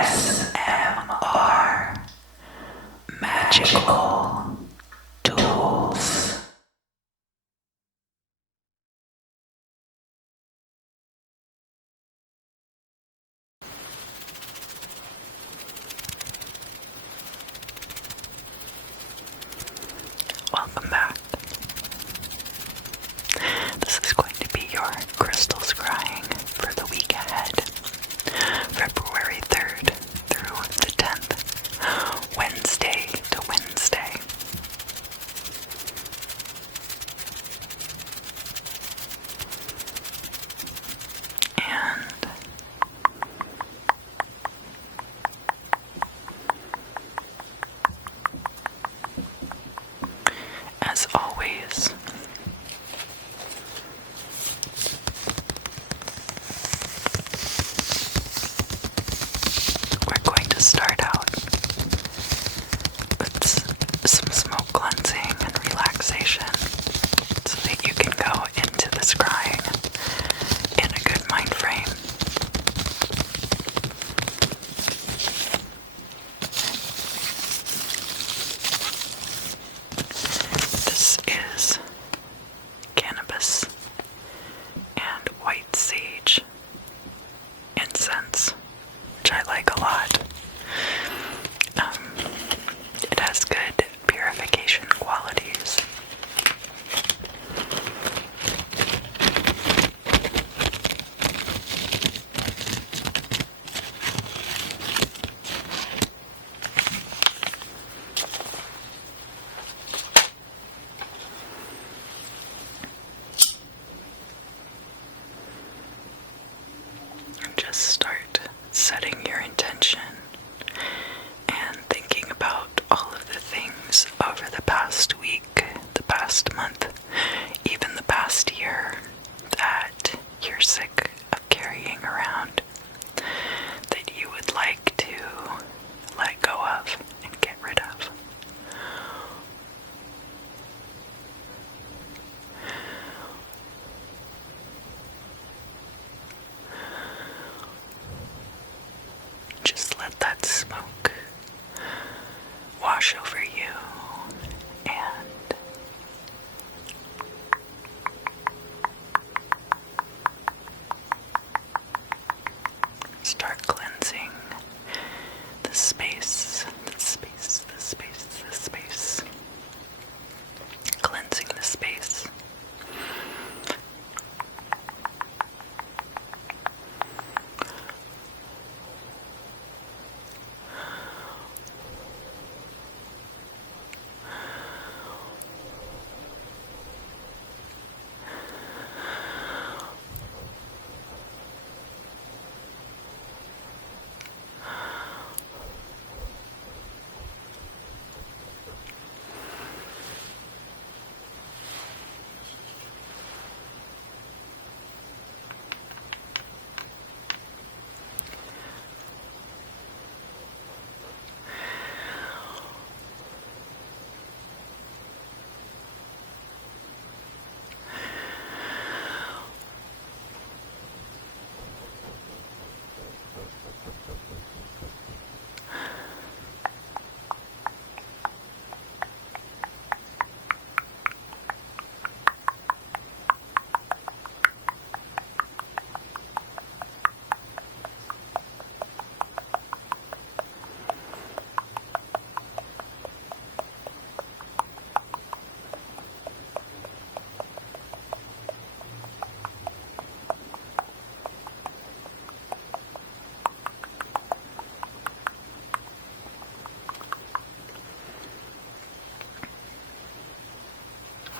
ASMR Magical Tools. Welcome back. This is going to be your crystal scrying for the week ahead, February 3rd through the 10th, Wednesday to Wednesday. And as always, we're going to start out with some smoke cleansing and relaxation so that you can go into the scrying in a good mind frame. This is cannabis and white sage incense, which I like a lot. It has good purification qualities. And just start setting your intention and thinking about all of the things over the past week, the past month, even the past year that you're sick of carrying around, that you would like to let go of and get rid of. Just let that smoke wash over you and start cleansing the space, the space, the space, the space. Cleansing the space.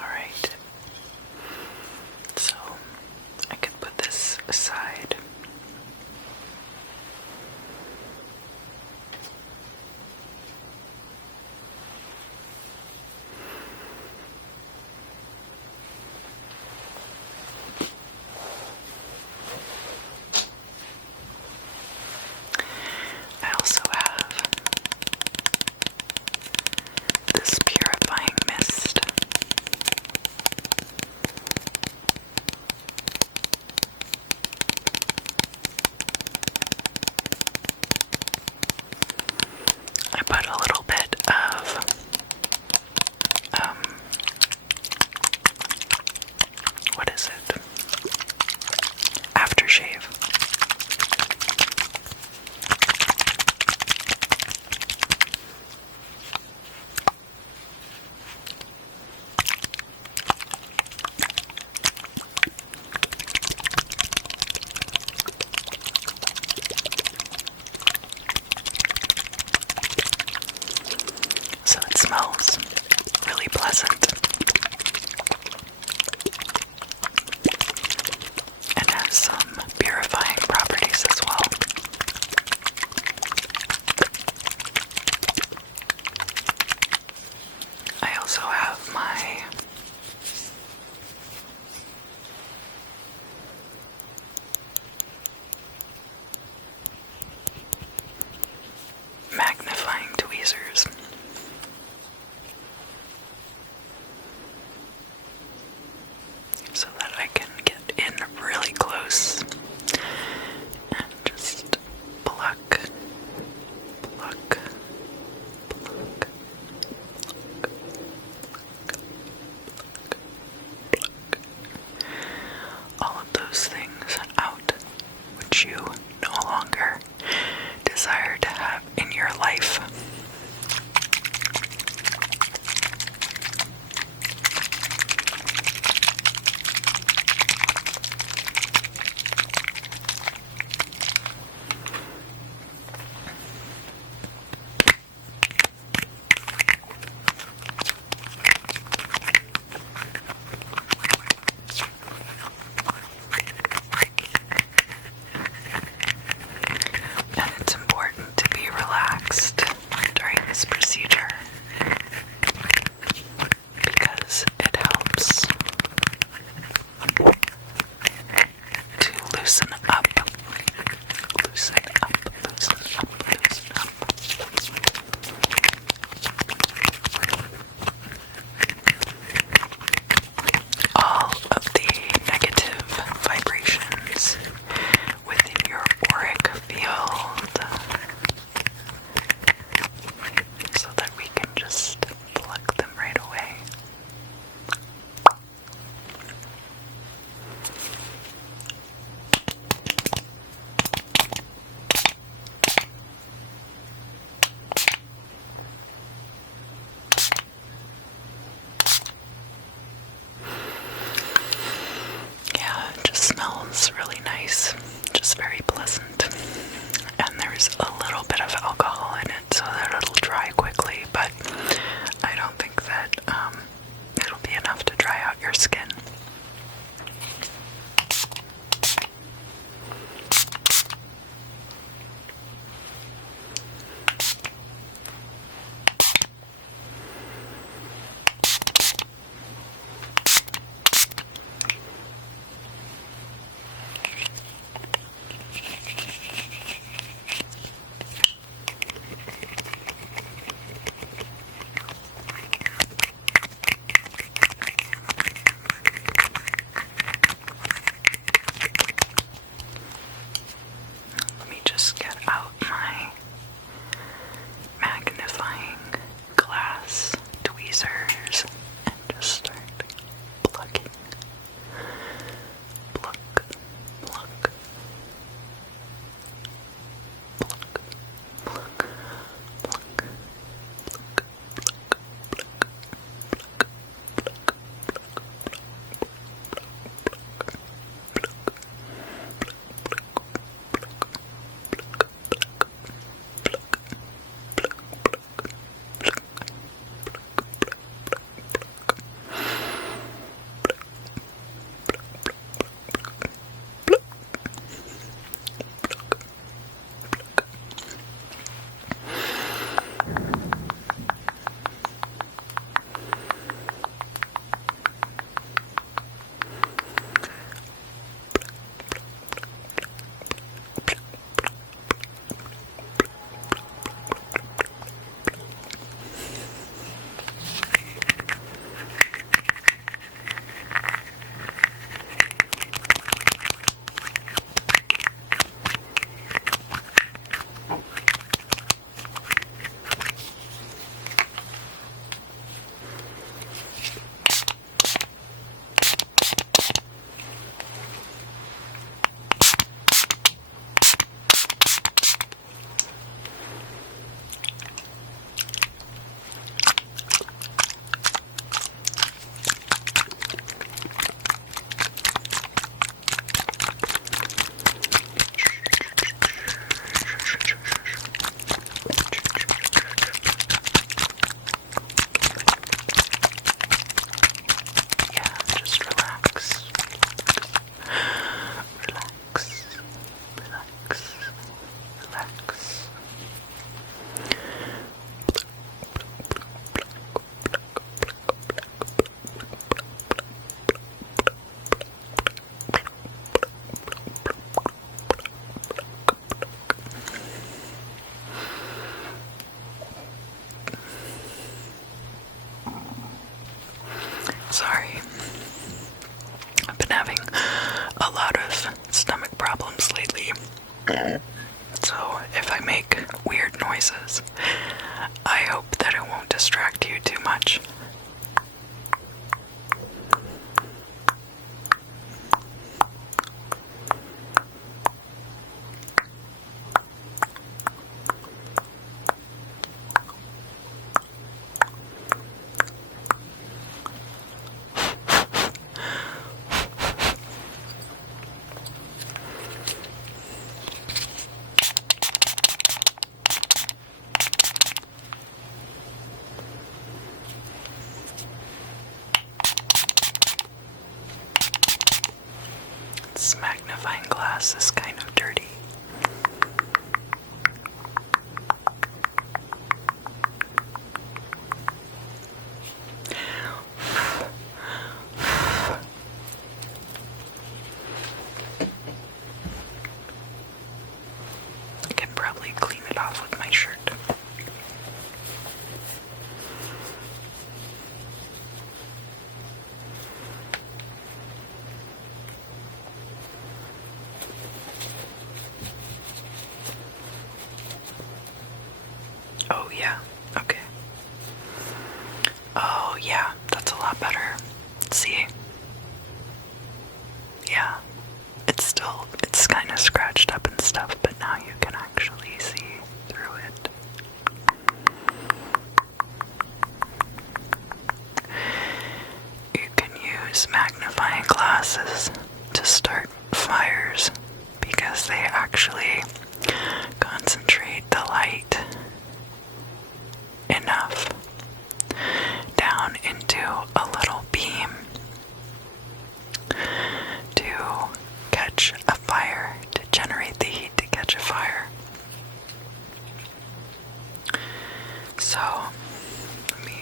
Alright, so I could put this aside. I also have this purifying mist. those things out which you no longer desire to have in your life. And it's important to be relaxed during this procedure because it helps to loosen up, loosen up, loosen up, loosen up. All of the negative vibrations within your auric field so that we can just pluck them right away. Yeah, it just smells really nice, just very pleasant. And there's a little bit of alcohol in it so that it'll dry quickly, but I don't think that it'll be enough to dry out your skin. Let me just get out my magnifying glass tweezers and just start plucking. Pluck, pluck, pluck, pluck, pluck, pluck. Sorry. I've been having a lot of stomach problems lately. So if I make weird noises, I hope that it won't distract you too much. magnifying glass is kind of dirty. I can probably clean it off with my shirt. Oh yeah, okay. Oh yeah, that's a lot better. See? Yeah, it's kind of scratched up and stuff, but now you can actually see through it. You can use magnifying glasses to start fires because they actually concentrate the light enough down into a little beam to catch a fire, to generate the heat to catch a fire. So, let me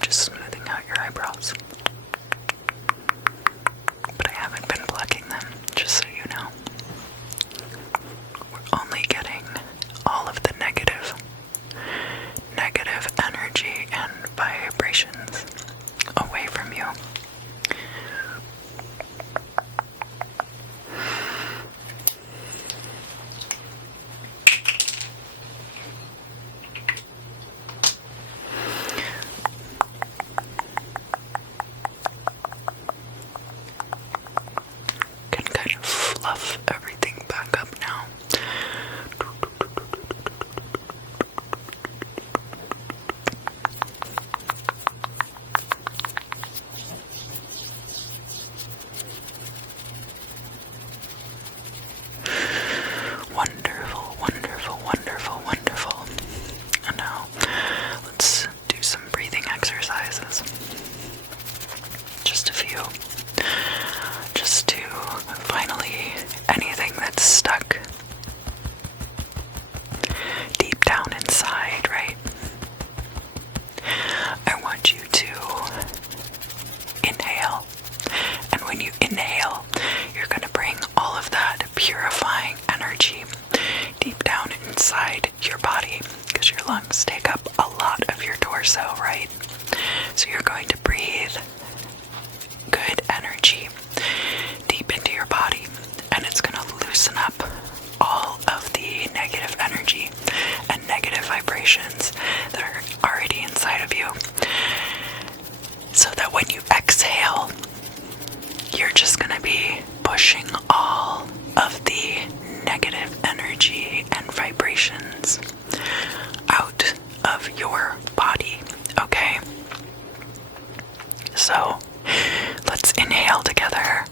just smoothing out your eyebrows. But I haven't been plucking them, just so you know. We're only getting all of the negative energy and vibrations away from you. Can kind of fluff everything back up now. Wonderful, wonderful, wonderful, wonderful. And now, let's do some breathing exercises. Just a few. Just to finally, anything that's stuck deep down inside, right? I want you to inhale. And when you inhale, you're going to bring all of that purifying energy deep down inside your body, because your lungs take up a lot of your torso, right? So you're going to breathe good energy deep into your body, and it's going to loosen up all of the negative energy and negative vibrations that are already inside of you, so that when you exhale, you're just going to be pushing all of the negative energy and vibrations out of your body, okay? So, let's inhale together.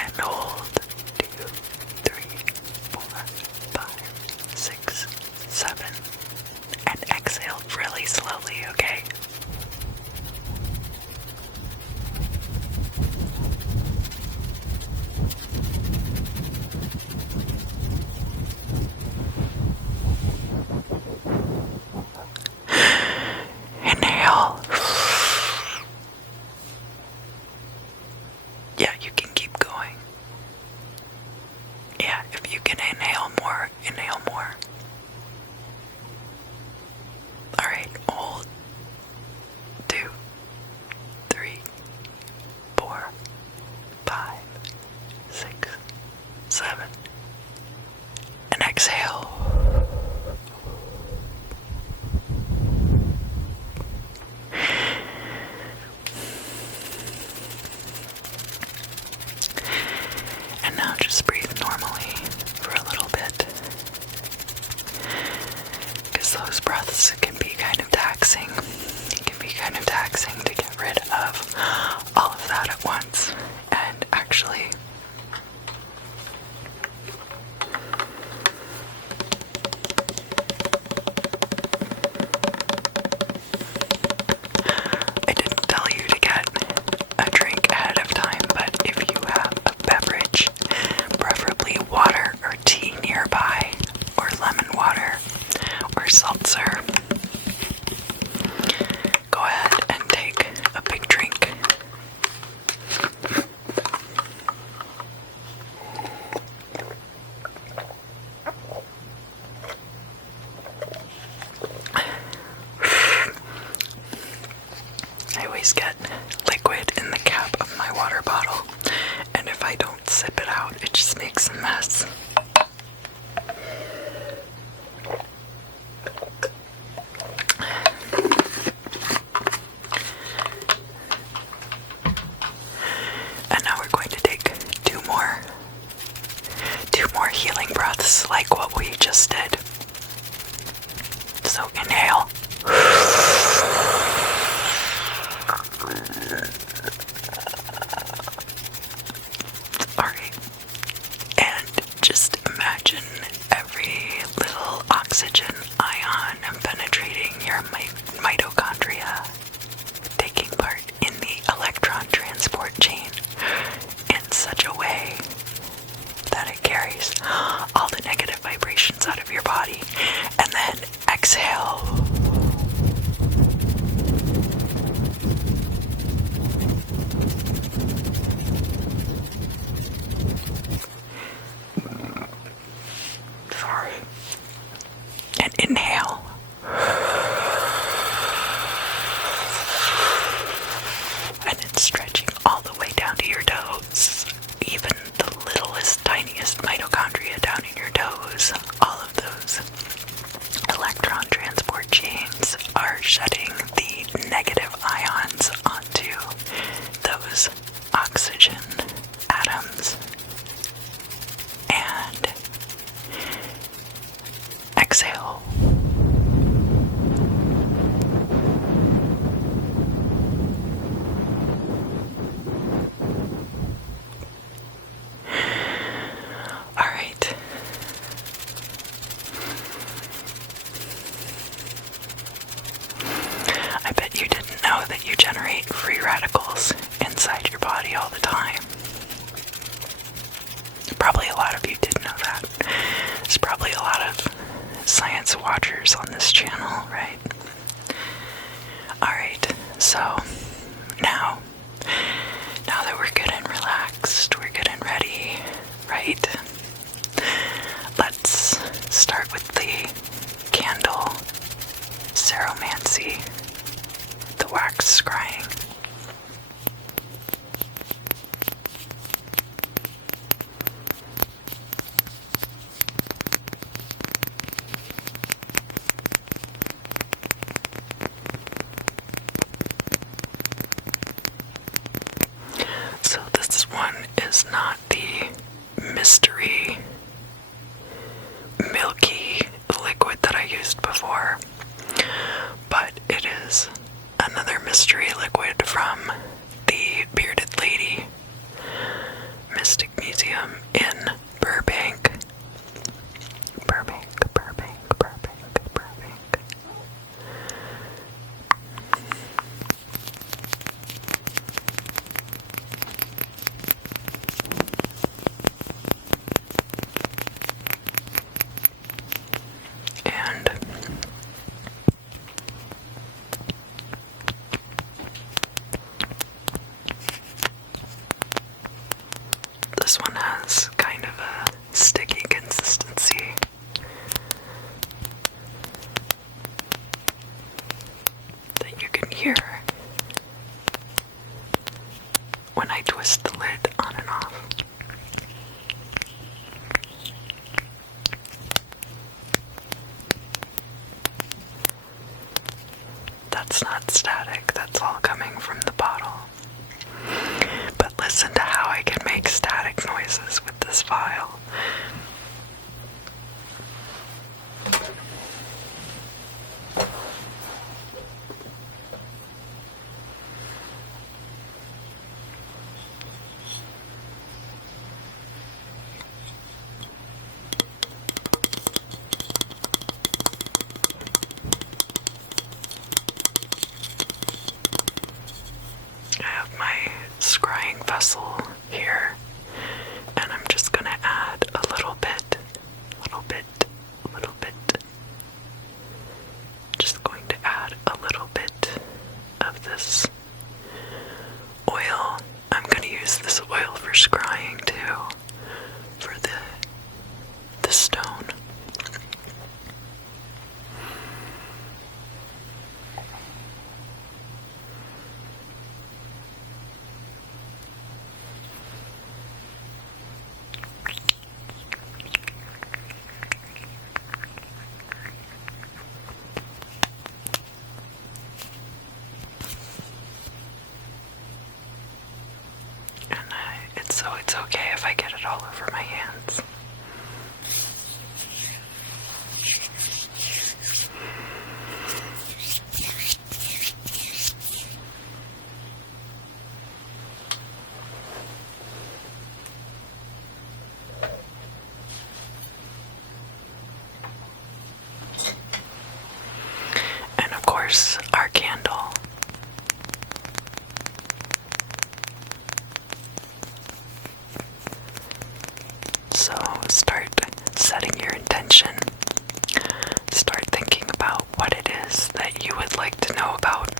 And hold. 2, 3, 4, 5, 6, 7. And exhale really slowly, okay? Inhale. Yeah, you can keep going. Yeah, if you can inhale more, inhale more. Alright, hold. 2, 3, 4, 5, 6, 7. And exhale. we just did. So inhale. Alright. And just imagine every little oxygen ion penetrating your mitochondria, taking part in the electron transport chain in such a way that it carries all the negative vibrations out of your body. And then exhale. Sorry. And inhale. And it's stretching all the way down to your toes. Even the littlest, tiniest mitochondria down in your toes. All of those electron transport chains are shedding the negative ions onto those oxygen atoms. And exhale. Alright. I bet you didn't know that you generate free radicals inside your body all the time. Probably a lot of you did know that. There's probably a lot of science watchers on this channel, right? Alright, so now that we're good and relaxed, we're good and ready, right? Let's start with the candle ceromancy, the wax scrying. So this one is not the mystery milky liquid that I used before, but it is another mystery liquid from the Bearded Lady Mystic Museum in Burbank. Burbank. And this one has kind of a sticky consistency. That you can hear when I twist the lid on and off. That's not static, that's all coming from the bottle. But listen to how I can make static noises with this vial. I have my scrying vessel here, and I'm just gonna add a little bit. Just going to add a little bit of this oil. I'm gonna use this oil for scrying too, for the stone. So it's okay if I get it all over my hands. start setting your intention. Start thinking about what it is that you would like to know about.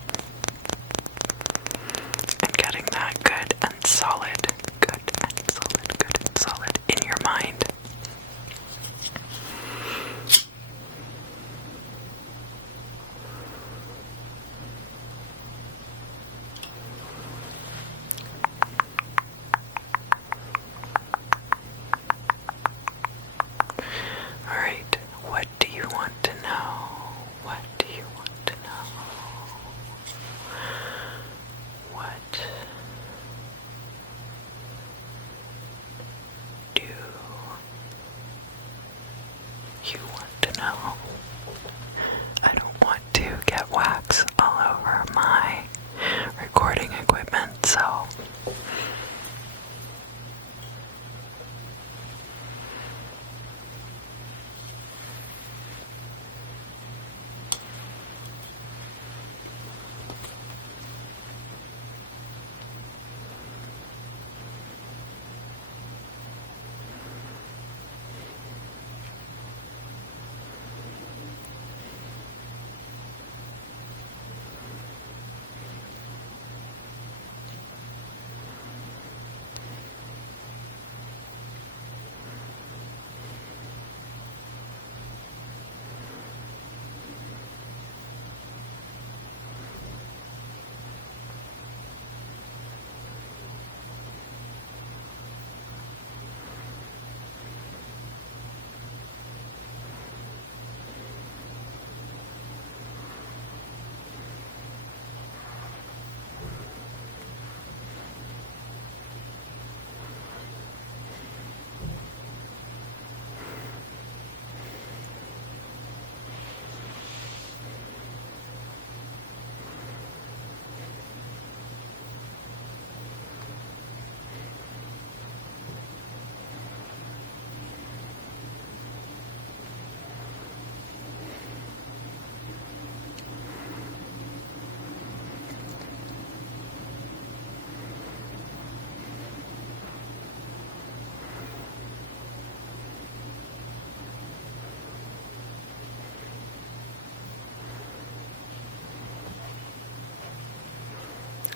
And getting that good and solid in your mind. Alright, what do you want to know? What do you want to know? What do you want to know? I don't want to get wax all over my recording equipment, so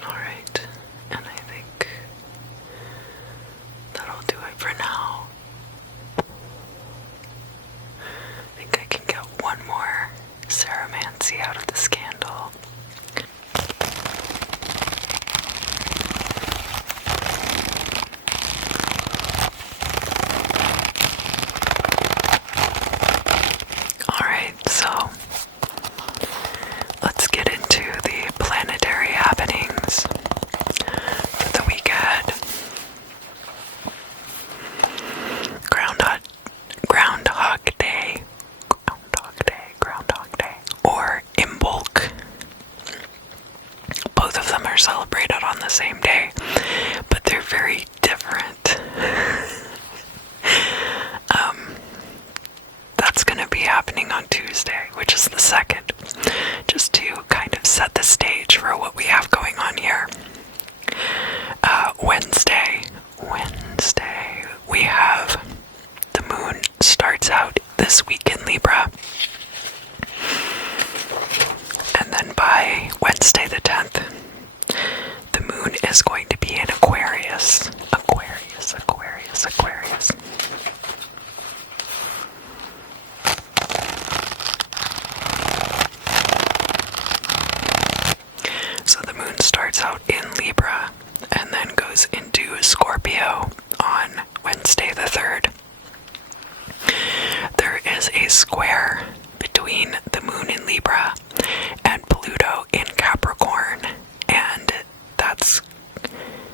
alright, and I think that'll do it for now. I think I can get one more ceromancy out of this candle. Alright, so let's get into the planetary happenings for the week ahead. Groundhog Day, or Imbolc. Both of them are celebrated on the same day, but they're very different. That's going to be happening on Tuesday, which is the 2nd, just to kind of set the stage for what we have going on here. Wednesday, we have the moon starts out this week in Libra, and then by Wednesday the 10th, the moon is going to be in Aquarius. So the moon starts out in Libra and then goes into Scorpio on Wednesday the 3rd. There is a square between the moon in Libra and Pluto in Capricorn, and that's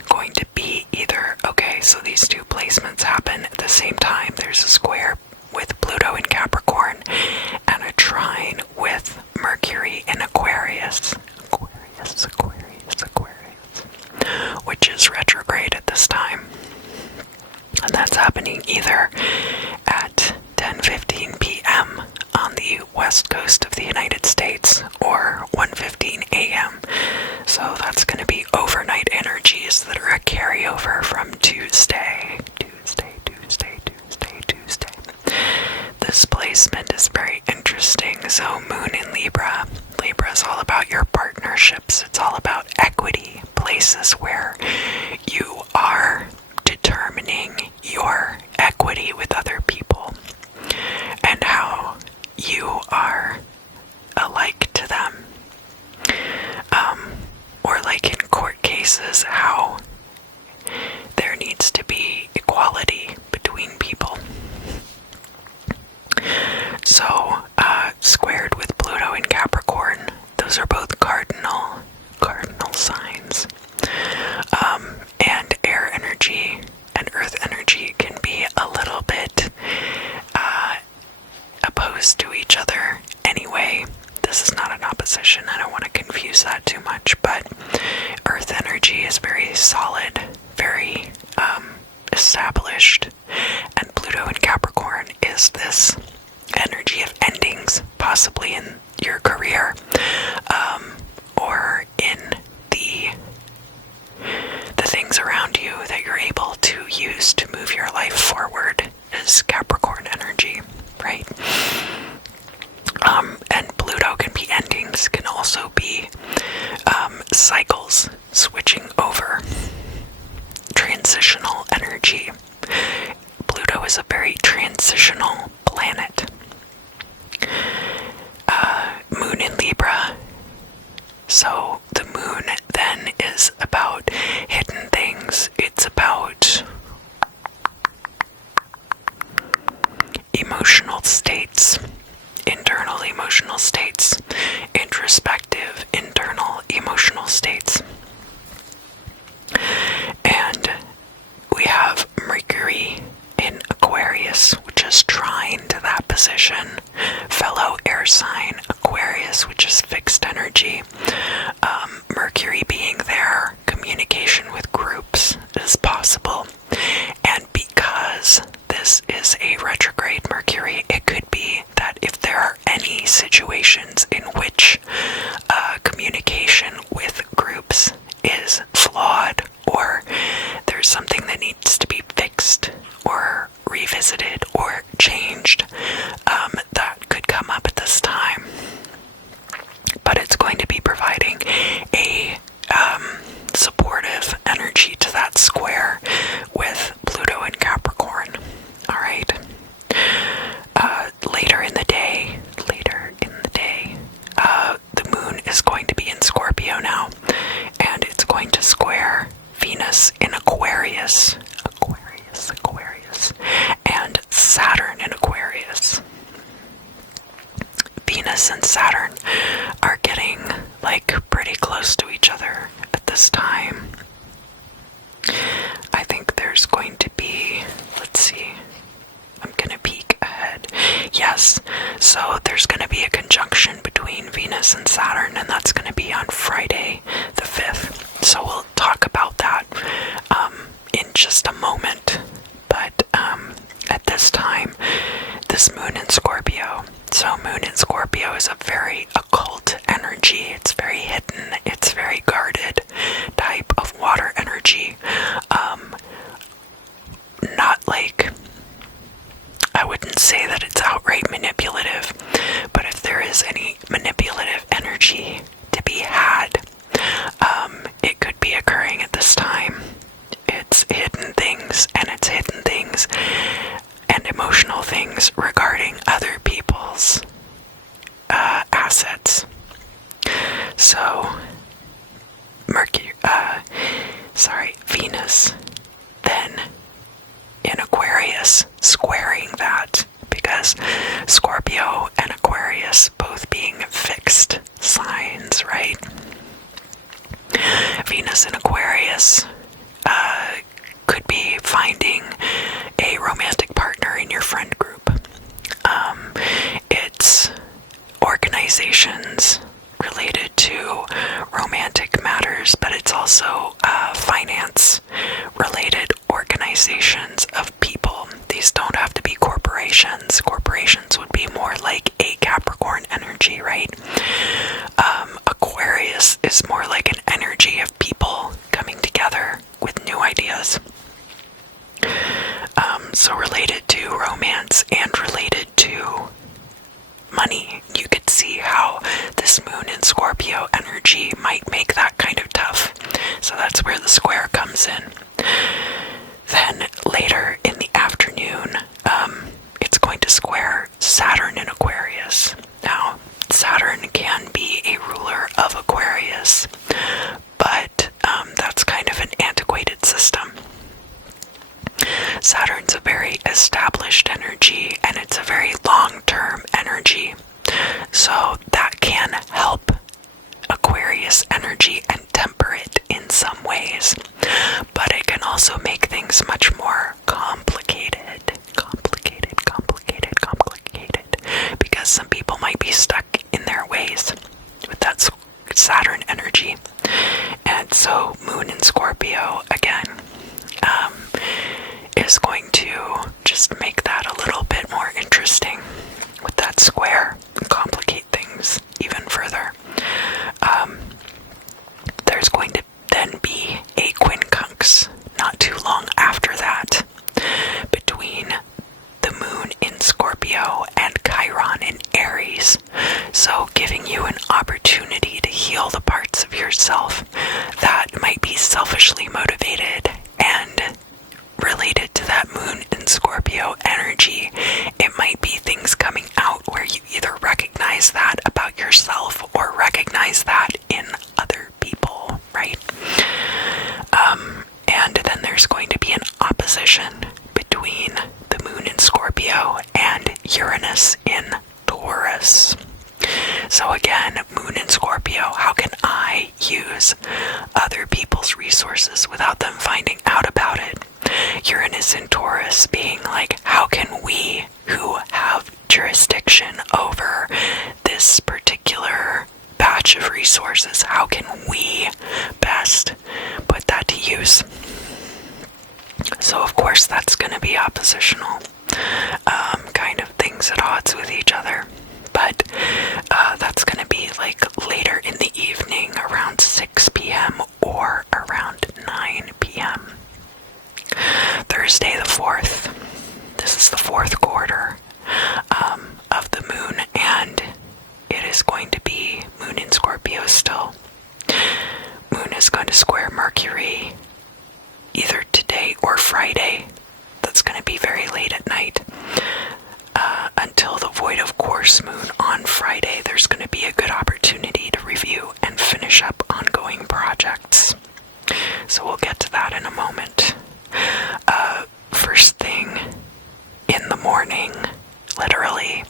going to be either, okay, so these two placements happen at the same time. There's a square with Pluto in Capricorn and a trine with Mercury in Aquarius, which is retrograde at this time. And that's happening either at 10:15 p.m. on the west coast of the United States or 1:15 a.m. So that's going to be overnight energies that are a carryover from Tuesday. placement is very interesting. So Moon in Libra. Libra is all about your partnerships. It's all about equity, places where you are determining your equity with other people and how you are alike to them. Or like in court cases, how there needs to be equality between people. So, squared with Pluto in Capricorn, those are both cardinal signs. And air energy and earth energy can be a little bit opposed to each other anyway. This is not an opposition, I don't want to confuse that too much, but earth energy is very solid, very established, and Pluto in Capricorn is this energy of endings, possibly in your career, or in the things around you that you're able to use to move your life forward is Capricorn energy, right? And Pluto can be endings, can also be cycles, switching over, transitional energy. Pluto is a very transitional planet. Moon in Libra. So the moon then is about hidden things. It's about emotional states, internal emotional states, introspective internal emotional states. And we have Mercury in Aquarius, which is trine to that position. Fellow air sign Aquarius, which is fixed energy. Mercury being there, communication with groups is possible. And because this is a retrograde Mercury, it could be that if there are any situations in which communication with groups is flawed, or there's something that needs to be fixed or revisited or changed, that could come up at this time. But it's going to be providing a supportive energy to that square with Pluto and Capricorn. Alright. Later in the day, the moon is going to be in Scorpio now, and it's going to square Venus in Aquarius, and Saturn in Aquarius. Venus and Saturn are getting pretty close to each other at this time. I think there's going to be, let's see, I'm gonna peek ahead. Yes, so there's gonna be a conjunction between Venus and Saturn, and that's gonna be on Friday the 5th. So we'll talk about that in just a moment. But at this time, this moon in Scorpio. So moon in Scorpio is a very occult energy. It's very hidden. It's very guarded type of water energy. Not I wouldn't say that it's outright manipulative, but if there is any manipulative energy to be had, it could be occurring at this time. It's hidden things, and it's hidden things and emotional things regarding other people's assets. So, Venus then in Aquarius squaring that, because Scorpio and Aquarius both being fixed signs, right? Venus in Aquarius could be finding a romantic partner in your friend group. It's organizations related to romantic matters, but it's also finance related organizations of people. These don't have to be corporations. Corporations would be more like a Capricorn energy, right? Aquarius is more like an energy of people coming together with new ideas. So related to romance and related to money. You could see how this moon in Scorpio energy might make that kind of tough. So that's where the square comes in. Then later in the afternoon, it's going to square Saturn in Aquarius. Now, Saturn can be a ruler of Aquarius, but that's kind of an antiquated system. Saturn's a very established energy, and it's a very long-term energy. So that can help Aquarius energy and temper it in some ways. But it can also make things much more complicated. Because some people might be stuck in their ways with that Saturn energy. And so Moon in Scorpio, again, is going to just make that a little bit more interesting with that square and complicate things even further. There's going to then be a quincunx not too long after that between the moon in Scorpio and Chiron in Aries, so giving you an opportunity to heal the parts of yourself that might be selfishly motivated and related to that moon in Scorpio energy. It might be things coming out where you either recognize that about yourself or recognize that in other people, right? And then there's going to be an opposition between the moon in Scorpio and Uranus in Taurus. So again, moon in Scorpio, how can I use other people's resources without them finding out about it? Uranus in Taurus being like, how can we who have jurisdiction over this particular batch of resources, how can we best put that to use? So of course that's going to be oppositional, kind of things at odds with each other. But that's going to be like later in the evening around 6 p.m. or around 9 p.m. Thursday the 4th. This is the 4th quarter of the moon, and it is going to be moon in Scorpio still. Moon is going to square Mercury either today or Friday. That's going to be very late at night. Until the void of course moon on Friday, there's going to be a good opportunity to review and finish up ongoing projects. So we'll get to that in a moment. First thing in the morning, literally,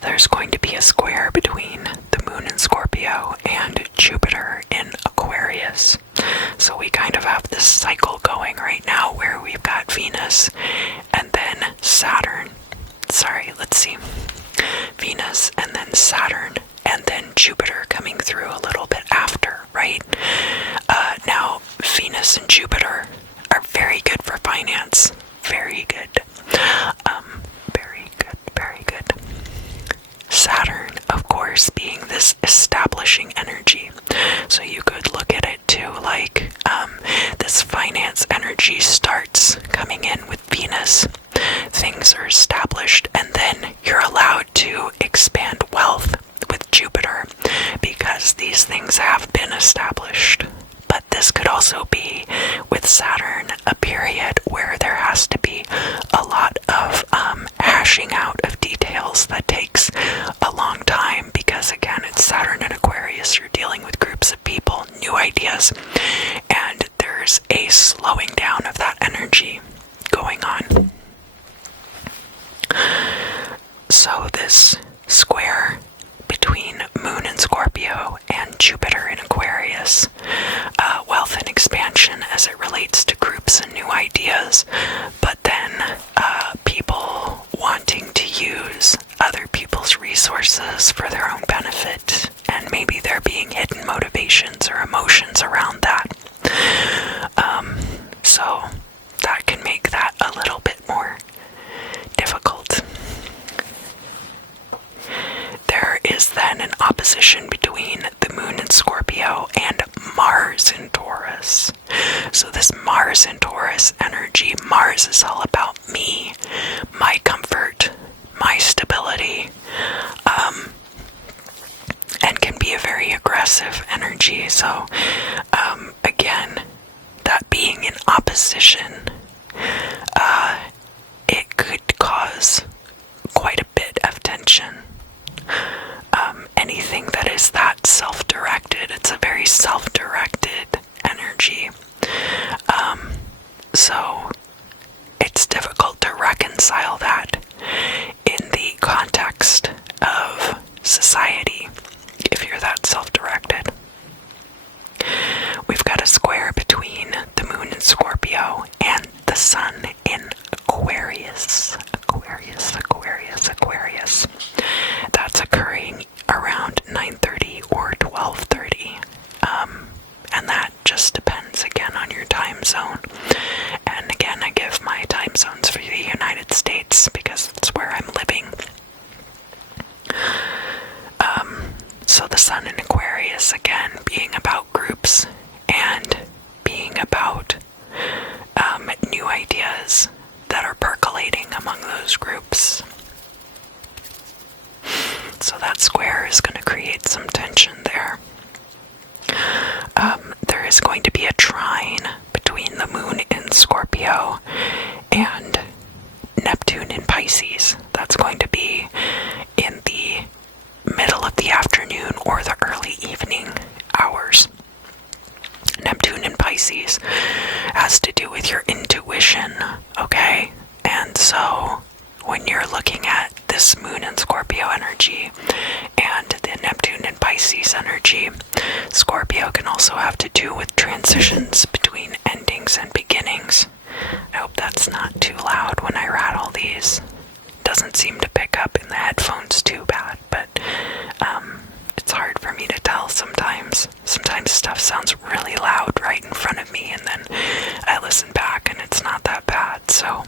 there's going to be a square between the moon in Scorpio and Jupiter in Aquarius. So we kind of have this cycle going right now where we've got Venus and then Saturn. Venus and then Saturn and then Jupiter coming through a little bit after, right? Now, Venus and Jupiter are very good for finance. Very good. Very good. Saturn, of course, being this establishing energy. So you could look at it too, like this finance energy starts coming in with Venus. Things are established, and then you're allowed to expand wealth with Jupiter because these things have been established. But this could also be, with Saturn, a period where there has to be a lot of hashing out of details that takes a long time because, again, it's Saturn and Aquarius. You're dealing with groups of people, new ideas, and there's a slowing down of that energy going on. So this square between Moon in Scorpio and Jupiter in Aquarius, wealth and expansion as it relates to groups and new ideas, but then people wanting to use other people's resources for their own benefit, and maybe there being hidden motivations or emotions around that. So that can make that a little bit more difficult. There is then an opposition between the moon in Scorpio and Mars in Taurus. So this Mars in Taurus energy, Mars is all about me, my comfort, my stability. be a very aggressive energy. So, again, that being in opposition, it could cause quite a bit of tension. Anything that is that self-directed, it's a very self-directed energy. So it's difficult to reconcile that in the context of society if you're that self-directed. We've got a square between the moon in Scorpio and the sun in Aquarius. Aquarius. That's occurring around 9:30 or 12:30. And that just depends again on your time zone. And again, I give my time zones for the United States because it's where I'm living. So the sun in Aquarius, again, being about groups and being about new ideas that are percolating among those groups. So that square is going to create some tension there. There is going to be a trine between the moon in Scorpio and Neptune in Pisces. That's going to be in the middle of the afternoon or the early evening hours. Neptune in Pisces has to do with your intuition, okay? And so when you're looking at this moon in Scorpio energy and the Neptune in Pisces energy, Scorpio can also have to do with transitions between endings and beginnings. I hope that's not too loud when I rattle these. Doesn't seem to pick up in the headphones too bad, but it's hard for me to tell sometimes. Sometimes stuff sounds really loud right in front of me, and then I listen back and it's not that bad, so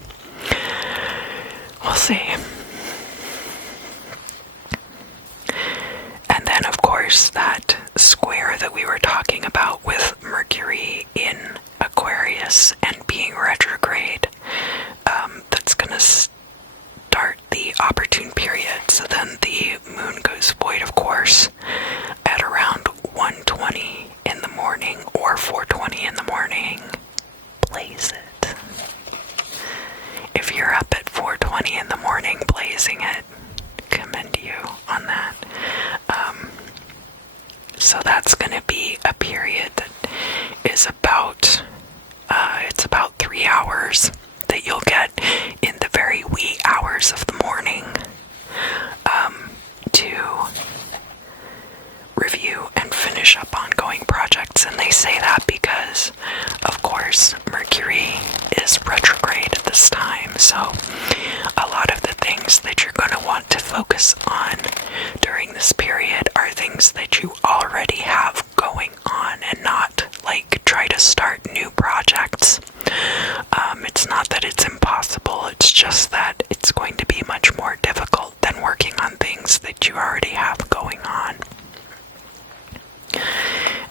we'll see. And then, of course, that square that we were talking about with Mercury in Aquarius and being retrograde, that's going to start the opportune period. So then the moon goes void, of course, at around 1:20 in the morning or 4:20 in the morning. Blaze it. If you're up at 4:20 in the morning blazing it, commend you on that. So that's going to be a period that is about, it's about 3 hours that you'll get in the very wee hours of the morning to review and finish up ongoing projects. And they say that because, of course, Mercury is retrograde at this time, so a lot of the things that you're going to want to focus on during this period are things that you already have going on, and not like try to start new projects. It's not that it's impossible, it's just that it's going to be much more difficult than working on things that you already have going on.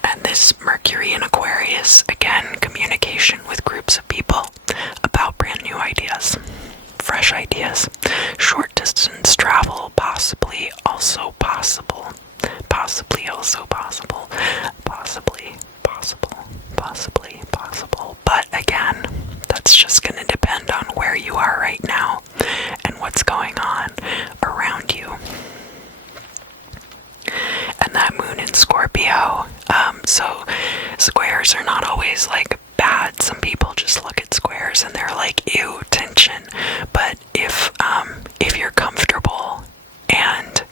And this Mercury in Aquarius, again, communication with groups of people about brand new ideas, fresh ideas, short distance travel, possibly also possible, but again, that's just going to depend on where you are right now and what's going on around you. And that moon in Scorpio, so squares are not always like bad. Some people just look at squares and they're like, ew, tension. But if you're comfortable and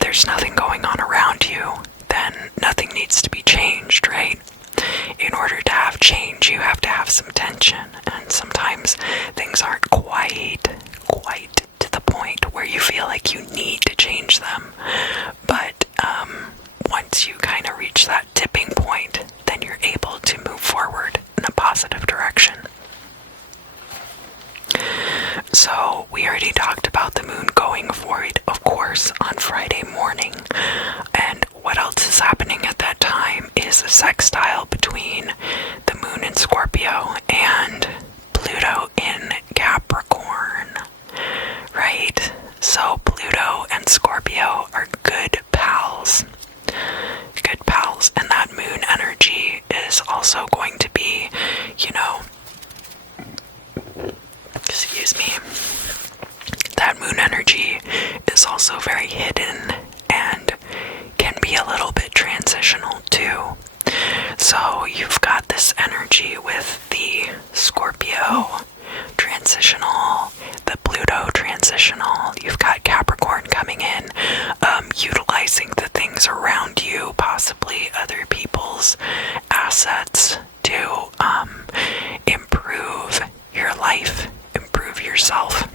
there's nothing going on around you, then nothing needs to be changed, right? In order to have change, you have to have some tension, and sometimes things aren't quite to the point where you feel like you need to change them. But once you kind of reach that tipping point, then you're able to move forward in a positive direction. So we already talked about the moon going void, of course, on Friday morning. And what else is happening at that time is a sextile between the moon in Scorpio and Pluto in Capricorn, right? So Pluto and Scorpio are good pals. is also very hidden and can be a little bit transitional too. So you've got this energy with the Scorpio transitional, the Pluto transitional. You've got Capricorn coming in, utilizing the things around you, possibly other people's assets, to improve your life, improve yourself.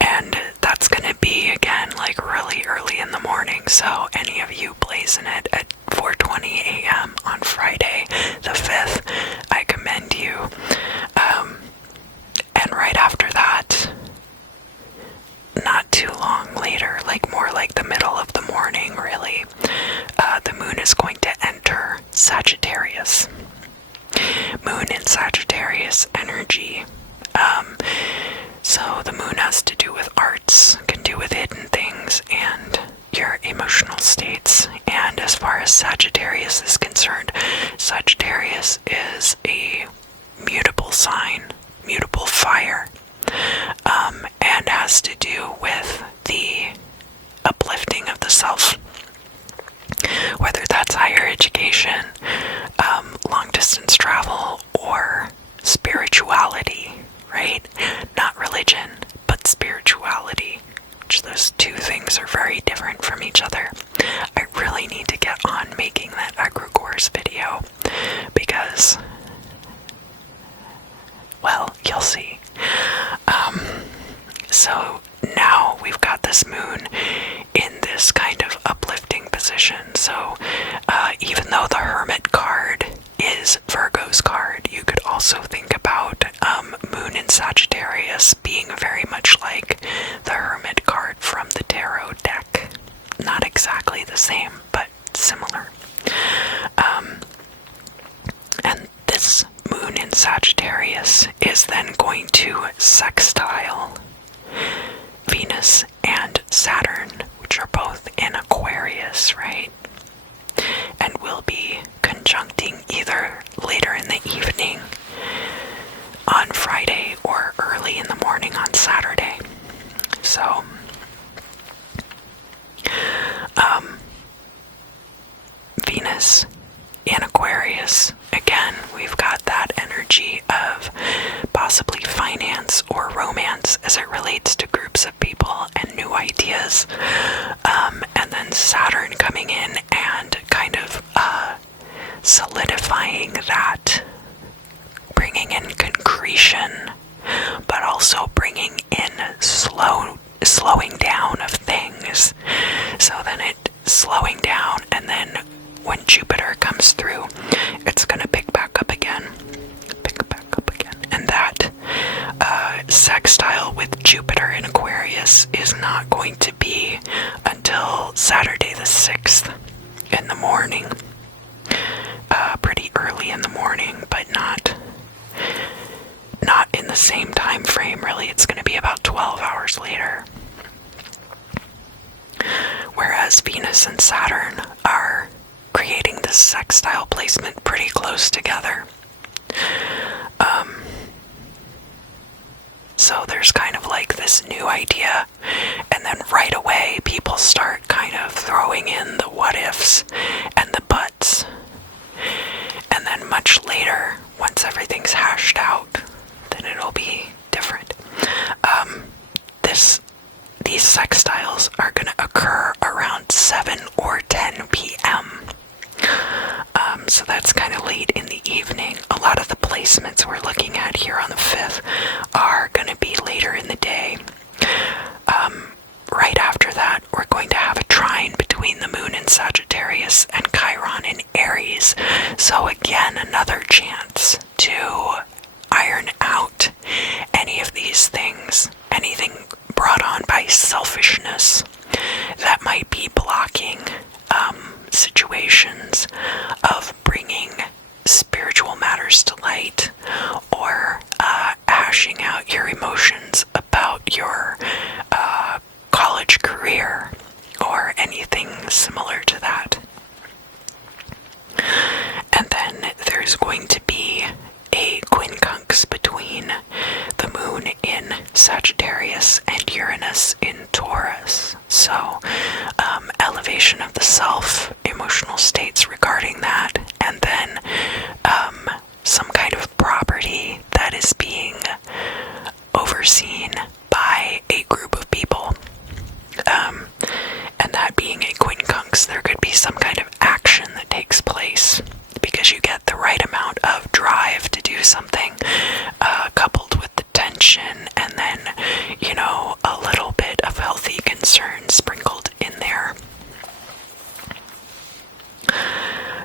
And that's going to be, again, like really early in the morning. So any of you blazing it at 4:20 a.m. on Friday the 5th, I commend you. And right after that, not too long later, like more like the middle of the morning really, the moon is going to enter Sagittarius. Moon in Sagittarius energy. So the moon has to do with arts, can do with hidden things, and your emotional states. And as far as Sagittarius is concerned, Sagittarius is a mutable sign, mutable fire, and has to do with the uplifting of the self. Whether that's higher education, long distance travel, or spirituality, right? Not religion, but spirituality, which those two things are very different from each other. I really need to get on making that egregores video because, well, you'll see. So now we've got this moon in this kind of uplifting position. So even though the Hermit card is Virgo's card, you could also think about moon in Sagittarius being very much like the Hermit card from the tarot deck. Not exactly the same, but similar. And this moon in Sagittarius is then going to sextile Venus and Saturn, which are both in Aquarius, right? And will be conjuncting either later in the evening on Friday or early in the morning on Saturday. So, Venus in Aquarius, again, we've got that energy of possibly finance or romance as it relates to groups of people and new ideas. And then Saturn coming in and kind of solidifying that, bringing in concretion, but also bringing in slowing down of things. So then it slowing down, and then when Jupiter comes through, it's going to pick back up again. And that sextile with Jupiter in Aquarius is not going to be until Saturday the 6th in the morning. Pretty early in the morning, but not in the same time frame, really. It's going to be about 12 hours later. Whereas Venus and Saturn are creating this sextile placement pretty close together. So there's kind of like this new idea, and then right away people start kind of throwing in the what ifs and the buts. And then much later, once everything's hashed out, then it'll be different. These sextiles are going to occur around 7 or 10 p.m. So that's kind of late in the evening. A lot of the placements we're looking at here on the 5th are going to be later in the day. Right after that, we're going to have a trine between the moon in Sagittarius and Chiron in Aries. So again, another chance to iron out any of these things, anything brought on by selfishness that might be blocking situations of bringing spiritual matters to light, or hashing out your emotions about your college career or anything similar to that. And then there's going to be a of drive to do something, coupled with the tension, and then, you know, a little bit of healthy concern sprinkled in there.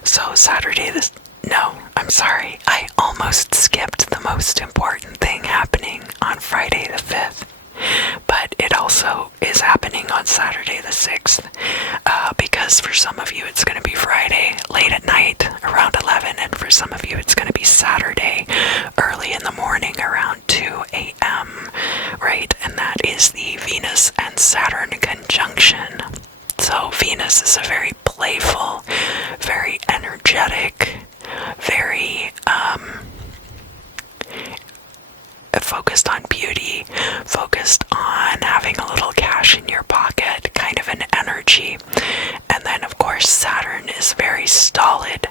So Saturday no, I'm sorry, I almost skipped the most important thing happening on Friday the 5th. But it also is happening on Saturday the 6th, because for some of you it's going to be Friday late at night around 11, and for some of you it's going to be Saturday early in the morning around 2 a.m., right? And that is the Venus and Saturn conjunction. So Venus is a very playful, very energetic, very focused on beauty, focused on having a little cash in your pocket, kind of an energy. And then of course Saturn is very stolid,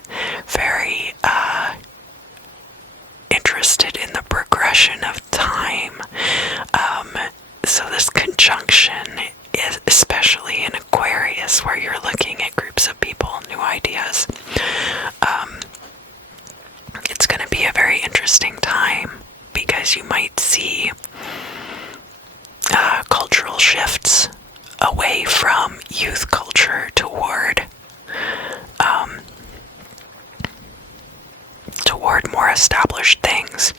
very interested in the progression of time. So this conjunction is especially in Aquarius, where you're looking at groups of people, new ideas. It's going to be a very interesting time, because you might see cultural shifts away from youth culture toward more established things.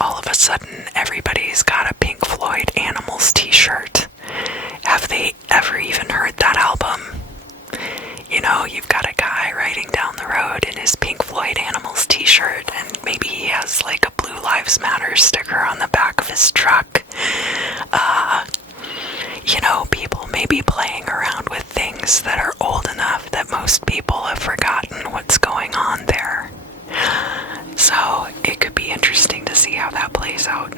All of a sudden, everybody's got a Pink Floyd Animals t-shirt. Have they ever even heard that album? You know, you've got a guy riding down the road in his Pink Floyd Animals t-shirt, and maybe he has like a Blue Lives Matter sticker on the back of his truck. You know, people may be playing around with things that are old enough that most people have forgotten what's going on there. So it could be interesting to see how that plays out.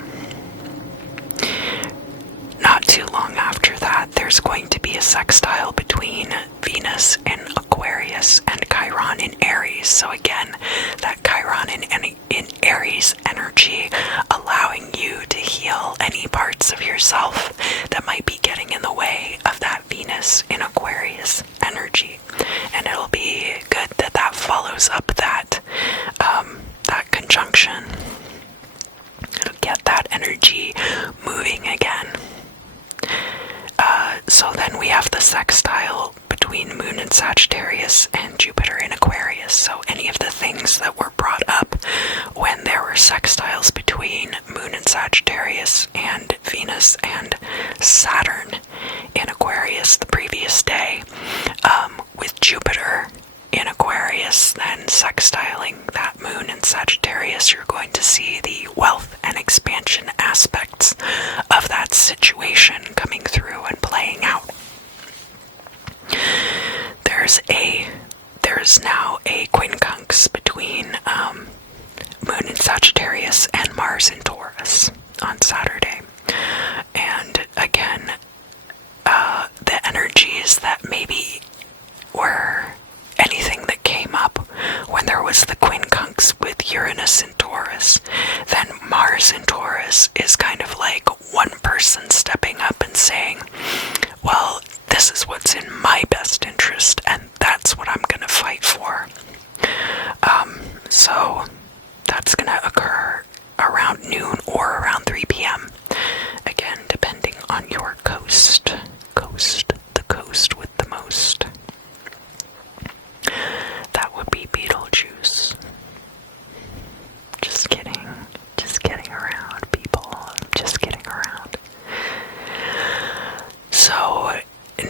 Not too long after that, there's going to be a sextile between Venus in Aquarius and Chiron in Aries. So again, that Chiron in Aries energy, allowing you to heal any parts of yourself that might be getting in the way of that Venus in Aquarius energy. And it'll be good that that follows up that conjunction. It'll get that energy moving again. So then we have the sextile between Moon in Sagittarius and Jupiter in Aquarius. So any of the things that were brought up when there were sextiles between Moon in Sagittarius and Venus and Saturn in Aquarius the previous day, with Jupiter in Aquarius then sextiling that Moon in Sagittarius, you're going to see the wealth and expansion aspects of that situation coming through and playing out. There's now a quincunx between Moon in Sagittarius and Mars in Taurus on Saturday. And again, the energies that maybe were anything that came up when there was the quincunx with Uranus in Taurus, then Mars in Taurus is kind of like one person stepping up and saying, well, this is what's in my best interest, and that's what I'm going to fight for. So that's going to occur around noon or around 3 p.m. Again, depending on your coast, the coast with the most. That would be Beetlejuice. Just kidding around, people. Just kidding around. So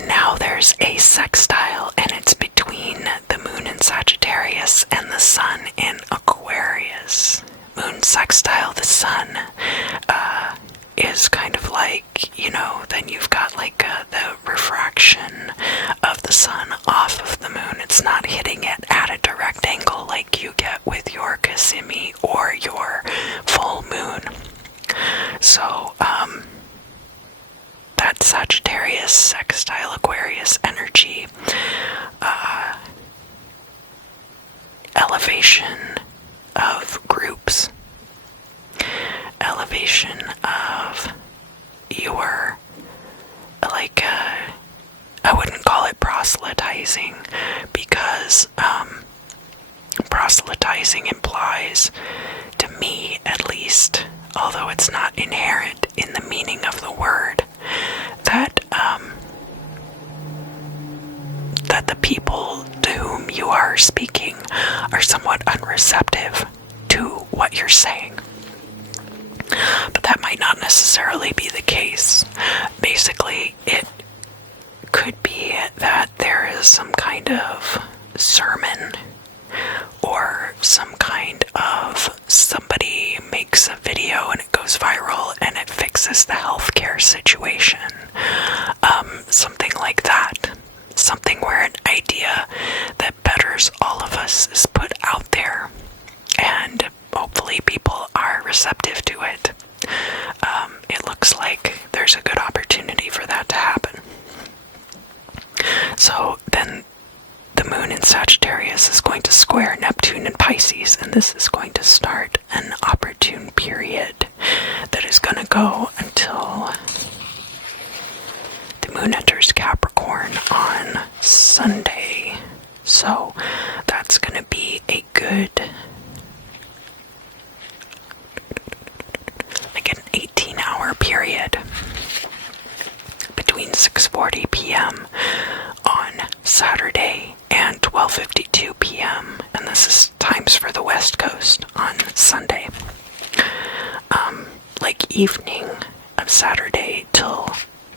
now there's a sextile, and it's between the Moon in Sagittarius and the Sun in Aquarius. Moon sextile the Sun is kind of like, you know, then you've got like the refraction of the Sun off of the Moon. It's not hitting it at a direct angle like you get with your Cassimi or your full moon. So, that Sagittarius sextile Aquarius energy, elevation of groups, elevation of your, like, I wouldn't call it proselytizing, because proselytizing implies, to me at least, although it's not inherent in the meaning of the word, that that the people to whom you are speaking are somewhat unreceptive to what you're saying. But that might not necessarily be the case. Basically, it could be that there is some kind of sermon or some kind of somebody makes a video and it goes viral and it fixes the healthcare situation. Something like that. Something where an idea that betters all of us is put out there, and hopefully people are receptive to it. It looks like there's a good opportunity for that to happen. So then the moon in Sagittarius is going to square Neptune in Pisces, and this is going to start an opportune period that is going to go until the moon enters Capricorn on Sunday. So that's going to be a good, like an 18-hour period between 6:40 p.m. on Saturday and 12:52 p.m. and this is times for the West Coast on Sunday. Like evening of Saturday till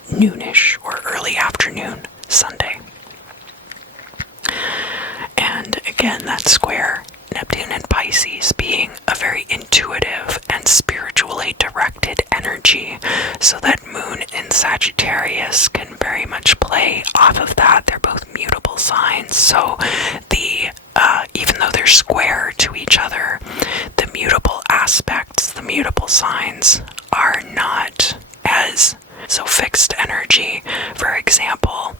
noonish or early afternoon Sunday. And again, that square, Neptune and Pisces, being a very intuitive and spiritually directed energy, so that moon in Sagittarius can very much play off of that. They're both mutable signs, so even though they're square to each other, the mutable aspects, the mutable signs, are not as so fixed energy. For example,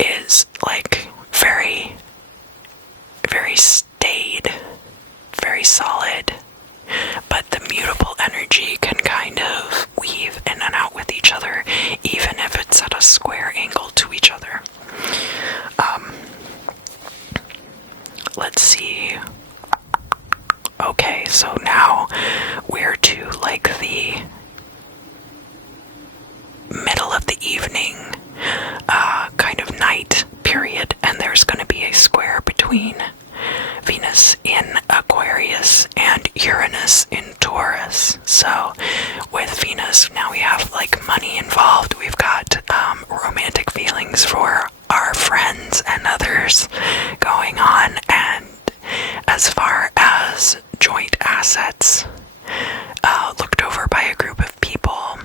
is like very, very staid, very solid, but the mutable energy can kind of weave in and out with each other, even if it's at a square angle to each other. Let's see. Okay, so now we're to like the middle of the evening, kind of night period, and there's going to be a square between Venus in Aquarius and Uranus in Taurus. So with Venus, now we have like money involved. We've got romantic feelings for our friends and others going on, and as far as joint assets looked over by a group of people,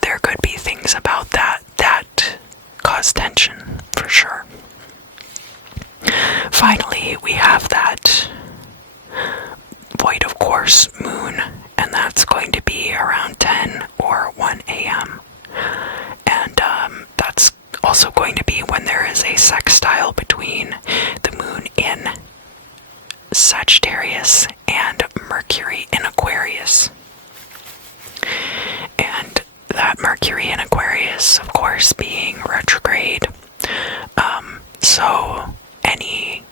there could be things about that cause tension, for sure. Finally, we have that void of course moon, and that's going to be around 10 or 1 a.m. And that's also going to be when there is a sextile between the moon in Sagittarius and Mercury in Aquarius. And that Mercury in Aquarius, of course, being retrograde. So any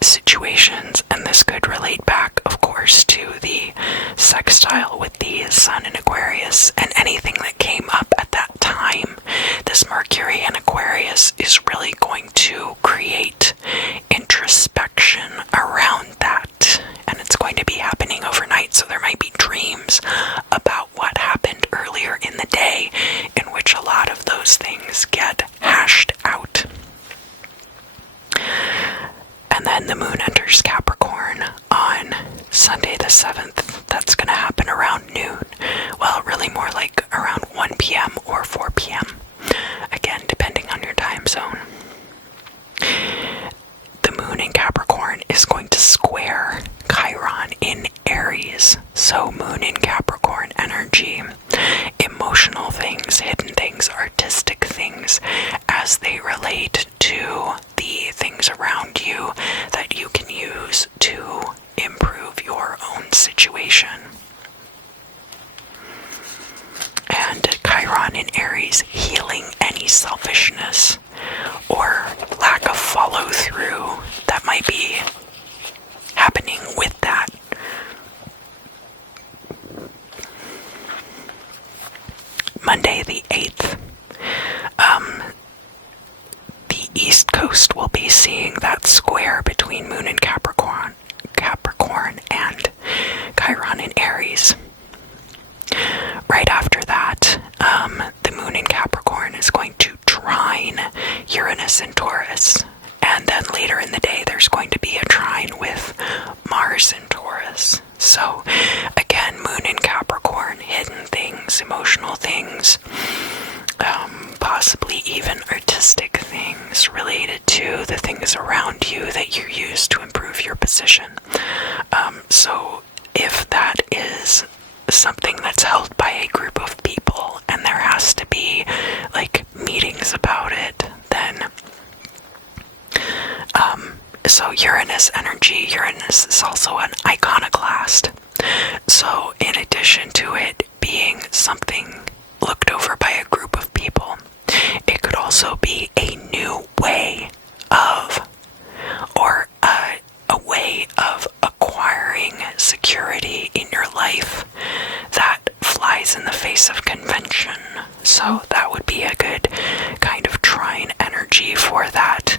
situations, and this could relate back, of course, to the sextile with the Sun in Aquarius, and anything that came up at that time, this Mercury in Aquarius is really going to create introspection around that, and it's going to be happening overnight, so there might be dreams about what happened earlier in the day, in which a lot of those things get hashed out. And then the moon enters Capricorn on Sunday the 7th. That's going to happen around noon. Well, really more like around 1 p.m. or 4 p.m. Again, depending on your time zone. The moon in Capricorn is going to square Chiron in Aries. So moon in Capricorn energy, emotional things, hidden things, artistic things, as they relate to the things around you that you can use to improve your own situation. And Chiron in Aries, healing any selfishness or lack of follow through that might be improve your position. So if that is something that's held by a group of people and there has to be like meetings about it, then so Uranus energy, Uranus is also an iconoclast. So in addition to it being something looked over by a group of people, it could also be a new way of, or a way of acquiring security in your life that flies in the face of convention. So that would be a good kind of trine energy for that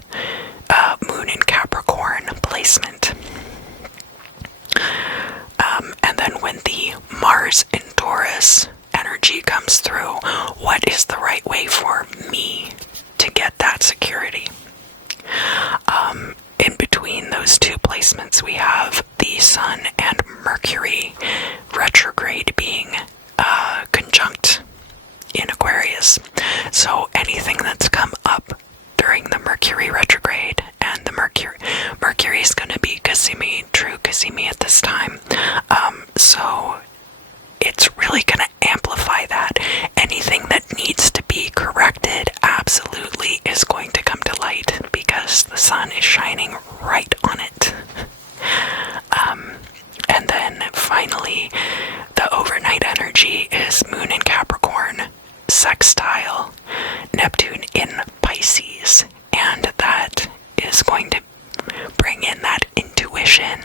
moon in Capricorn placement. And then when the Mars in Taurus energy comes through, what is the right way for me to get that security? In between those two placements, we have the Sun and Mercury retrograde being conjunct in Aquarius. So anything that's come up during the Mercury retrograde, and the Mercury is going to be true Kasimi at this time. So it's really going to amplify that. Anything that needs to be corrected absolutely is going to come to light because the sun is shining right on it. And then finally, the overnight energy is Moon in Capricorn, sextile Neptune in Pisces, and that is going to bring in that intuition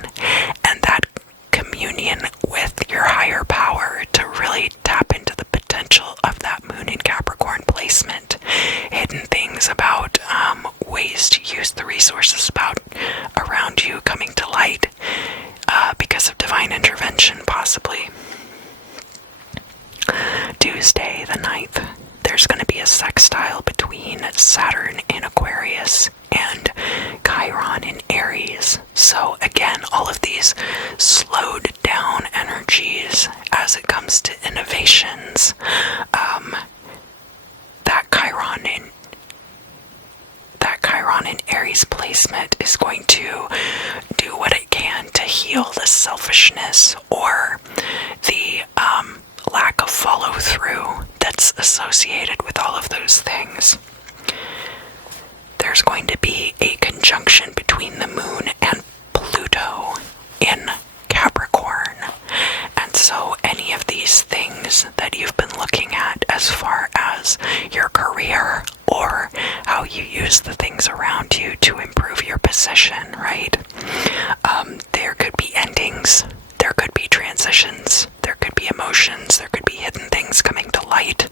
and that communion with your higher power to really tap into the potential of that Moon in Capricorn placement. Hidden things about ways to use the resources around you coming to light because of divine intervention, possibly. Tuesday the 9th, there's going to be a sextile between Saturn in Aquarius and Chiron in Aries. So again, all of these slowed down energies as it comes to innovations. That Chiron in Aries placement is going to do what it can to heal the selfishness or the lack of follow-through that's associated with all of those things. There's going to be a conjunction between the moon and Pluto in Capricorn. And so any of these things that you've been looking at as far as your career or how you use the things around you to improve your position, right? There could be endings, there could be transitions, there could be emotions, there could be hidden things coming to light.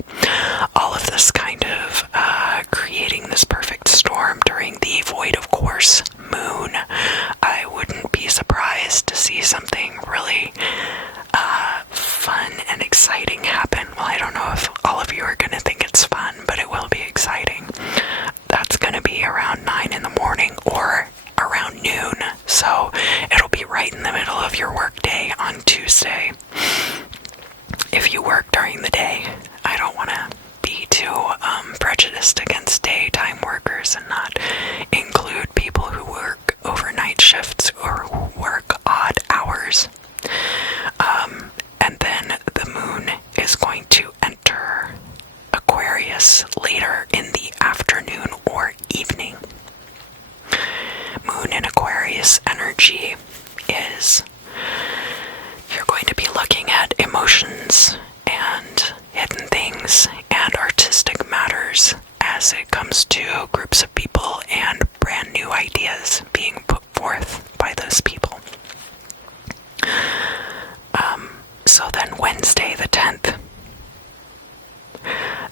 All of this kind of creating this perfect storm during the void of course moon. I wouldn't be surprised to see something really fun and exciting happen. Well, I don't know if all of you are going to think it's fun, but it will be exciting. That's going to be around 9 in the morning or around noon, so it'll be right in the middle of your work day on Tuesday. If you work during the day, I don't want to be too prejudiced against daytime workers and not include people who work overnight shifts or who work odd hours. And then the moon is going to enter Aquarius later in the afternoon or evening. Moon in Aquarius energy is, you're going to be looking at emotions and hidden things and artistic matters as it comes to groups of people and brand new ideas being put forth by those people. So then Wednesday the 10th,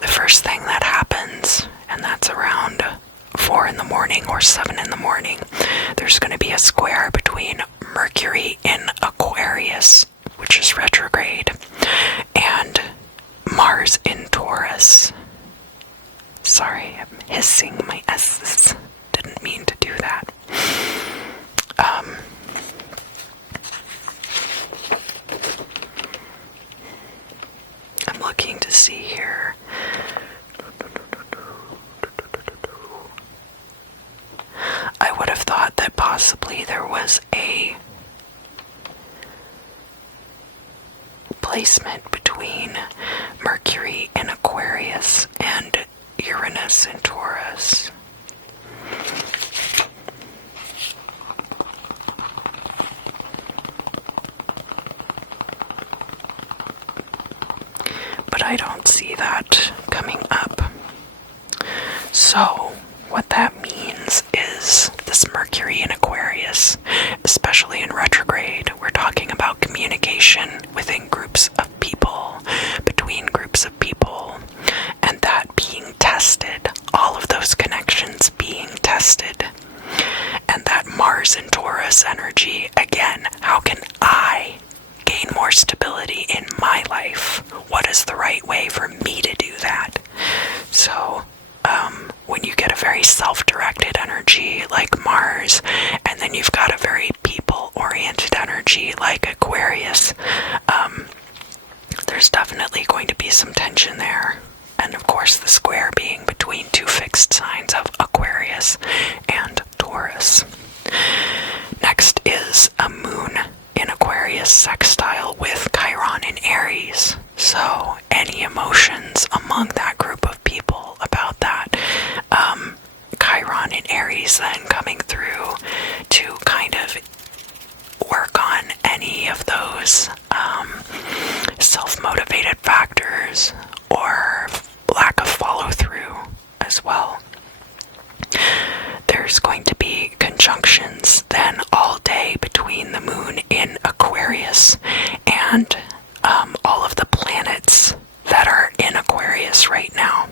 the first thing that happens, and that's around 4 in the morning or 7 in the morning, there's going to be a square between Mercury in Aquarius, which is retrograde, and Mars in Taurus. Sorry, I'm hissing my S's. Didn't mean to do that. I'm looking to see here. I would have thought that possibly there was a placement between Mercury in Aquarius and Uranus in Taurus. But I don't see that coming up. So what that means is this Mercury in Aquarius, especially in retrograde, we're talking about communication within groups of people, between groups of people, and that being tested, all of those connections being tested. And that Mars in Taurus energy, again, how can I gain more stability in my life? What is the right way for me to do that? So, when you get a very self-directed energy like Mars, and then you've got a very people-oriented energy like Aquarius, there's definitely going to be some tension there. And of course, the square being between two fixed signs of Aquarius and Taurus. Next is a moon in Aquarius sextile with Chiron in Aries. So any emotions among that group of people about that, Chiron in Aries then coming through to kind of work on any of those self-motivated factors or lack of follow-through as well. There's going to be conjunctions then all day between the moon in Aquarius and all of the planets that are in Aquarius right now.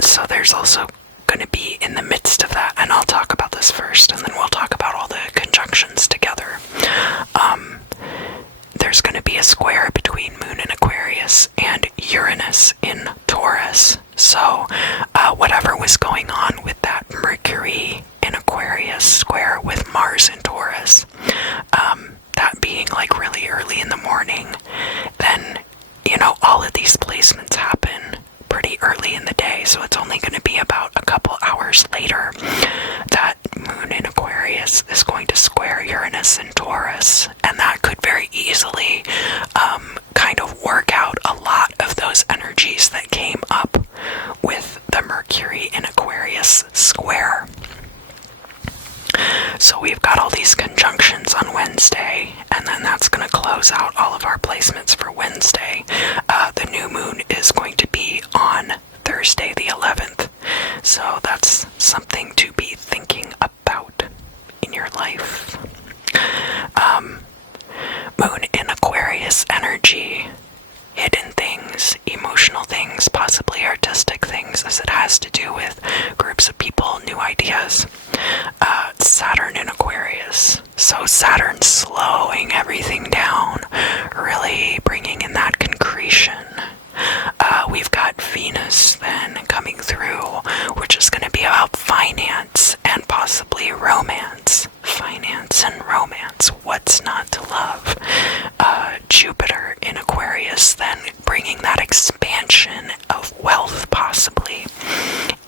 So there's also going to be in the midst of that, and I'll talk about this first, and then we'll talk about all the conjunctions together. There's going to be a square between Moon in Aquarius and Uranus in Taurus. So whatever was going on with that Mercury in Aquarius square with Mars in Taurus, that being like really early in the morning, then, you know, all of these placements happen pretty early in the day, so it's only going to be about a couple hours later that Moon in Aquarius is going to square Uranus in Taurus, and that could very easily kind of work out a lot of those energies that came up with the Mercury in Aquarius square. So we've got all these conjunctions on Wednesday, and then that's going to close out all of our placements for Wednesday. The new moon is going to be on Thursday the 11th, so that's something to be thinking about in your life. Moon in Aquarius energy, hidden things, emotional things, possibly artistic things, as it has to do with groups of people, new ideas. Saturn in Aquarius, so Saturn slowing everything down, really bringing in that concretion. We've got Venus then coming through, which is going to be about finance and possibly romance. Finance and romance, what's not to love? Jupiter in Aquarius then bringing that expansion of wealth possibly.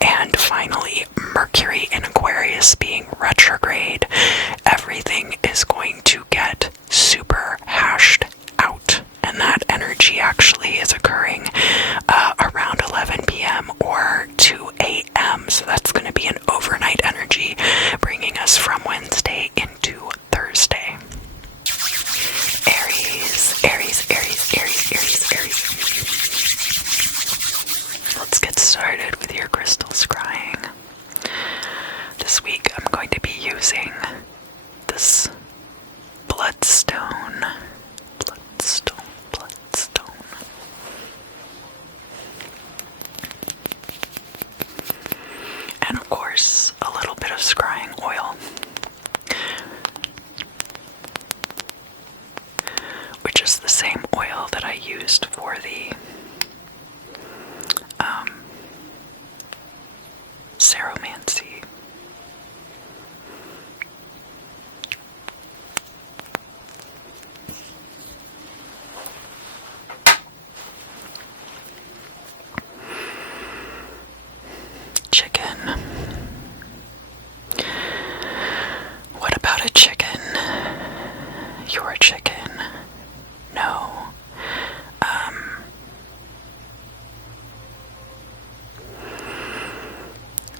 And finally, Mercury in Aquarius being retrograde. Everything is going to get super hashed out. And that energy actually is occurring around 11 p.m. or 2 a.m. So that's going to be an overnight energy, bringing us from Wednesday into Thursday. Aries, Aries, Aries, Aries, Aries, Aries. Let's get started with your crystal scrying. This week I'm going to be using this bloodstone. And of course, a little bit of scrying oil, which is the same oil that I used for the ceromancy. Chicken. What The chicken. Your chicken. No.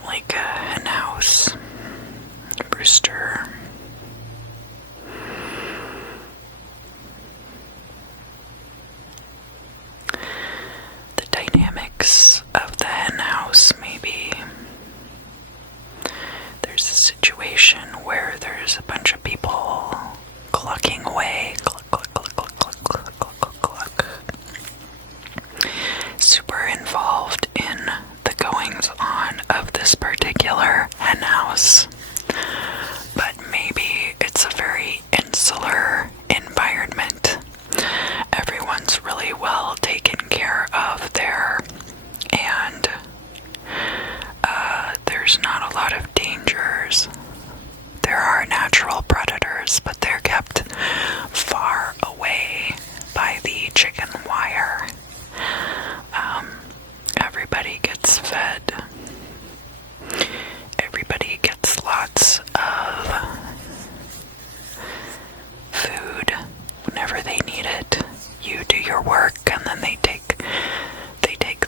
Like a hen house. A rooster. The dynamics of the hen house, maybe. There's a situation where there's a bunch of people clucking away, cluck, cluck, cluck, cluck, cluck, cluck, cluck, cluck, cluck. Super involved in the goings on of this particular hen house. But maybe it's a very insular environment. Everyone's really well taken care of there, and there's not a lot of dangers. There are natural predators, but they're kept far away by the chicken wire. Everybody gets fed. Everybody gets lots of food whenever they need it. You do your work, and then they take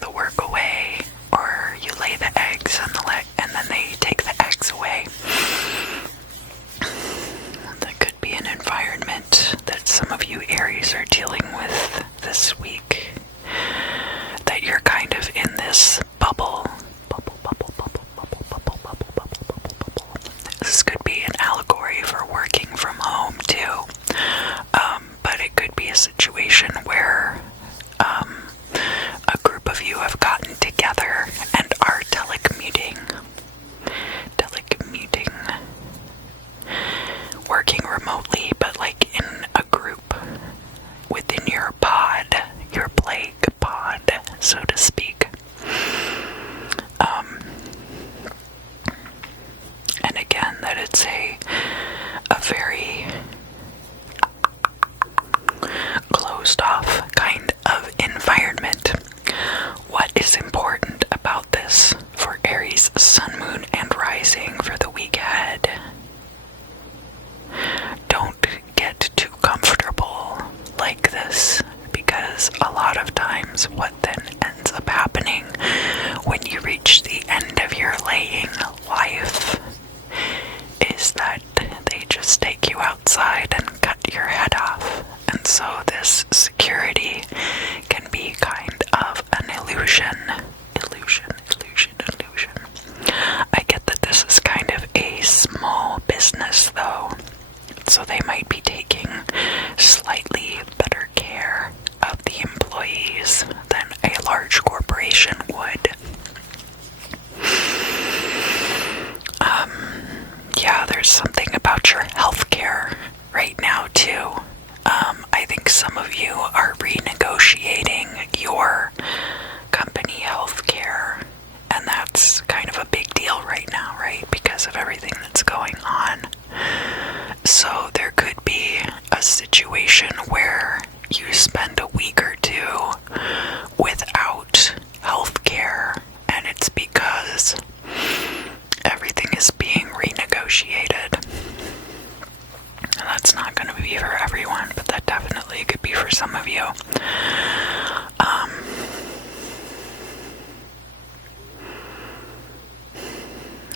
the work away, or you lay the eggs and then they take the eggs away. That could be an environment that some of you Aries are dealing with this week. That you're kind of in this bubble. This could be an allegory for working from home too. But it could be a situation where a group of you have gotten together and are telecommuting, working remotely, but like in a group within your pod, your plague pod, so to speak. And again, that it's a very closed off kind of environment. What is important about this for Aries, Sun, Moon, and Rising for the week ahead? Don't get too comfortable like this, because a lot of times what then ends up happening when you reach the end of your laying life is that they just take you outside and cut your head off. And so this security can be kind of an illusion. I get that this is kind of a small business though, so they might be taking slightly better care of the employees than a large corporation would. Yeah, there's something about your healthcare right now too. I think some of you are renegotiating your company healthcare, and that's kind of a big deal right now, right? Because of everything that's going on. So there could be a situation where you spend a week or two without healthcare, and it's because everything is being renegotiated. And that's not going to be for everyone, but that definitely could be for some of you.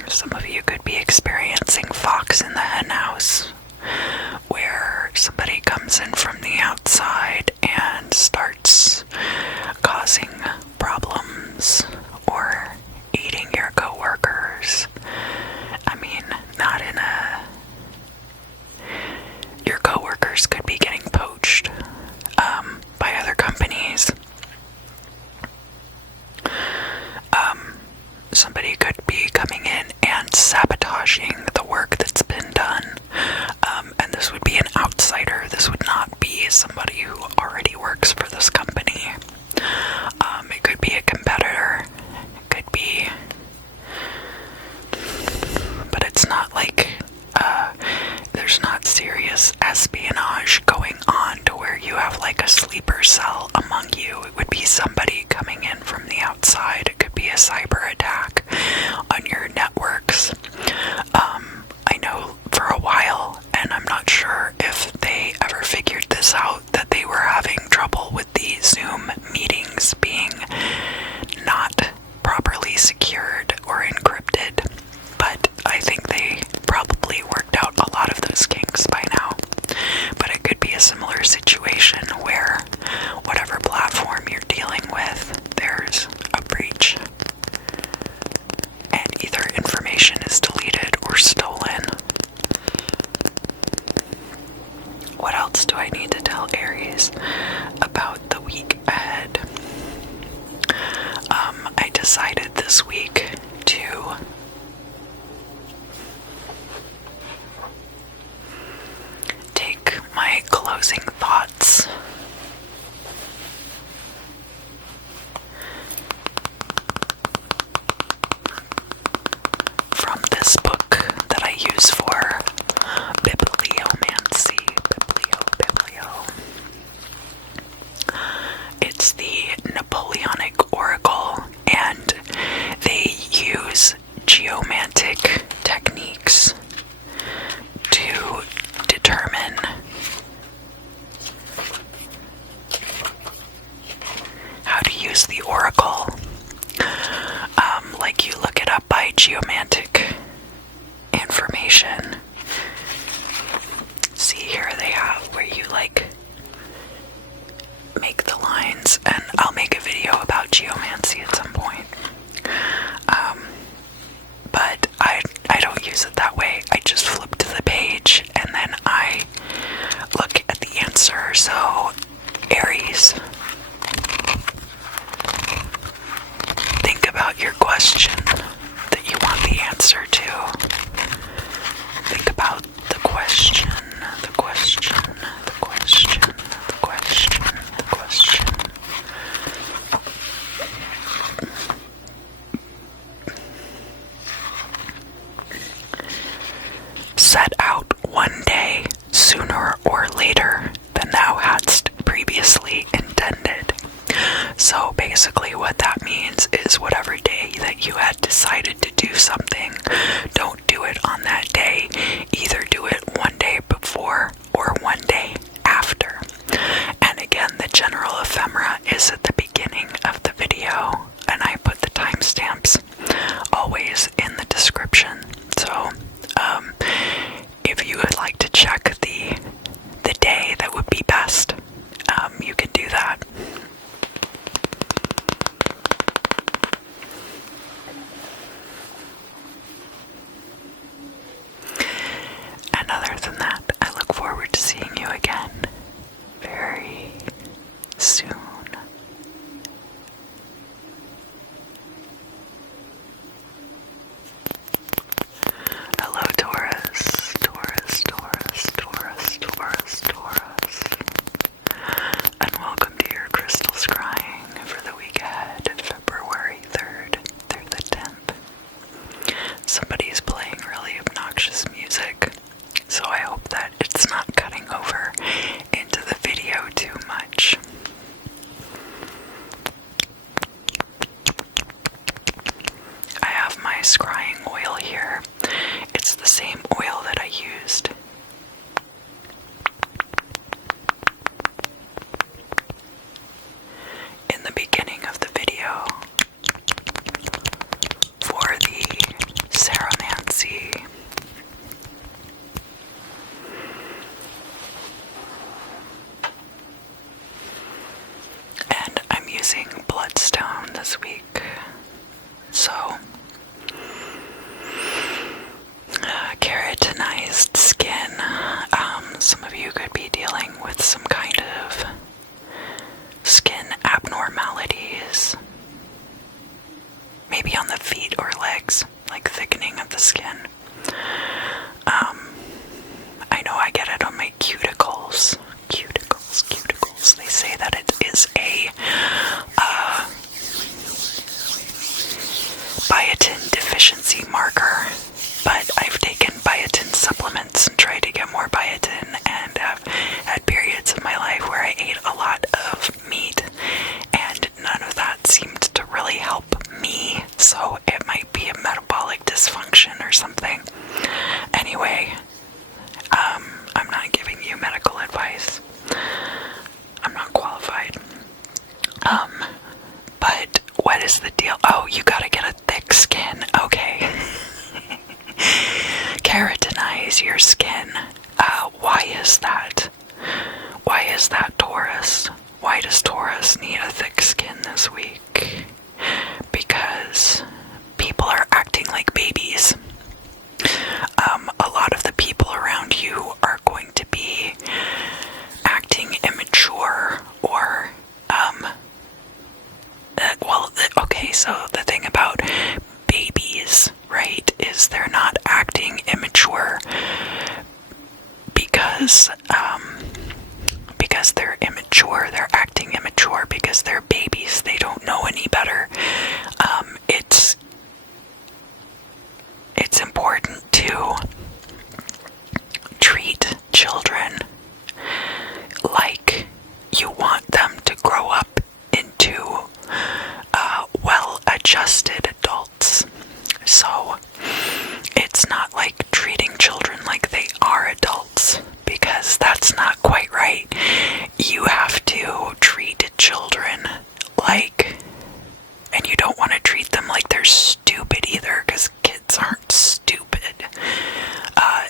Some of you could be experiencing fox in the hen house, where somebody comes in from the outside and starts causing problems or eating your coworkers. I mean, not in a... Your coworkers could be getting poached by other companies. Somebody could be coming in and sabotaging the work that's been done. And this would be an outsider. This would not be somebody who already works for this company. It could be a competitor. It could be... But it's not like... there's not serious espionage going on to where you have like a sleeper cell among you. It would be somebody coming in from the outside. It could be a cyber attack on your networks. I know for a while, else do I need to tell Aries about the week ahead? I decided this week to take my closing thoughts from this book that I use for bibliomancy. It's the Napoleonic Oracle, and they use geomantic techniques to determine how to use the oracle. Like you look it up by geomantic information. See, here they have where you like make the lines, and I'll make a video about geomancy at some point. But I don't use it that way. I just flip to the page and then I look at the answer. So Aries, think about your question that you want the answer to. Think about the question, the question, the question, the question, the question. Set out one day sooner or later than thou hadst previously intended. So basically what that means is whatever day that you had decided to do something, don't do it on that day. Either do it one day before or one day after. And again, the general ephemera is at the beginning of the video, and I put the timestamps always in the description. So if you would like to check the day that would be best, you can do that. And other than that, I look forward to seeing you again very soon. Hello, Taurus, Taurus, Taurus, Taurus, Taurus, Taurus. And welcome to your crystal scrying for the week ahead, February 3rd through the 10th. Somebody's playing really obnoxious music, so I hope that it's not cutting over into the video too much. I have my scrying oil here. It's the same oil that I used in the beginning of the video for the ceromancy. And I'm using bloodstone this week. So keratinized skin. Some of you could be dealing with some kind of skin abnormalities. Maybe on the feet or legs, like thickening of the skin. I know I get it on my cuticles. Cuticles. They say that it is a biotin deficiency marker, but I've taken biotin supplements and tried to get more biotin, and have had periods in my life where I ate a lot of meat, and none of that seemed to really help me, so it might be a metabolic dysfunction or something. Anyway, I'm not giving you medical advice. I'm not qualified. But what is the deal? Oh, you gotta get a thick skin. Okay. Keratinize your skin. Why is that? Why is that, Taurus? Why does Taurus need a thick skin this week? Because people are acting like babies. A lot of the people around you are going to be things because they're immature, they're acting immature because they're babies, they don't know any better. It's important to treat children like you want them to grow up into well-adjusted adults. So it's not like treating children like they are adults, because that's not quite right. You have to treat children like, and you don't want to treat them like they're stupid either, because kids aren't stupid.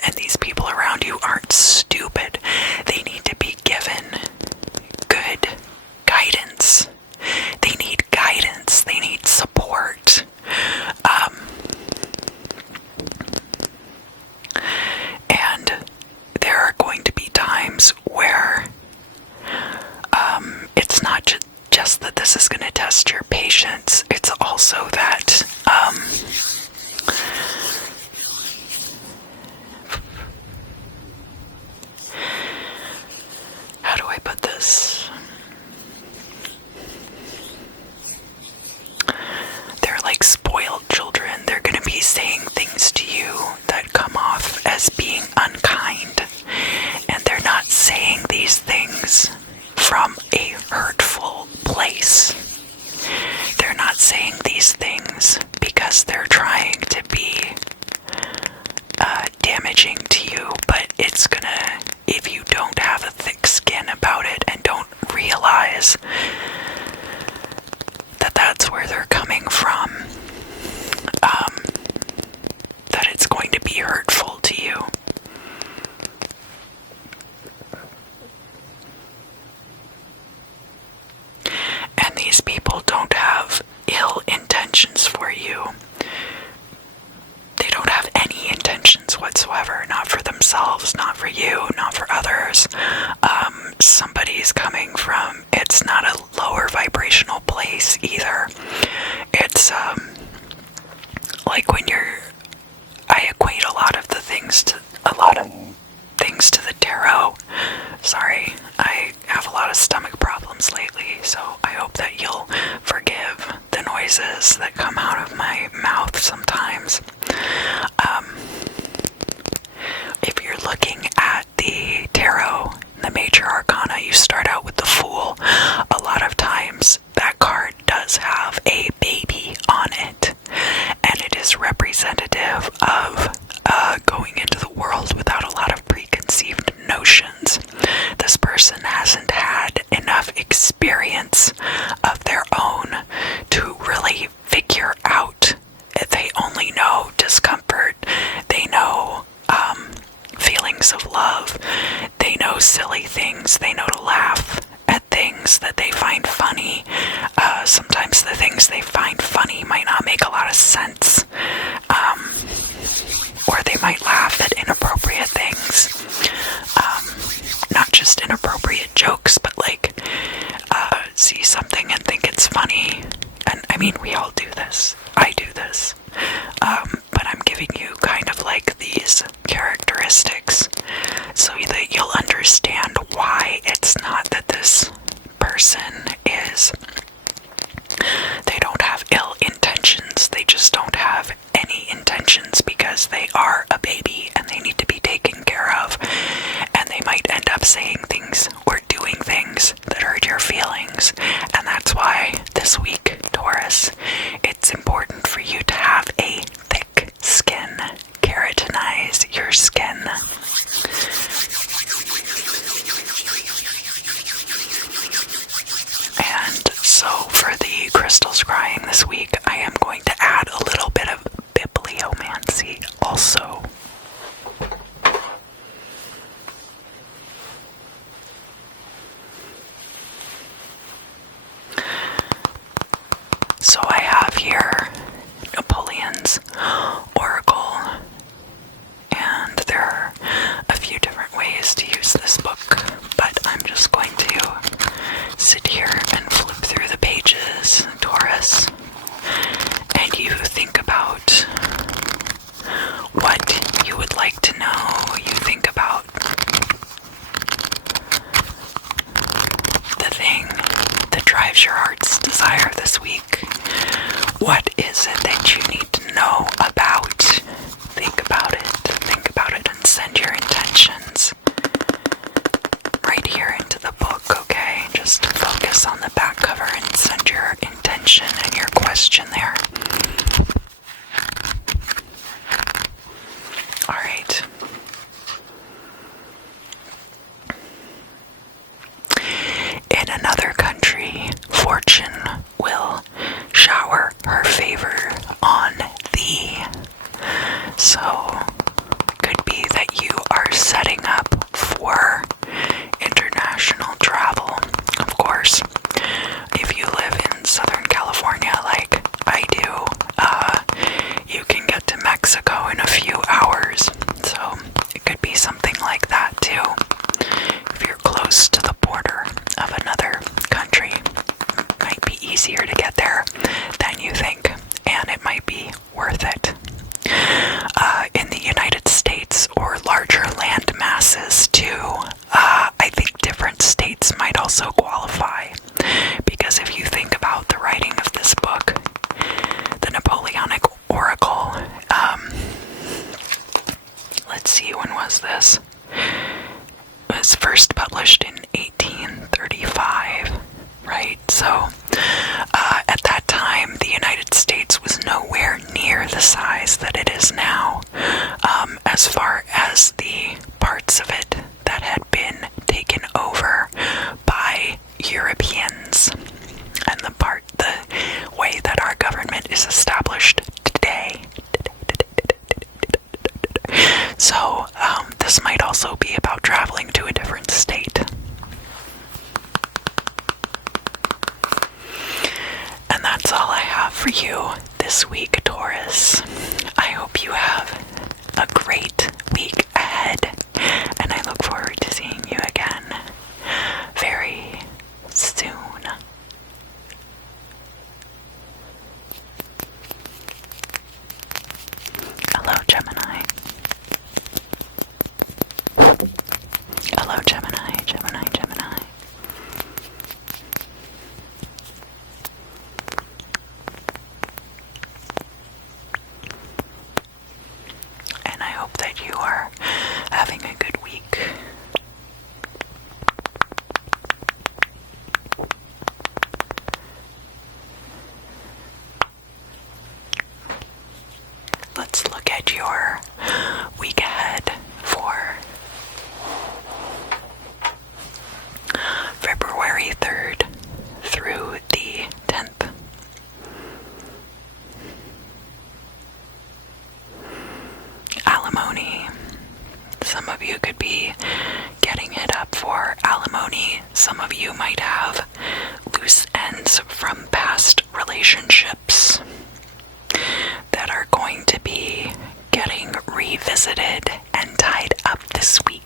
And these people around you aren't stupid. They need to be given good guidance. They need guidance. They need support. And there are going to be times where it's not just that this is going to test your patience, it's also that how do I put this? They're like spoiled children. They're going to be saying things to you that come off as being unkind. And they're not saying these things from a hurtful place. They're not saying these things because they're trying to be damaging to you, but it's gonna, if you don't have a thick skin about it and don't realize that that's where they're coming from, that it's going to be hurtful to you. And these people don't have ill intentions for you. They don't have any intentions whatsoever, not for themselves, not for you, not for others. Somebody's coming from, it's not a lower vibrational place either. It's like when I equate a lot of things to the tarot. Sorry, I have a lot of stomach problems lately, so I hope that you'll forgive the noises that come out of my mouth sometimes. If you're looking at the tarot, the major arcana, you start out with the Fool. A lot of times that card does have a baby on it, and it is representative of going into the world without a lot of preconceived notions. This person hasn't had enough experience of their own to really figure out. They only know discomfort. They know feelings of love. They know silly things. They know to laugh at things that they find funny. Sometimes the things they find funny might not make a lot of sense. Or they might laugh at inappropriate things. Not just inappropriate jokes, but like see something and think it's funny. And I mean, we all do this. I do this. But I'm giving you kind of like these characteristics so that you'll understand why it's not that this person they don't have ill intentions. They just don't have any intentions because they are a baby and they need to be taken care of. And they might end up saying things or doing things that hurt your feelings. And that's why this week, Taurus, it's important for you to have a thick skin. Keratinize your skin. And so for the crystal scrying this week, I am going to add a little bit of bibliomancy also. is your heart's desire this week? What is it that you need to know about? Think about it, and send your intentions right here into the book, okay? Just focus on the back cover and send your intention and your question there. Alright. In another country, fortune will shower her favor on thee. So, could be that you are setting up for international travel. Of course, if you live in Southern California like I do, you can get to Mexico in a few hours. So, it could be something like that too. If you're close to the border of another country, it might be easier to get there than you think, and it might be worth it. In the United States or larger land masses too, I think different states might also qualify, because if you think about the writing of this book, the Napoleonic Oracle, let's see, when was this? It was first published in 1835, right? So, at that time, the United States was nowhere near the size that it is now, as far as the parts of it that had been taken over by Europeans, and the way that our government is established today. So, this might also be about traveling to a different state. And that's all I have for you this week, Taurus. I hope you have a great week ahead, and I look forward to seeing you again very soon. Hello, Gemini. Hello, Gemini, Gemini, Gemini. And I hope that you are having a good week. Let's look at your week ahead for February 3rd through the 10th. Alimony. Some of you could be getting hit up for alimony. Some of you might have loose ends from past relationships that are going to be getting revisited and tied up this week.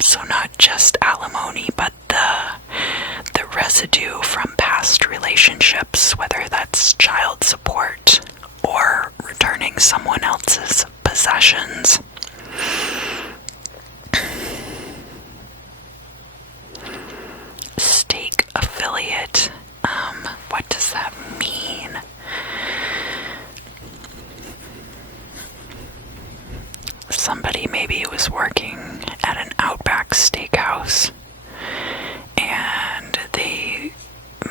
So not just alimony, but the residue from past relationships, whether that's child support or returning someone else's possessions. Stake affiliate. What does that mean? Somebody maybe was working at an Outback steakhouse and they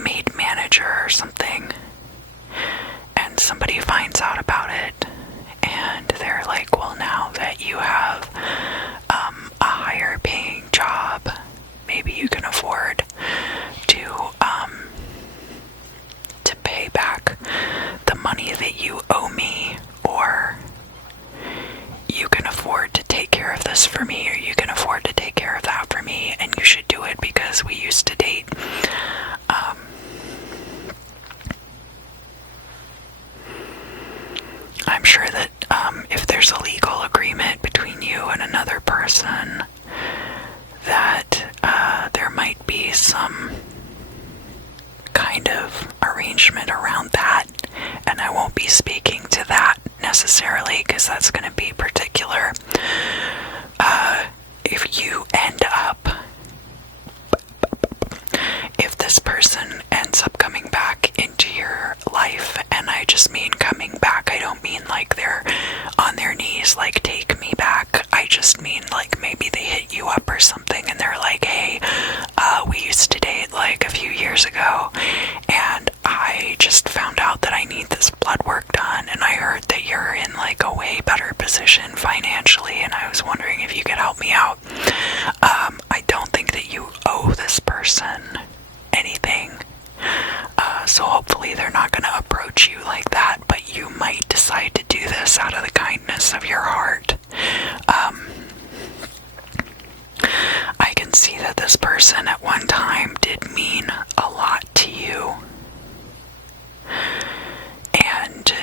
made manager or something, and somebody finds out about it, and they're like, well, now that you have a higher paying job, maybe you can afford to pay back the money that you owe me, or you can afford to take care of this for me, or you can afford to take care of that for me, and you should do it because we used to date. I'm sure that if there's a legal agreement between you and another person, that there might be some kind of arrangement around that, and I won't be speaking to that necessarily because that's going to be particular. If you end up just mean like maybe they hit you up or something and they're like, hey, we used to date like a few years ago and I just found out that I need this blood work done, and I heard that you're in like a way better position financially, and I was wondering if you could help me out. I don't think that you owe this person anything, so hopefully they're not going to approach you like that, but you might decide to do this out of the kindness of your heart. I can see that this person at one time did mean a lot to you. And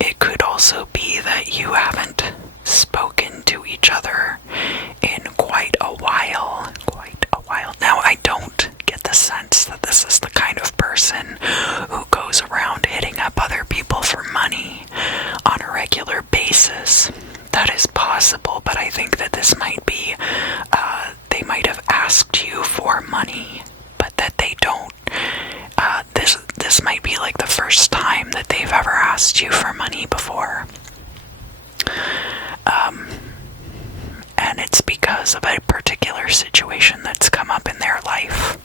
it could also be that you haven't spoken to each other in quite a while. Now, I don't get the sense that this is the kind of person who goes around hitting up other people for money on a regular basis. That is possible, but I think that this might be, they might have asked you for money, but that they don't. This might be like the first time that they've ever asked you for money before. And it's because of a particular situation that's come up in their life.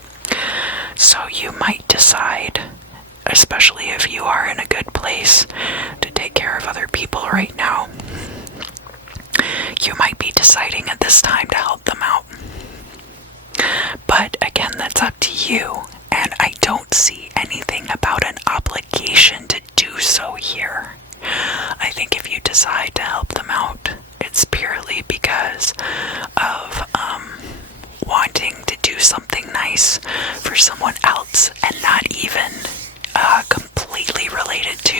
So you might decide, especially if you are in a good place to take care of other people right now, you might be deciding at this time to help them out. But again, that's up to you, and I don't see anything about an obligation to do so here. I think if you decide to help them out, it's purely because of wanting to do something nice for someone else, and not even completely related to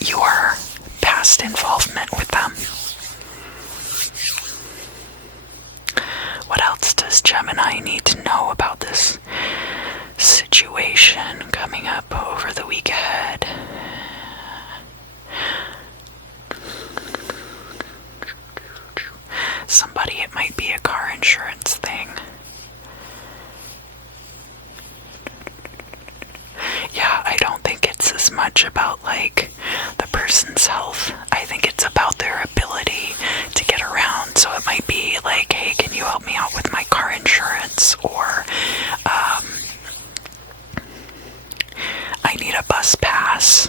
your past involvement with them. What else does Gemini need to know about this situation coming up over the week ahead? Somebody, it might be a car insurance thing. Yeah, I don't think it's as much about like the person's health. I think it's about their ability to get around. So it might be like, hey, can you help me out with my car insurance? Or I need a bus pass.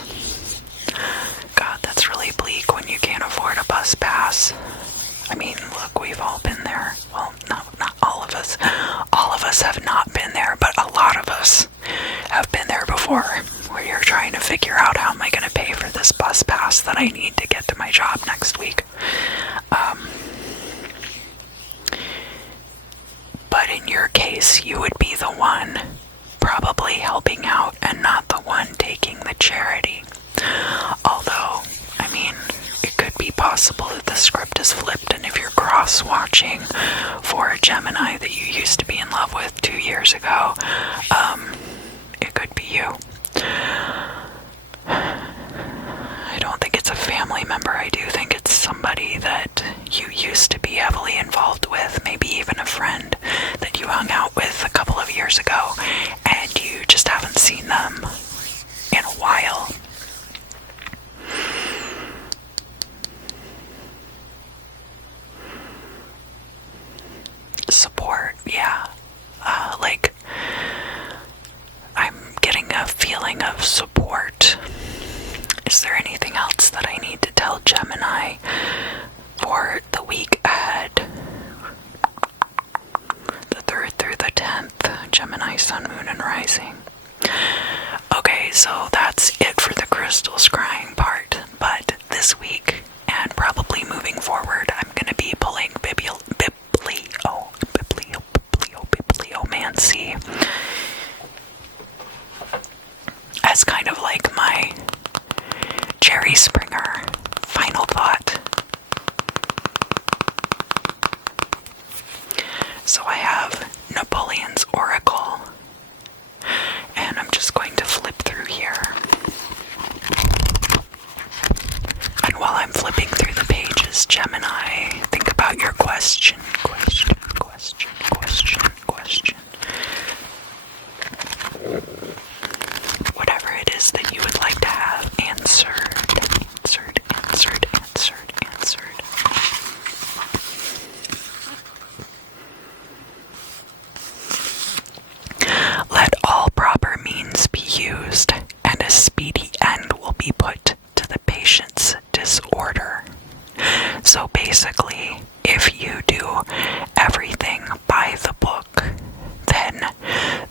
God, that's really bleak when you can't afford a bus pass. I mean, look, we've all been there. Well, not all of us. All of us have not been there, but a lot of us have been there before, where you're trying to figure out, how am I going to pay for this bus pass that I need to get to my job next week? But in your case, you would be the one probably helping out and not the one taking the charity. Although, I mean, it could be possible that the script is flipped, and if you're cross-watching for a Gemini that you used to be in love with 2 years ago, it could be you. I don't think it's a family member. I do think it's somebody that you used to be heavily involved with, maybe even a friend that you hung out with a couple of years ago, and you just haven't seen them in a while. Support, yeah. Like, I'm getting a feeling of support. Is there anything else that I need to tell Gemini for the week ahead? The 3rd through the 10th, Gemini, Sun, Moon, and Rising. Okay, so that's it for the crystal scrying part. But this week, and probably moving forward, I'm going to be pulling bibliomancy as kind of like my Jerry Springer final thought. So I have Napoleon's Oracle, and I'm just going to flip through here. And while I'm flipping through the pages, Gemini, think about your question. Whatever it is that you would like to have answered. So basically, if you do everything by the book, then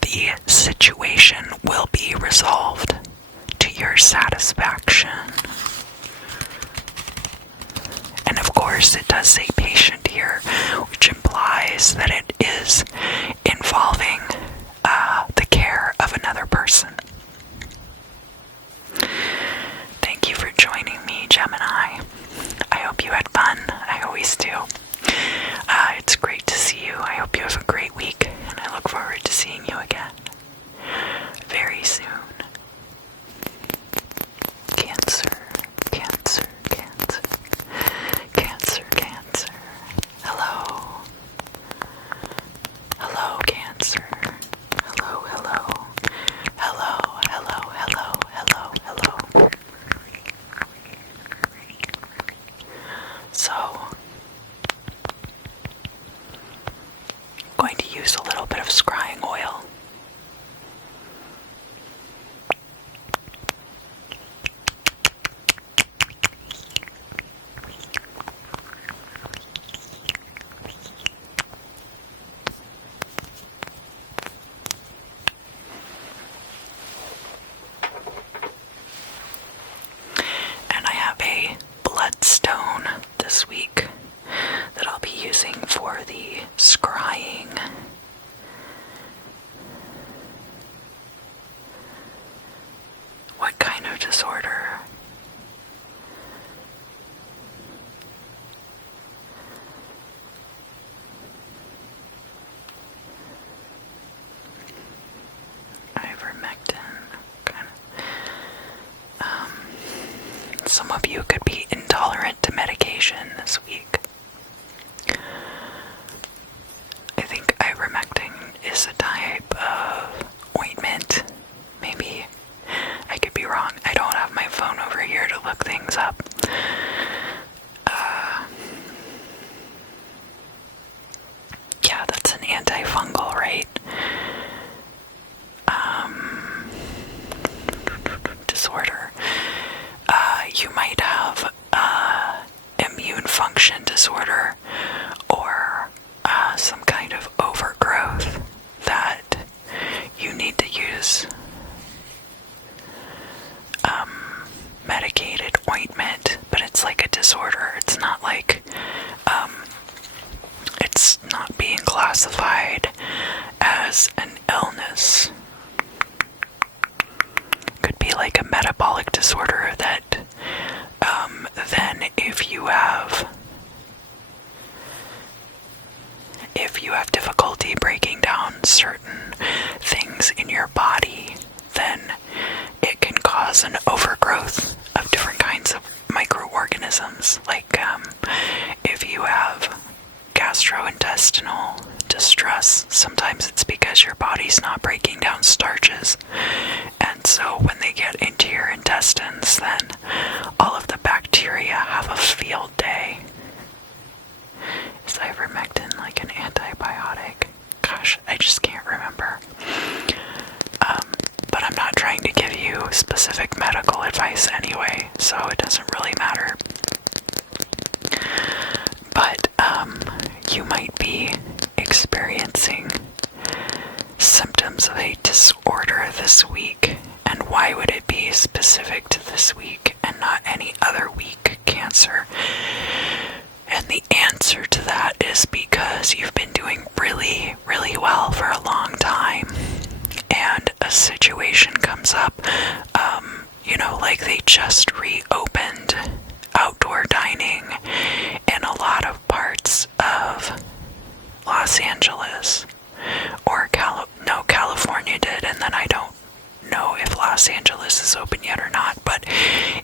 the situation will be resolved to your satisfaction. And of course, it does say patient here, which implies that it is involving the care of another person. Thank you for joining me, Gemini. I hope you had fun. I always do. It's great to see you. I hope you have a great week, and I look forward to seeing you again very soon. Cancer, Cancer, Cancer, Cancer, Cancer. Hello. Hello, Cancer. Hello, hello. Hello, hello, hello, hello, hello. So, I'm going to use a little bit of scrying oil. And I have a bloodstone this week that I'll be using for the scrying. What kind of disorder? Ivermectin. Kind of. Some of you could be intolerant to medication this week. I think ivermectin is a type of ointment. Maybe. I could be wrong. I don't have my phone over here to look things up. Yeah, that's an antifungal, right? Disorder. You might have immune function disorder or some kind of overgrowth that you need to use medicated ointment, but it's like a disorder. It's not like it's not being classified as an illness. Could be like a metabolic disorder that then if you have difficulty breaking down certain things in your body, then it can cause an overgrowth of different kinds of microorganisms. Like if you have gastrointestinal distress, sometimes it's because your body's not breaking down starches, and so when they get into your intestines, then all of the bacteria have a field day. Is ivermectin like an antibiotic? Gosh, I just can't remember. But I'm not trying to give you specific medical advice anyway, so it doesn't really matter. But you might be experiencing symptoms of a disorder this week. And why would it be specific to this week and not any other week, Cancer? And the answer to that is because you've been doing really, really well for a long time. And a situation comes up, like they just reopened outdoor dining in a lot of parts of Los Angeles. Or California did, and then I don't know if Los Angeles is open yet or not, but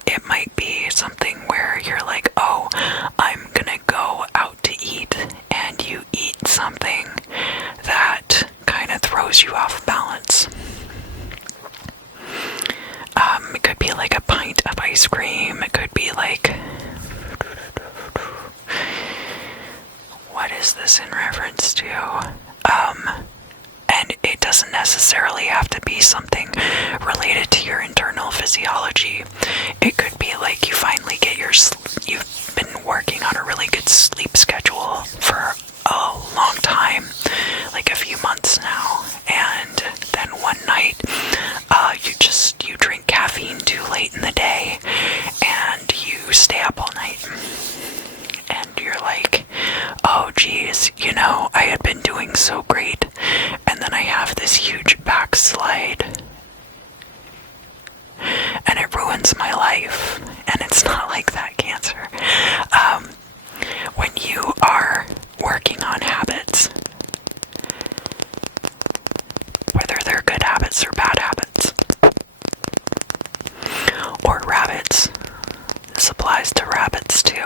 it might be something where you're like, oh, I'm gonna go out to eat, and you eat something that kind of throws you off balance. It could be like a pint of ice cream. It could be like, what is this in reference to? And it doesn't necessarily have to be something related to your internal physiology. It could be like you finally get you've been working on a really like, oh geez, you know, I had been doing so great, and then I have this huge backslide, and it ruins my life. And it's not like that, Cancer. When you are working on habits, whether they're good habits or bad habits, or rabbits, this applies to rabbits too.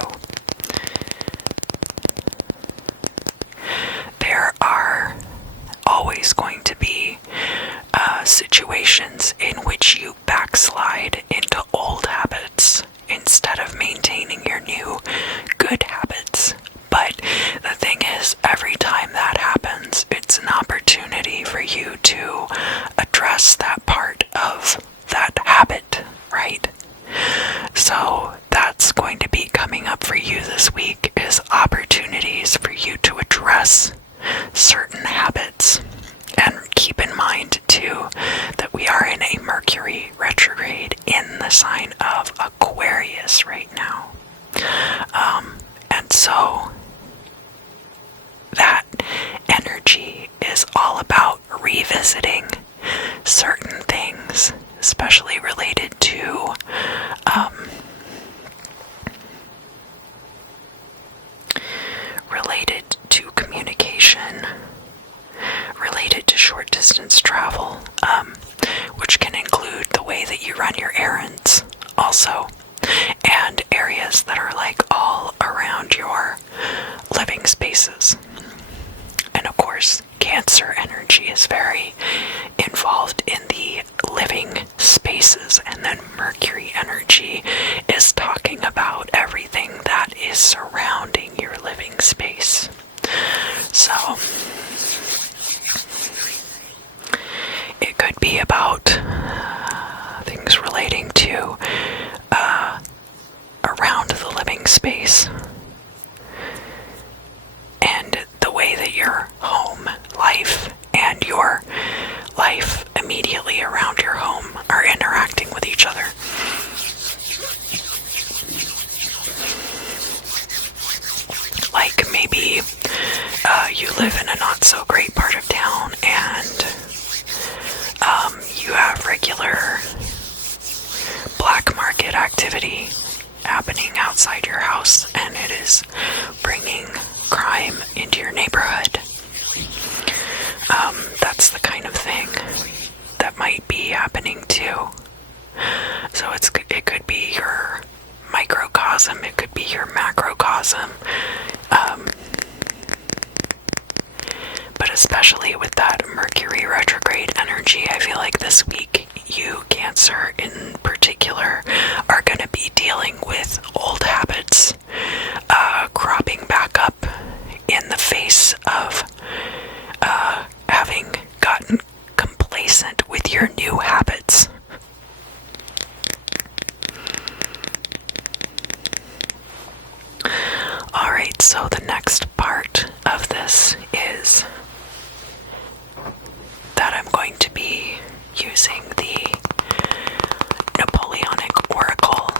There are always going to be situations in which you backslide into old habits instead of maintaining your new good habits. But the thing is, every time that happens, it's an opportunity for you to address that part of that habit, right? So that's going to be coming up for you this week, is opportunities for you to address certain habits. And keep in mind too that we are in a Mercury retrograde in the sign of Aquarius right now. And so that energy is all about revisiting certain things, especially related to communication, related to short distance travel, which can include the way that you run your errands also, and areas that are like all around your living spaces. And of course, Cancer energy is very involved in the living spaces, and then Mercury energy is talking about everything that is surrounding your living space. So it could be about things relating to around the living space and the way that your home life and your life immediately around your home are interacting with each other. Like maybe you live in a not so great part of town, and you have regular black market activity happening outside your house, and it is bringing crime into your neighborhood. That's the kind of thing that might be happening too. So it could be your microcosm, it could be your macrocosm, but especially with that Mercury retrograde energy, I feel like this week you, Cancer in particular, are going to be dealing with old habits cropping back up in the face of having gotten complacent with your new habits. Alright, so the next part of this is that I'm going to be using the Napoleonic Oracle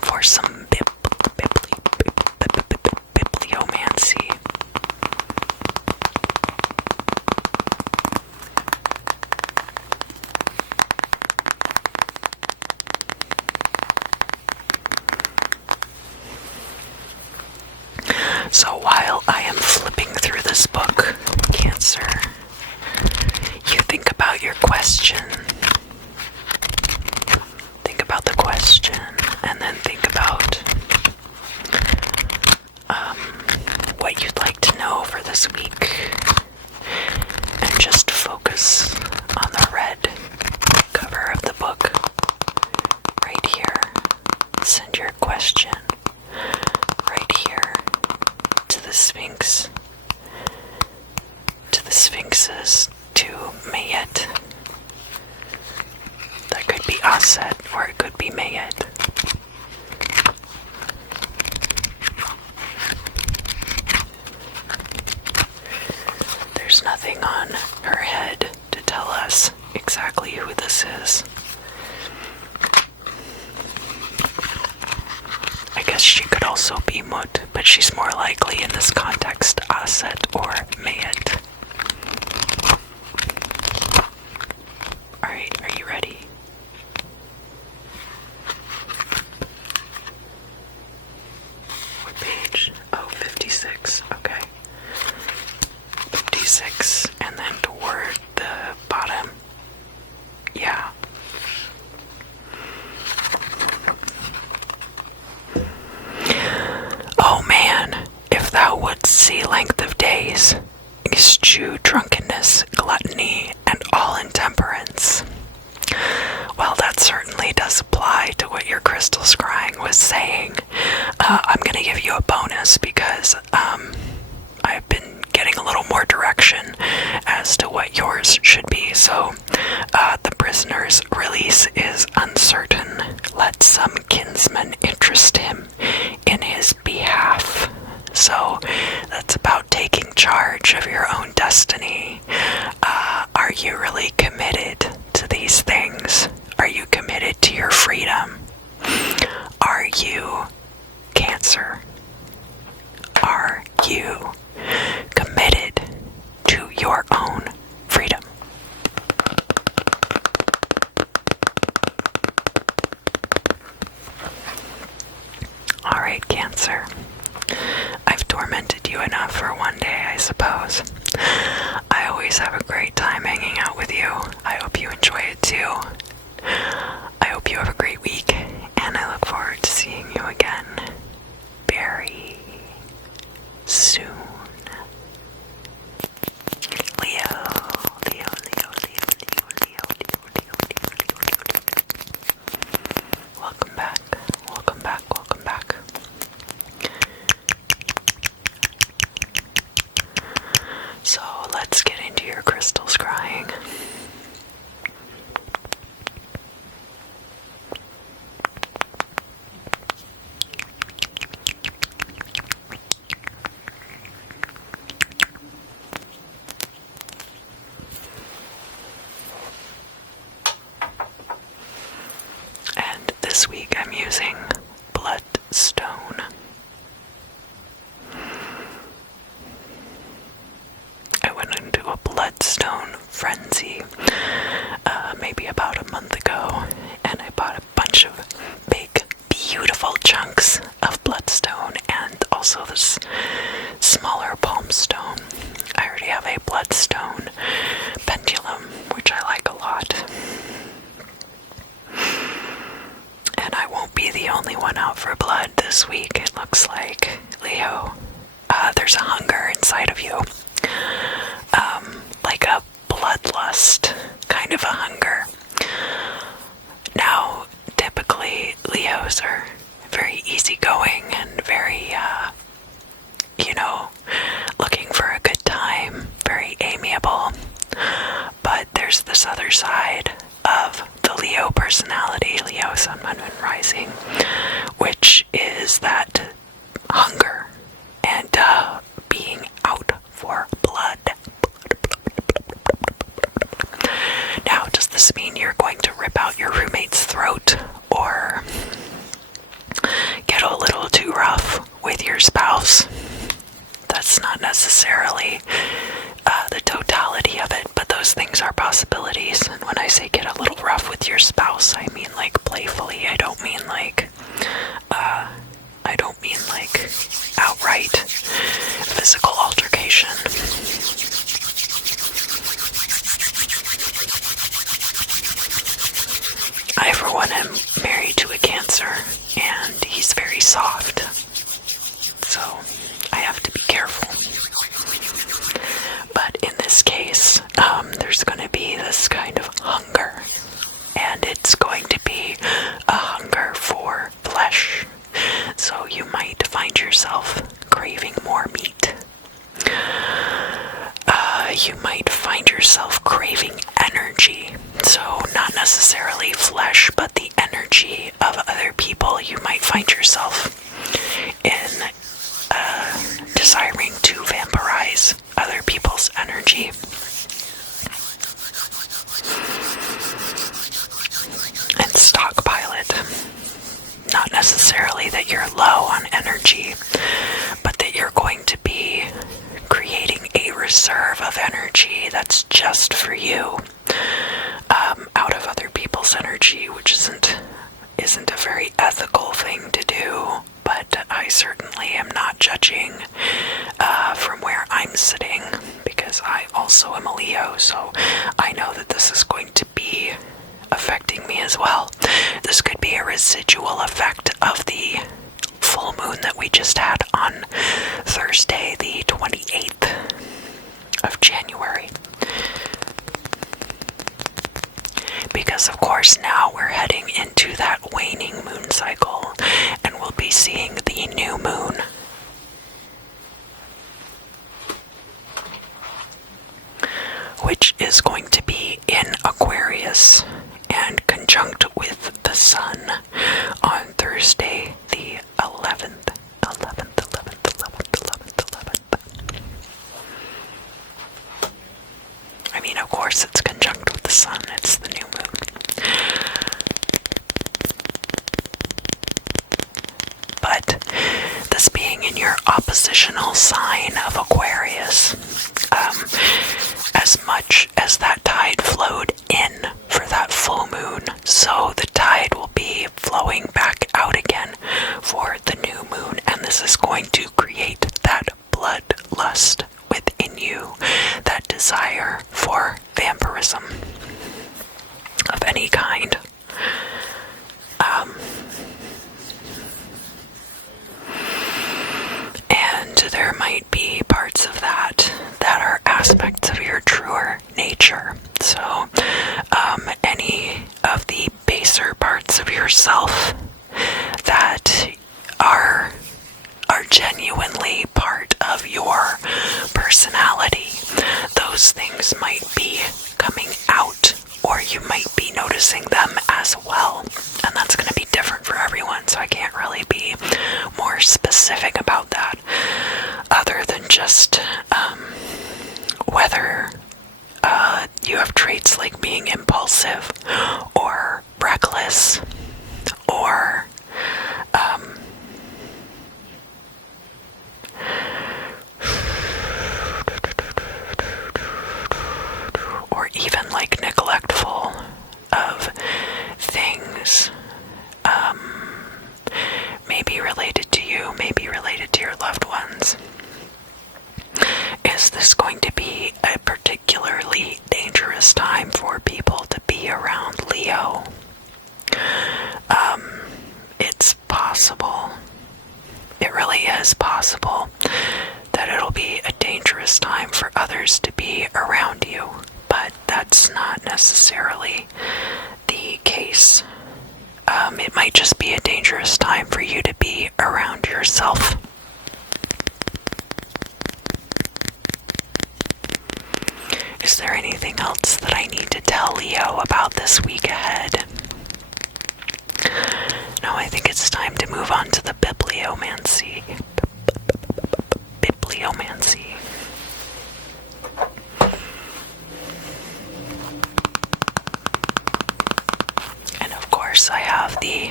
for some bibliomancy. So while I am flipping through this book, Cancer, you think about your question. Think about the question, and then think about what you'd like to know for this week. And just focus on the red cover of the book right here. Send your question right here to the Sphinx, to the Sphinxes, to Mayet. That could be Aset, or it could be Mayet. There's nothing on her head to tell us exactly who this is. I guess she could also also be mut, but she's more likely in this context aset or mayet. Alright, are you ready? What page? Oh, 56. Okay. 56, and then toward the bottom. Yeah. Oh man, if thou wouldst see length of days, eschew drunkenness, gluttony, and all intemperance. Well, that certainly does apply to what your crystal scrying was saying. I'm gonna give you a bonus because I've been getting a little more direction as to what yours should be. So, the prisoner's release is uncertain. Let some kinsman interest him in his behalf. So, that's about taking charge of your own destiny. Are you really committed to these things? Are you committed to your freedom? Are you Cancer? Are you committed to your own freedom? Alright, Cancer. I've tormented you enough for one day, I suppose. I always have a great time hanging out with you. I hope you enjoy it too. I hope you have a great week, and I look forward to seeing you again very soon. Leo. Welcome back. Welcome back. Welcome back. So let's get into your crystal scrying. And this week I'm using bloodstone. I went into a bloodstone frenzy maybe about a month ago, and I bought a bunch of big, beautiful chunks of bloodstone and also this smaller palm stone. I already have a bloodstone pendulum, which I like a lot. And I won't be the only one out for blood this week, it looks like, Leo. There's a hunger inside of you. Like a bloodlust kind of a hunger. Now, typically, Leos are very easygoing and very, looking for a good time, very amiable. But there's this other side of the Leo personality, Leo, Sun, Moon, and Rising, which is that hunger and being out for blood. Now, does this mean you're going to rip out your roommate's throat or get a little too rough with your spouse? That's not necessarily the totality of it, but those things are possibilities. And when I say get a little rough with your spouse, I mean like playfully. I don't mean like outright physical altercation. I, for one, am married to a Cancer, and he's very soft, so I have to be careful. But in this case, there's going to be this kind of hunger, and it's going to be a hunger for flesh. So you might find yourself craving more meat. You might find yourself craving energy. So not necessarily flesh, but the energy of other people. You might find yourself in desiring to vampirize other people's energy. And stockpile it. Not necessarily that you're low on energy. energy that's just for you, out of other people's energy, which isn't a very ethical thing to do, but I certainly am not judging from where I'm sitting, because I also am a Leo, so I know that this is going to be affecting me as well. This could be a residual effect of the full moon that we just had on Thursday, the 28th of January. Because of course now we're heading into that waning moon cycle, and we'll be seeing the new moon. Which is going to be in Aquarius and conjunct with the sun on Thursday the 11th. I mean, of course it's conjunct with the sun, it's the new moon. But this being in your oppositional sign of Aquarius, as much as that tide flowed in for that full moon, so the tide will be flowing back out again for the new moon, and this is going to create that bloodlust within you, that desire for vampirism of any kind. And there might be parts of that are aspects of your truer nature. So, any of the baser parts of yourself that are genuinely part of your personality, those things might be coming out, or you might be noticing them as well. And that's going to be different for everyone, so I can't really be more specific about that, other than just whether you have traits like being impulsive or reckless, or even like neglectful of things, maybe related to you, maybe related to your loved ones. Is this going to be a particularly dangerous time for people to be around Leo? It's possible, it really is possible, that it'll be a dangerous time for others to be around you, but that's not necessarily the case. It might just be a dangerous time for you to be around yourself. Is there anything else that I need to tell Leo about this week ahead? No, I think it's time to move on to the bibliomancy. Bibliomancy. And of course, I have the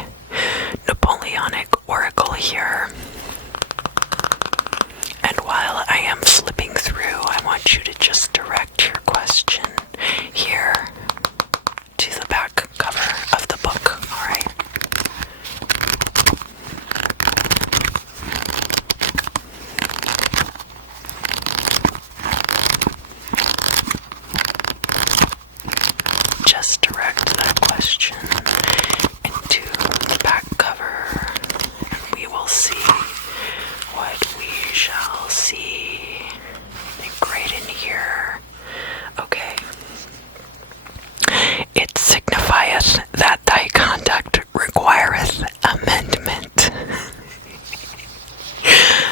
Napoleonic Oracle here. And while I am flipping through, I want you to just direct your question here to the back cover of the book, alright? Just direct that question into the back cover, and we will see what we shall see. Think right in here. Okay. It signifieth that thy conduct requireth amendment.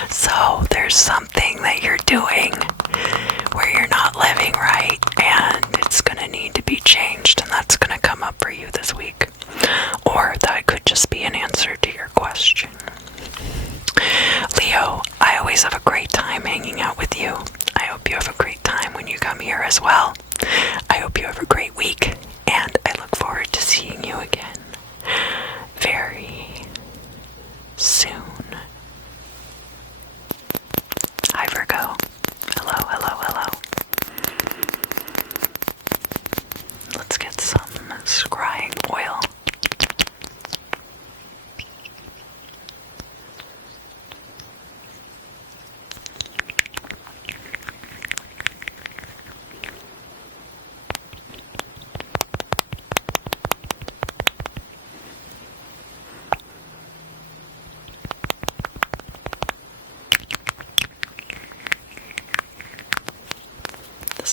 So there's something that you're doing where you're not living right, and it's going to need to be changed, and that's going to come up for you this week. Or that could just be an answer to your question. Leo, I always have a great time hanging out with you. I hope you have a great time when you come here as well. I hope you have a great week, and I look forward to seeing you again very soon. Hi Virgo. Hello, hello, hello.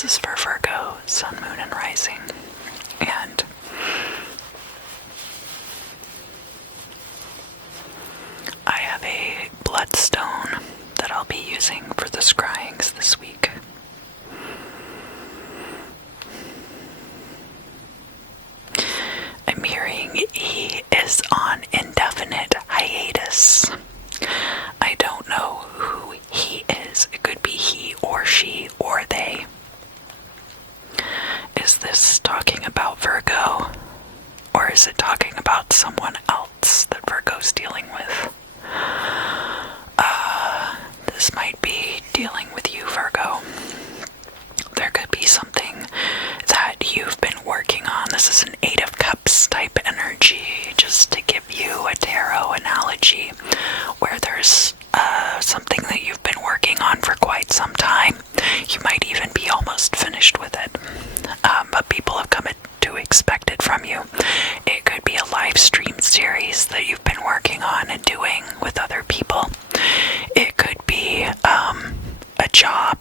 This is for Virgo, Sun, Moon, and Rising. And I have a bloodstone that I'll be using for the scryings this week. I'm hearing he is on indefinite hiatus. I don't know who he is. It could be he or she or they. Is this talking about Virgo? Or is it talking about someone else that Virgo's dealing with? This might be dealing with you, Virgo. There could be something that you've been working on. This is an Eight of Cups type energy, just to give you a tarot analogy, where there's something that you've been working on for quite some time. You might even be almost finished with it, but people have come to expect it from you. It could be a live stream series that you've been working on and doing with other people. It could be a job.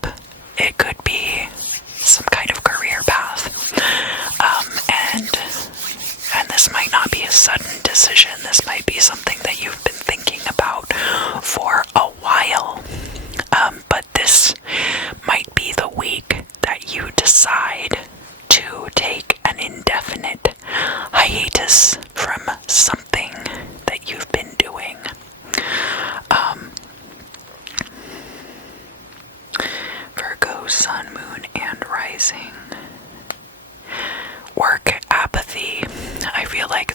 It could be some kind of career path. And this might not be a sudden decision. This might be something that you've been thinking about for a while. But this might be the week that you decide to take an indefinite hiatus from something that you've been doing. Virgo, Sun, Moon, and Rising. Work apathy. I feel like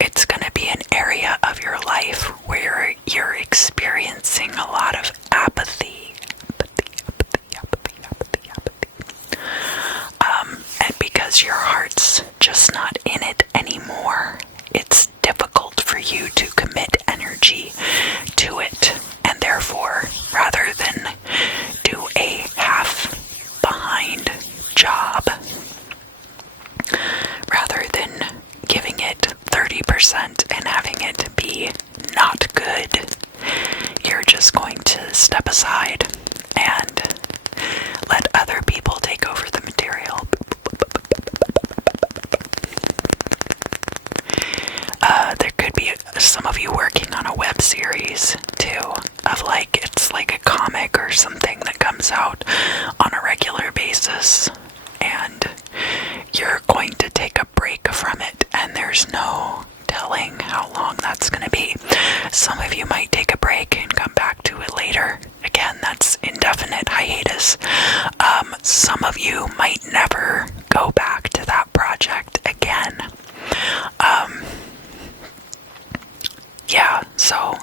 it's going to be an area of your life where you're experiencing a lot of apathy. And because your heart's just not in it anymore, it's difficult for you to commit energy to it. And therefore, rather than do a half behind job, rather than giving it 30% and having it be not good, you're just going to step aside and let other people take over the material. There could be some of you working on a web series too, of it's like a comic or something that comes out on a regular basis, and you're going to take a break from it, and there's no telling how long that's going to be. Some of you might take a break and come back to it later. Again, that's indefinite hiatus. Some of you might never go back to that project again. So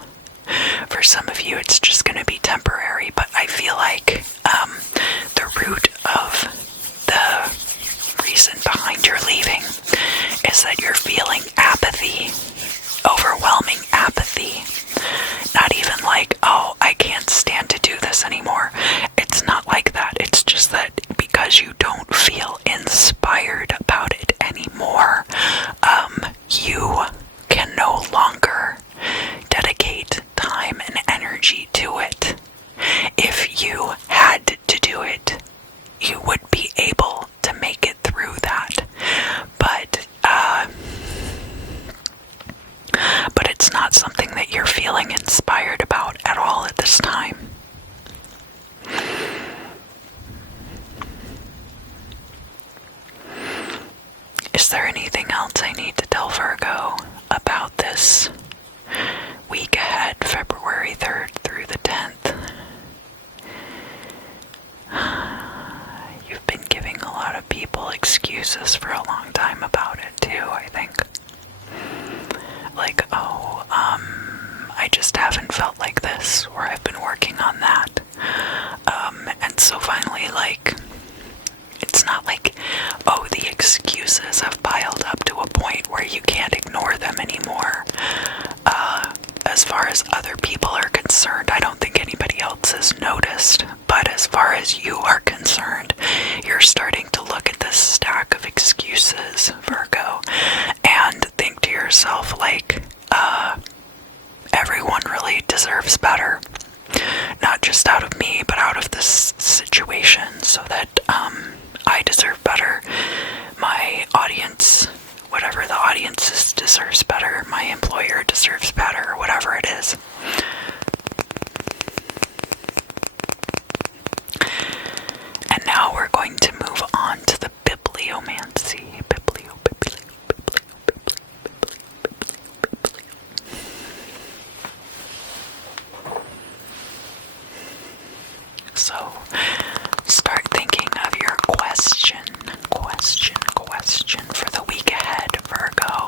for some of you it's just going to be temporary, but I feel like the root of the reason behind your leaving is that you're feeling apathy, overwhelming apathy. Not even like, oh, I can't stand to do this anymore. It's not like that. It's just that because you don't feel inspired about it anymore, you can no longer dedicate time and energy to it. If you had to do it, you would be able to make it through that. But it's not something that you're feeling inspired about at all at this time. Is there anything else I need to tell Virgo about this week ahead, February 3rd through the 10th? You've been giving a lot of people excuses for a long time about it too, I think. Like, I just haven't felt like this, or I've been working on that. And so finally, it's not like, oh, the excuses have piled up to a point where you can't ignore them anymore. As far as other people are concerned, I don't think anybody else has noticed, but as far as you are concerned, you're starting to look at this stack of excuses, Virgo, and think to yourself, everyone really deserves better. Not just out of me, but out of this situation, so that deserves better, my employer deserves better, or whatever it is. And now we're going to move on to the bibliomancy. So, start thinking of your question for the week ahead, Virgo.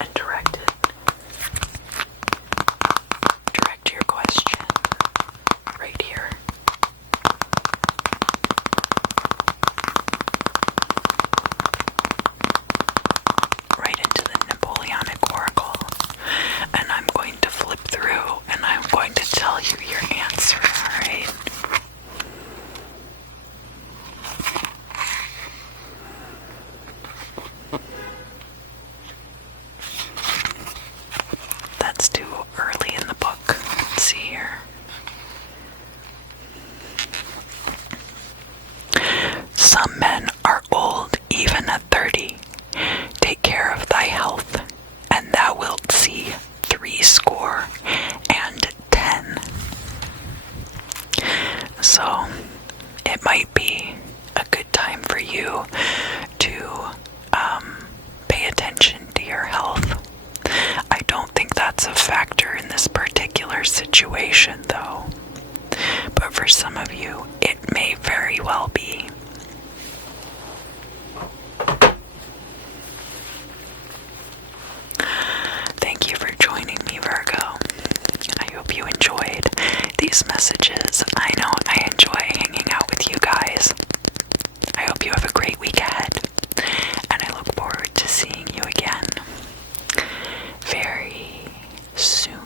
And direct your question right here. Right into the Napoleonic Oracle. And I'm going to flip through and I'm going to tell you your answer, alright? That's too early in the book. Let's see here. Some men are old even at 30. Take care of thy health, and thou wilt see 70. So, it might be a good time for you to pay attention to your health. I don't think that's a factor in this particular situation, though. But for some of you, it may very well be. Thank you for joining me, Virgo. I hope you enjoyed these messages. I know I enjoy hanging out with you guys. I hope you have a great week ahead, and I look forward to seeing you again very soon.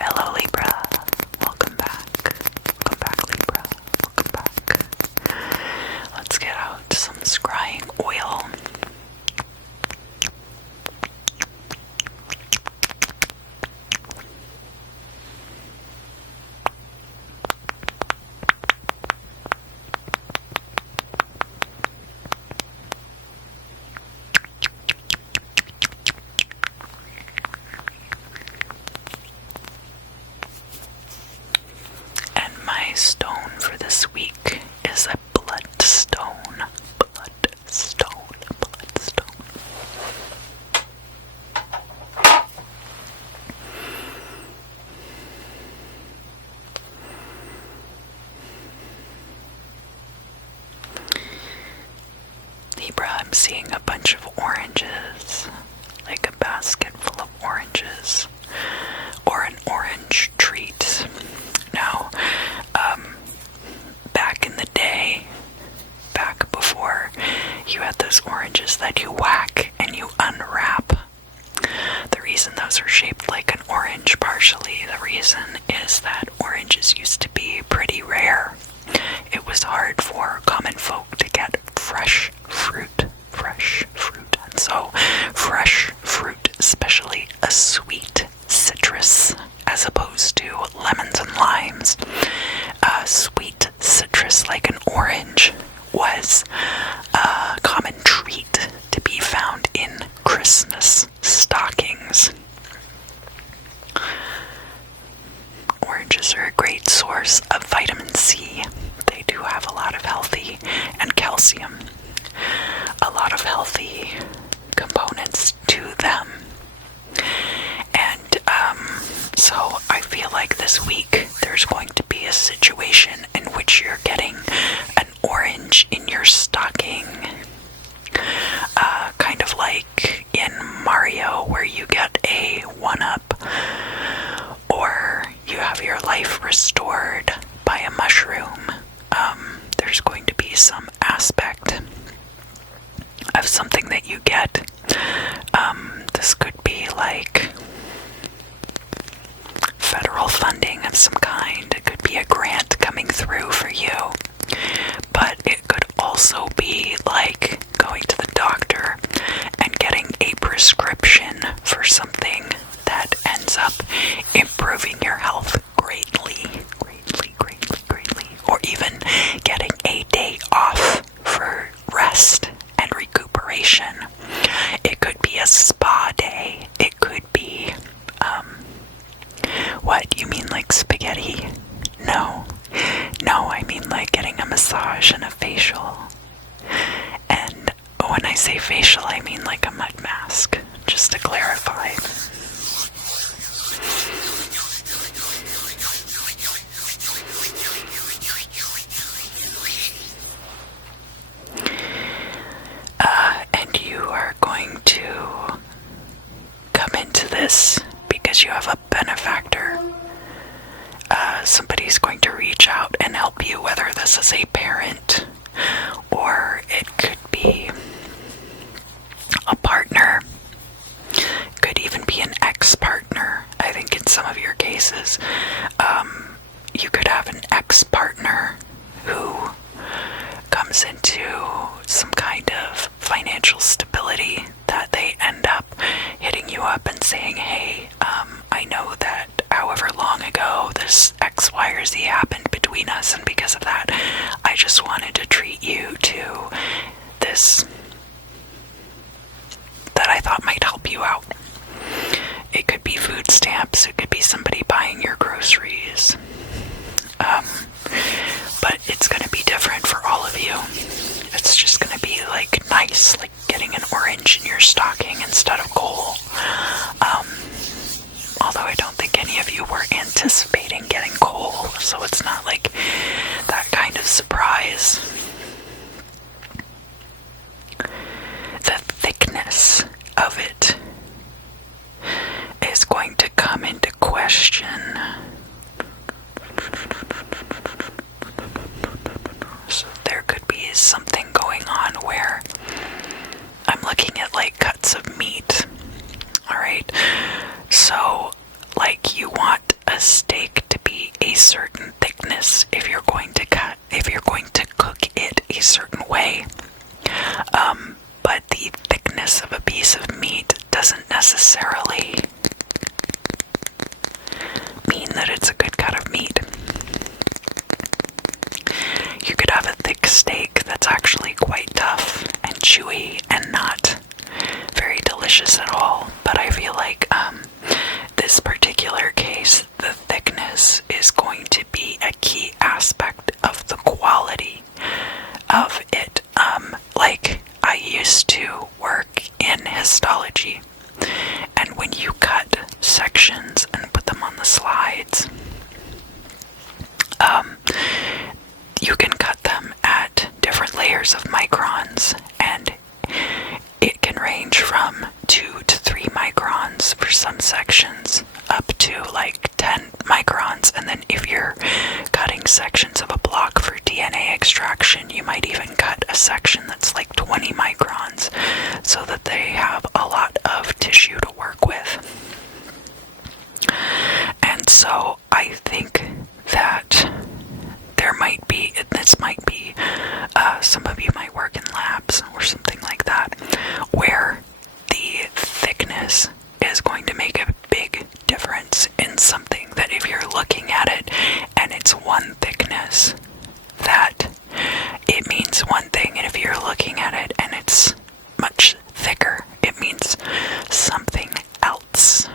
Hello, Libra. Welcome back. Welcome back, Libra. Welcome back. Let's get out some scrying oil. Stone for this week is a bloodstone. Libra, I'm seeing a bunch of oranges, like a basket full of oranges, or an orange treat. Now, back in the day, back before you had those oranges that you whack and you unwrap, the reason those are shaped like an orange, partially the reason is that oranges used to be pretty rare. It was hard for common folk to get fresh fruit. And so fresh fruit, especially a sweet citrus, as opposed to lemons and limes, sweet citrus like an orange was a common treat to be found in Christmas stockings. Oranges are a great source of vitamin C. They do have a lot of healthy, and calcium, a lot of healthy components to them. And so I feel like this week there's going to be a situation in which you're getting an orange in your stocking, kind of like in Mario where you get a 1-up, or you have your life restored by a mushroom. There's going to be some aspect of something that you get. This could be like federal funding of some kind. It could be a grant coming through for you, but it could also be like going to the doctor and getting a prescription for something that ends up improving your health this because you have a benefactor. Somebody's going to reach out and help you, whether this is a parent or it could be a partner. It could even be an ex-partner. I think in some of your cases, you could have an ex-partner who comes into some kind of financial stability that they end up hitting you up and saying, hey, I know that however long ago this X, Y, or Z happened between us, and because of that, I just wanted to treat you to this that I thought might help you out. It could be food stamps, it could be somebody buying your groceries. But it's going to be different for all of you. It's just going to be like nice, like getting an orange in your stocking instead of coal. Although I don't think any of you were anticipating getting coal, so it's not like that kind of surprise. The thickness of it is going to come into question. So there could be something going on where I'm looking at like cuts of meat. Alright, so like you want a steak to be a certain thickness if you're going to cook it a certain way. But the thickness of a piece of meat doesn't necessarily mean that it's a good cut of meat. You could have a thick steak that's actually quite tough and chewy and not very delicious at all. But I feel like this particular case, the thickness is going to be a key aspect of the quality of it. Like I used to work in histology, and when you cut sections and put them on the slides, you can cut them at different layers of microns, and it can range from 2 to 3 microns for some sections, up to like 10 microns, and then if you're cutting sections of a block for DNA extraction, you might even cut a section that's like 20 microns, so that they have a lot of tissue to work with. And so I think that this might be, some of you might work in labs or something like that, where the thickness is going to make a big difference in something that if you're looking at it and it's one thickness, that it means one thing, and if you're looking at it and it's much thicker, it means something else.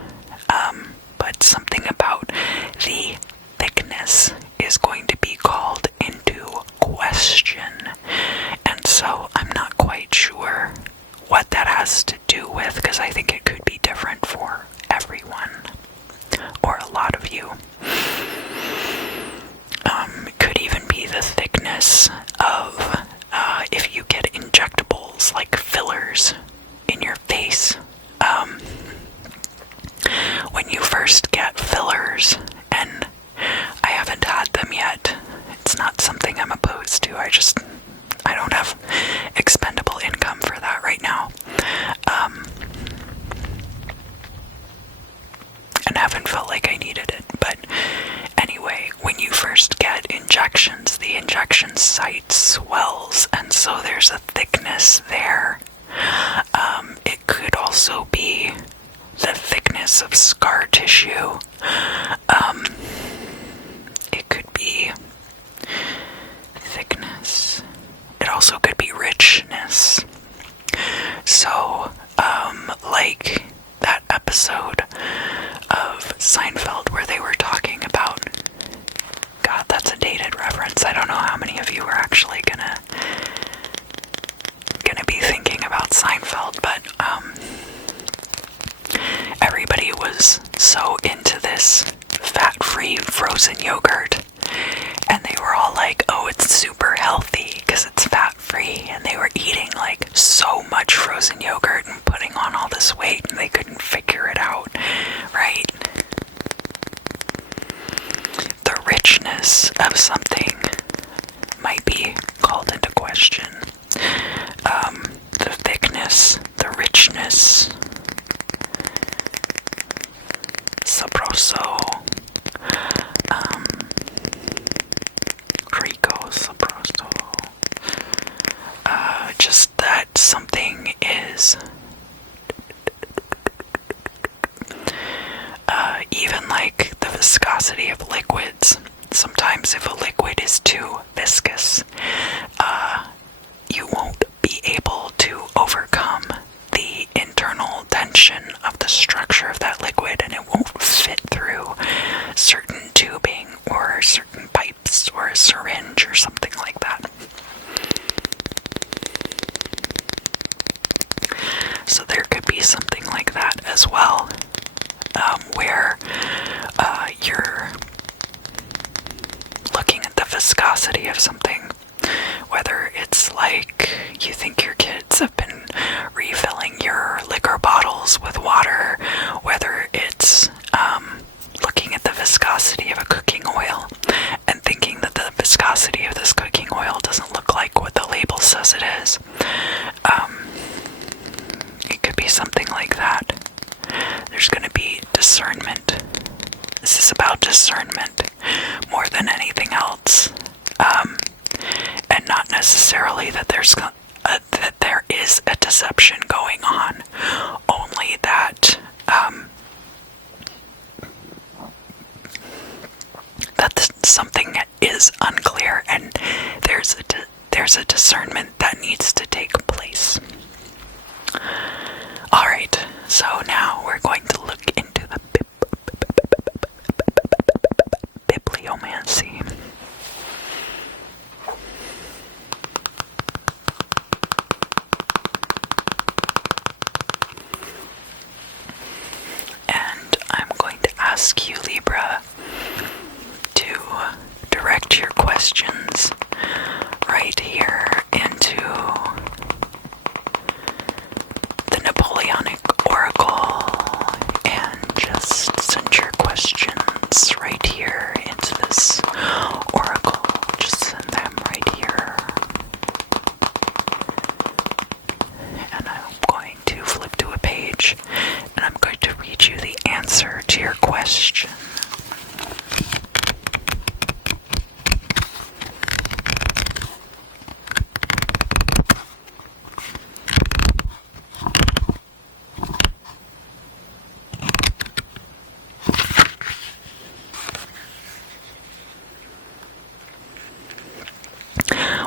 But something about the thickness is going to be called into question, and so I'm not quite sure what that has to do with, because I think it could be different for everyone, or a lot of you. It could even be the thickness of if you get injectables like fillers in your face. When you first get fillers, and I haven't had them yet, it's not something I'm opposed to, I don't have expendable income for that right now, and haven't felt like I needed it. But anyway, when you first get injections, the injection site swells, and so there's a thickness there. It could also be the thickness of scar tissue. It could be thickness. It also could be richness. So, like that episode of Seinfeld where they were talking about, God, that's a dated reference. I don't know how many of you are actually gonna be thinking about Seinfeld, but everybody was so into this fat-free frozen yogurt, and they were all like, oh, it's super healthy because it's fat-free. free, and they were eating like so much frozen yogurt and putting on all this weight, and they couldn't figure it out, right? The richness of something might be called into question. The thickness, the richness, sabroso, rico, sabroso, just that something is even like the viscosity of liquids. Sometimes if a liquid is too viscous, you won't be able to overcome the internal tension of the structure of that liquid, and it won't fit through certain tubing or certain pipes or a syringe or something like that. So there could be something like that as well, where you're looking at the viscosity of something, whether it's like you think your kids have been refilling your liquor bottles with water, whether it's looking at the viscosity of a cooking oil and thinking that the viscosity of this cooking oil doesn't look like what the label says it is. It could be something like that. There's going to be discernment. This is about discernment more than anything else, and not necessarily that that there is a deception going on. Only that that something is unclear, and there's a discernment that needs to take place. All right, so now we're going to look into the bibliomancy. And I'm going to ask you, Libra, to direct your questions right here into the Napoleonic Oracle, and just send your questions right here into this oracle. Just send them right here. And I'm going to flip to a page, and I'm going to read you the answer to your question.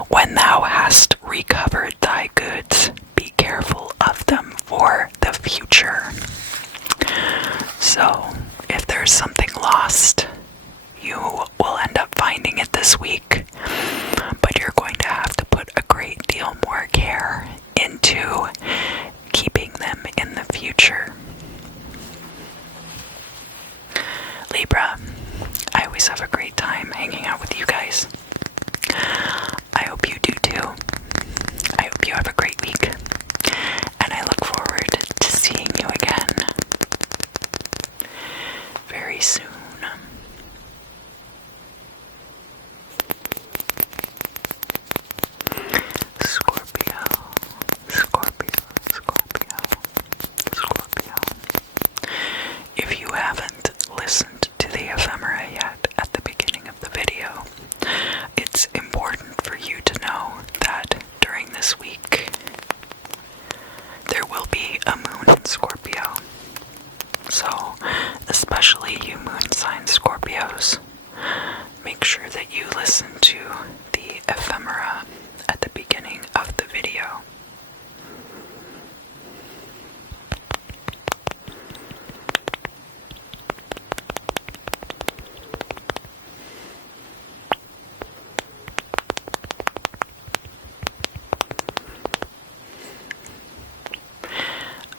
When thou hast recovered thy goods, be careful of them for the future. So, if there's something lost, you will end up finding it this week, but you're going to have to put a great deal more care into keeping them in the future. Libra, I always have a great time hanging out with you guys. I hope you do too. I hope you have a great week, and I look forward to seeing you again very soon. Scorpio, Scorpio, Scorpio, Scorpio. If you haven't listened to the ephemera yet at the beginning of the video, it's important for you to know that during this week there will be a moon in Scorpio. So, especially you moon sign Scorpios, make sure that you listen to the ephemera at the beginning of the video.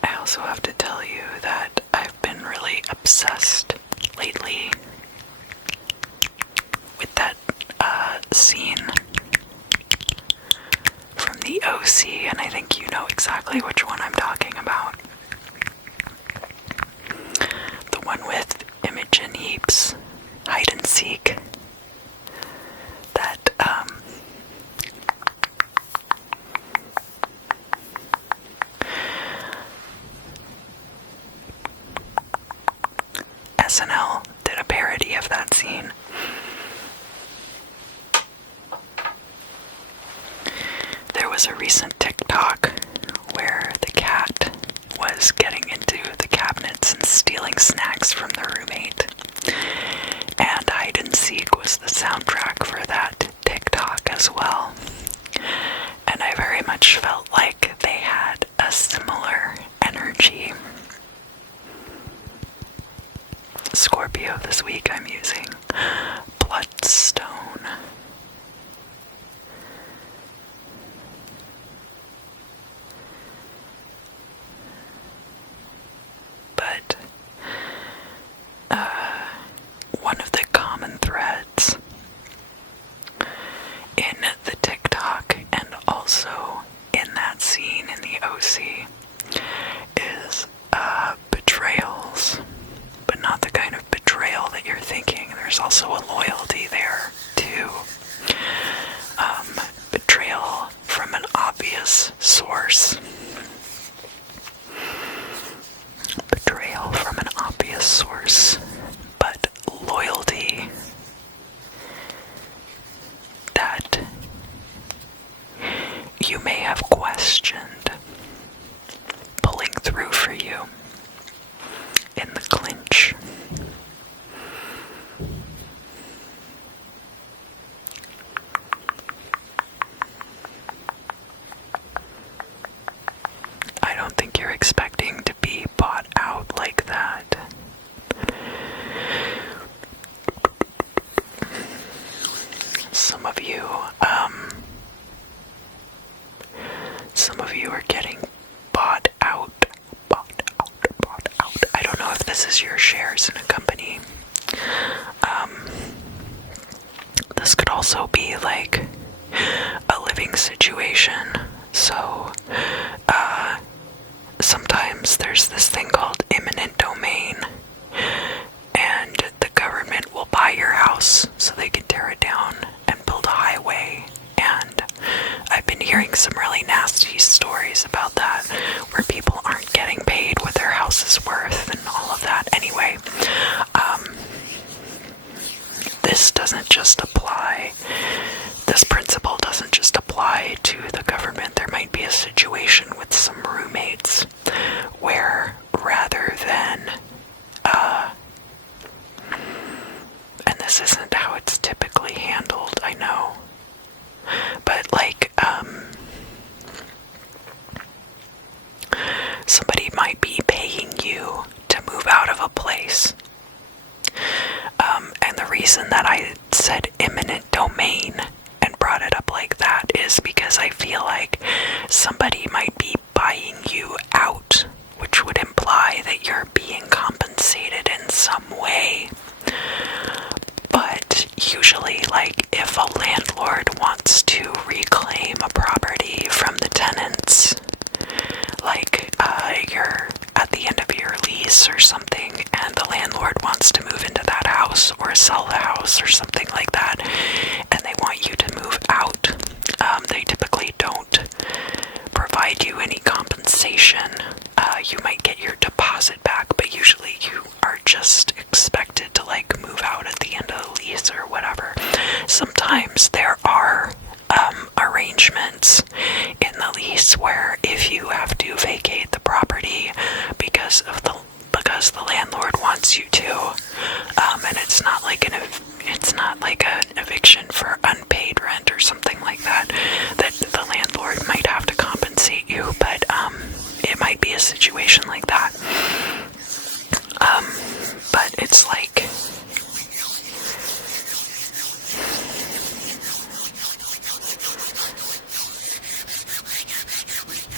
I also have to tell you that I've been really obsessed lately with that scene from OC, and I think you know exactly which one I'm talking about. The one with Imogen Heap's hide and seek. That, SNL did a parody of that scene. There was a recent TikTok where the cat was getting into the cabinets and stealing snacks from the roommate. And hide and seek was the soundtrack for that TikTok as well. And I very much felt like they had a similar energy. Scorpio this week I'm using Bloodstone. But one of the common threads in the TikTok and also in that scene in the OC is betrayals, but not the kind of betrayal that you're thinking. There's also a loyalty there too. Betrayal from an obvious source. Betrayal from an obvious source, but loyalty that you may have questioned pulling through for you in the clinch. I don't think you're expecting to be bought out like that. Some of you are getting bought out. I don't know if this is your shares in a company. This could also be like a living situation. So, sometimes there's this thing called eminent domain, and the government will buy your house so they can tear it down and build a highway. And I've been hearing some really nasty stories about that, where people aren't getting paid what their house is worth and all of that. Anyway, this principle doesn't just apply to the government. There might be a situation with some roommates where rather than, and this isn't how it's typically handled, I know, but like, somebody might be paying you to move out of a place. And the reason that I said eminent domain and brought it up like that is because I feel like somebody might be buying you out, which would imply that you're being compensated in some way. But usually, like, if a landlord wants to reclaim a property from the tenants, like, you're at the end of your lease or something, and the landlord wants to move into that house or sell the house or something like that, and they want you to move out, they typically don't provide you any compensation. You might get your deposit back, but usually you are just expected to, like, move out at the end of the lease or whatever. Sometimes there are arrangements in the lease where if you have to vacate the property because the landlord wants you to, and it's not like an eviction for unpaid rent or something like that, that the landlord might have to compensate you, but it might be a situation like that. But it's like,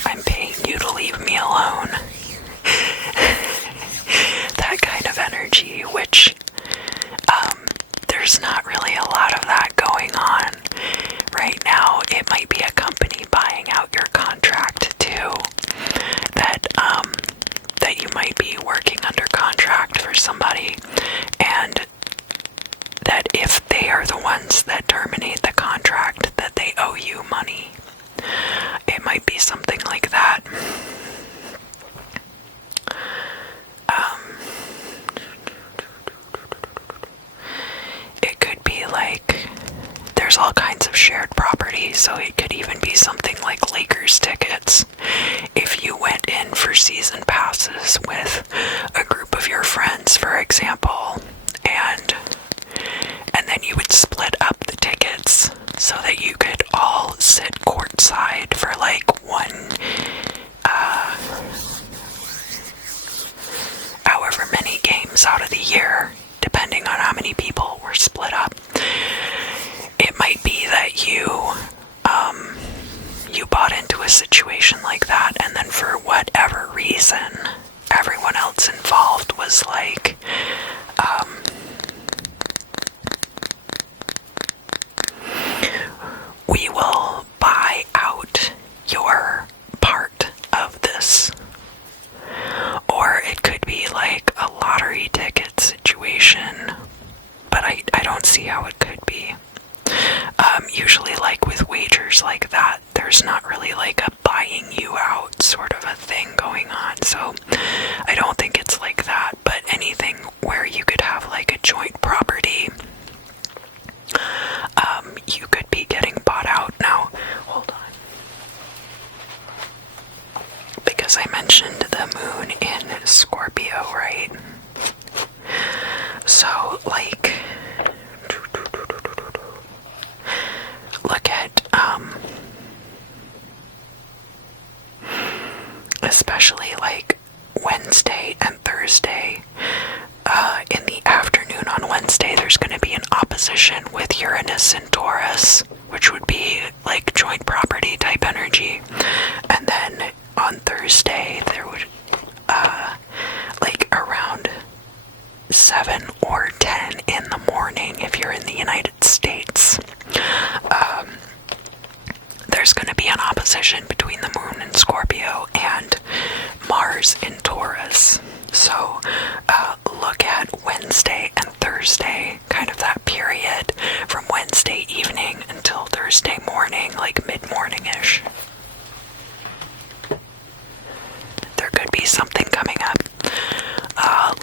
I'm paying you to leave me alone. That kind of energy, which there's not really a lot of that going on right now. It might be a company buying out your situation like that, and then for whatever reason, everyone else involved was like, we will buy out your part of this. Or it could be like a lottery ticket situation, but I don't see how it could be. Usually like with wagers like that, there's not really like a buying you out sort of a thing going on, so I don't think it's like that. But anything where you could have like a joint property, you could be getting bought out. Now, hold on. Because I mentioned the moon in Scorpio, right? So, like, look at, especially like Wednesday and Thursday, in the afternoon on Wednesday, there's going to be an opposition with Uranus and Taurus, which would be like joint property type energy. And then on Thursday, there would, like around 7 or 10 in the morning, if you're in the United States, there's going to be an opposition between the moon in Scorpio and Mars in Taurus. So look at Wednesday and Thursday, kind of that period from Wednesday evening until Thursday morning, like mid-morning-ish. There could be something coming up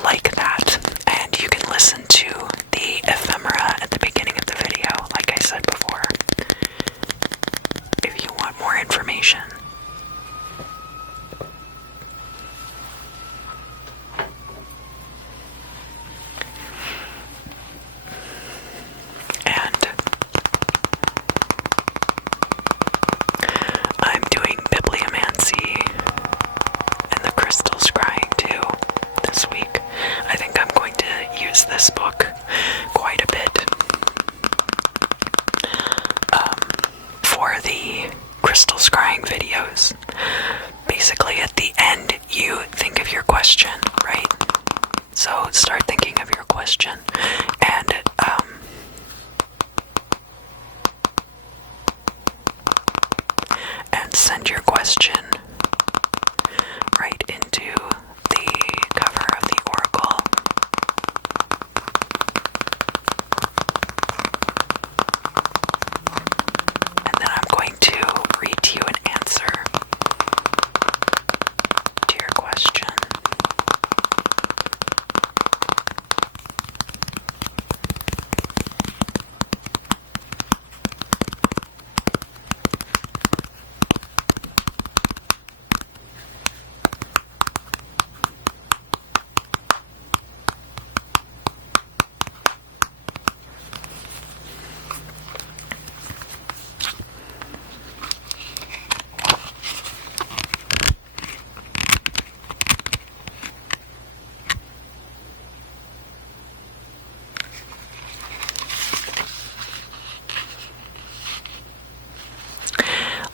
like that, and you can listen to the ephemera at the beginning of the video, like I said before, if you want more information. And I'm doing bibliomancy and the crystal scrying too this week. I think I'm going to use this book quite a bit for the crystal scrying videos. Basically, at the end, you think of your question, right? So start thinking of your question, and send your question right into the cover of the oracle. And then I'm going to read to you an answer to your question.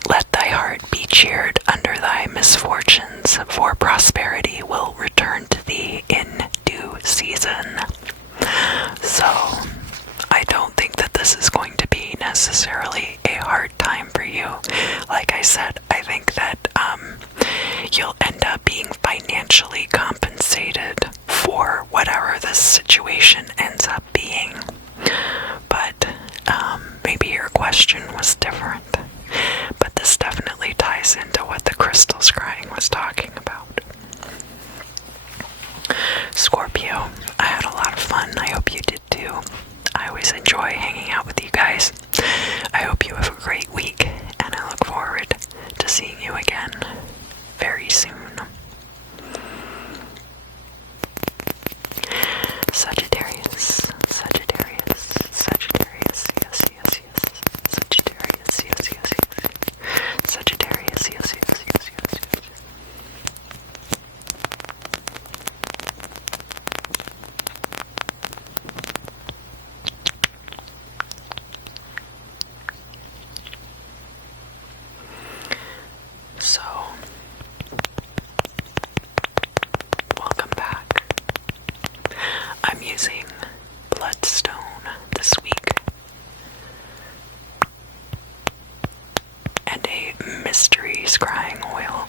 Let thy heart be cheered under thy misfortunes, for prosperity will return to thee in due season. So, I don't think that this is going to be necessarily a hard time for you. Like I said, I think that you'll end up being financially compensated for whatever this situation ends up being. But maybe your question was different. But this definitely ties into what the scrying oil.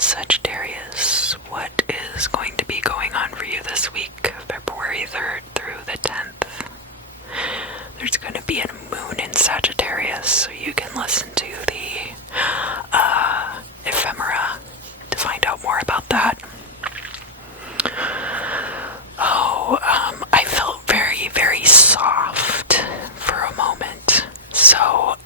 Sagittarius, what is going to be going on for you this week, February 3rd through the 10th? There's going to be a moon in Sagittarius, so you can listen to the ephemera to find out more about that. I felt very, very soft for a moment. So,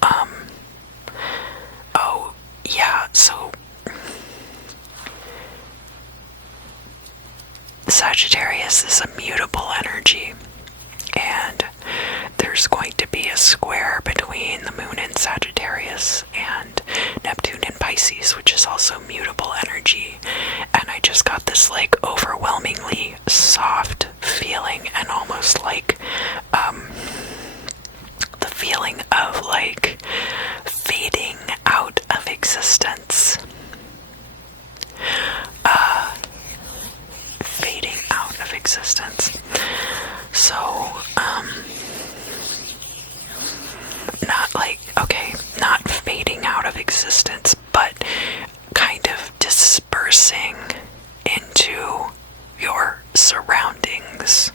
Sagittarius is a mutable energy, and there's going to be a square between the moon in Sagittarius and Neptune in Pisces, which is also mutable energy. And I just got this like overwhelmingly soft feeling, and almost like the feeling of like fading out of existence. Fading out of existence. So, not fading out of existence, but kind of dispersing into your surroundings.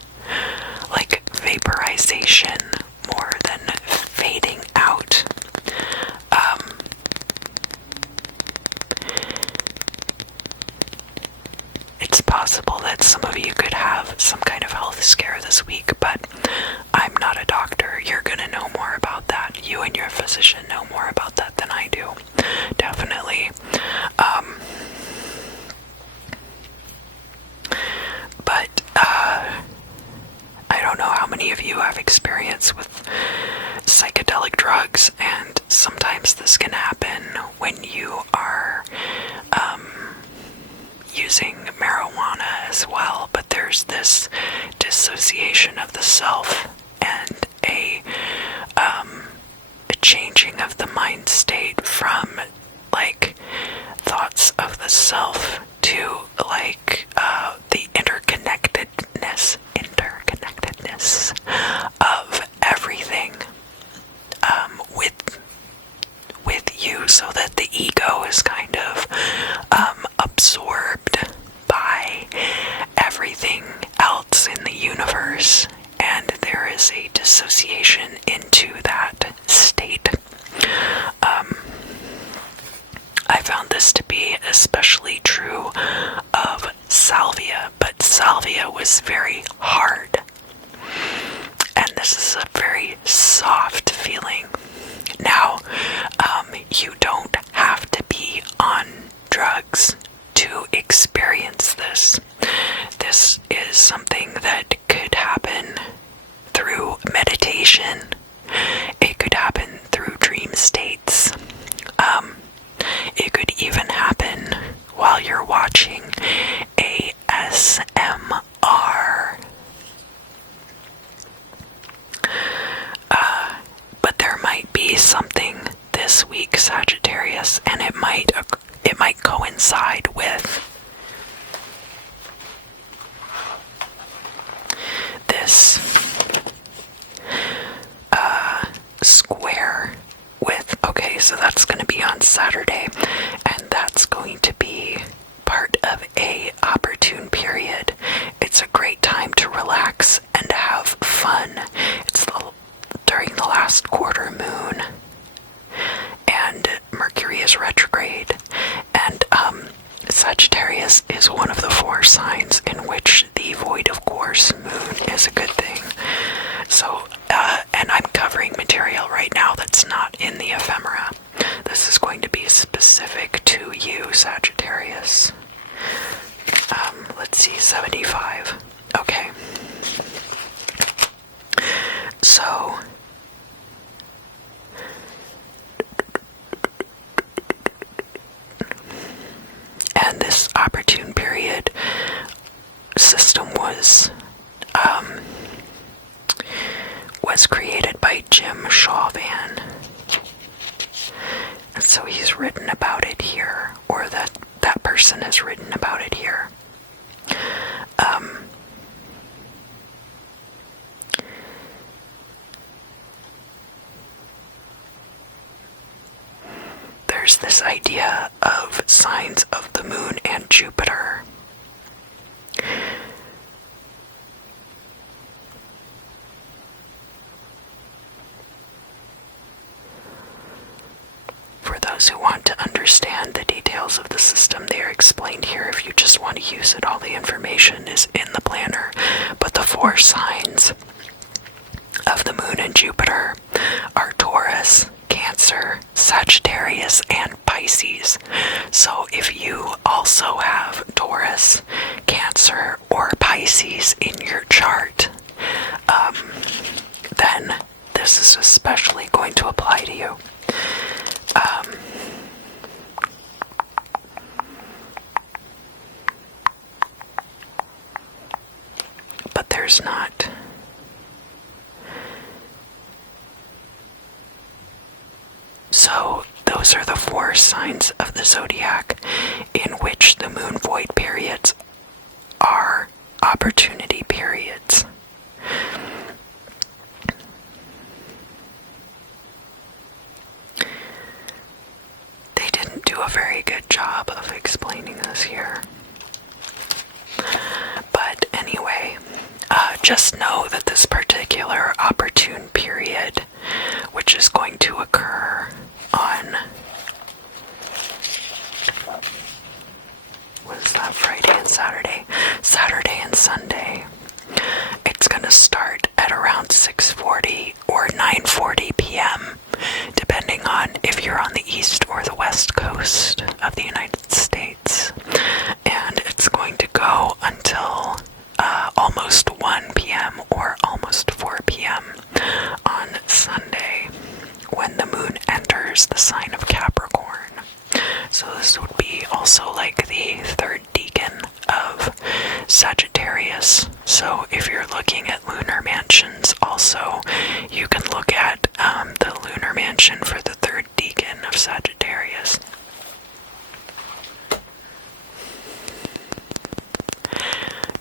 Like vaporization more than fading out. It's possible that some of you could have some kind of health scare this week, but I'm not a doctor. You're gonna know more about that. You and your physician know more about that than I do. Definitely. But I don't know how many of you have experience with psychedelic drugs, and sometimes this can happen when you are using marijuana as well, but there's this dissociation of the self and a changing of the mind state from like thoughts of the self to like the interconnectedness of everything with you, so that the ego is kind of absorbed by everything else in the universe, and there is a dissociation into that state. I found this to be especially true of salvia, but salvia was very hard, and this is a very soft feeling. Now, you don't have to be on drugs to experience this. This is something that could happen through meditation. It could happen through dream states. It could even happen while you're watching ASMR. But there might be something this week, Sagittarius, and it might coincide with this square with, so that's going to be on Saturday, and that's going to be part of a opportune period. It's a great time to relax and have fun. It's during the last quarter moon, and Mercury is retrograde, and Sagittarius is one of the 4 signs in which the void of course moon is a good thing. So, and I'm covering material right now that's not in the ephemera. This is going to be specific to you, Sagittarius. Let's see, 75. Okay. So, and this period system was created by Jim Chauvin. And so he's written about it here, or that person has written about it here. There's this idea of signs of the moon and Jupiter. For those who want to understand the details of the system, they are explained here. If you just want to use it, all the information is in the planner. But the 4 signs of the moon and Jupiter are Taurus, Cancer, Sagittarius, and Pisces. So if you also have Taurus, Cancer, or Pisces in your chart, then this is especially going to apply to you. But there's not. So those are the 4 signs of the zodiac in which the moon void periods are opportunity periods. They didn't do a very good job of explaining this here. But anyway, just know that this particular opportune period, which is going to occur on, what is that, Friday and Saturday? Saturday and Sunday. It's going to start at around 6:40 or 9:40 p.m., depending on if you're on the east or the west coast of the United States. And it's going to go until almost 1 p.m. or almost 4 p.m. on Sunday, when the moon enters the sign of Capricorn. So this would be also like the 3rd decan of Sagittarius. So if you're looking at lunar mansions also, you can look at the lunar mansion for the 3rd decan of Sagittarius.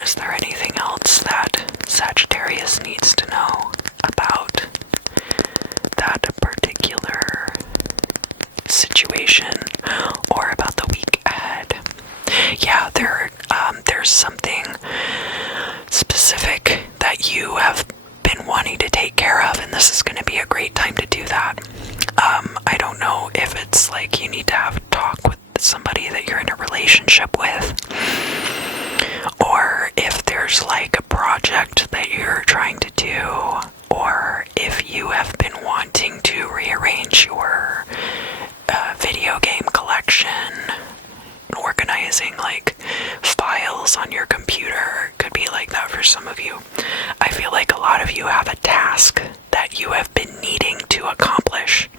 Is there anything else that Sagittarius needs to know about that particular situation or about the week ahead? Yeah, there's something specific that you have been wanting to take care of, and this is going to be a great time to do that. I don't know if it's like you need to have a talk with somebody that you're in a relationship with, or if there's like a project that you're trying to do, or if you have been wanting to rearrange your video game collection, organizing like files on your computer. Could be like that for some of you. I feel like a lot of you have a task that you have been needing to accomplish.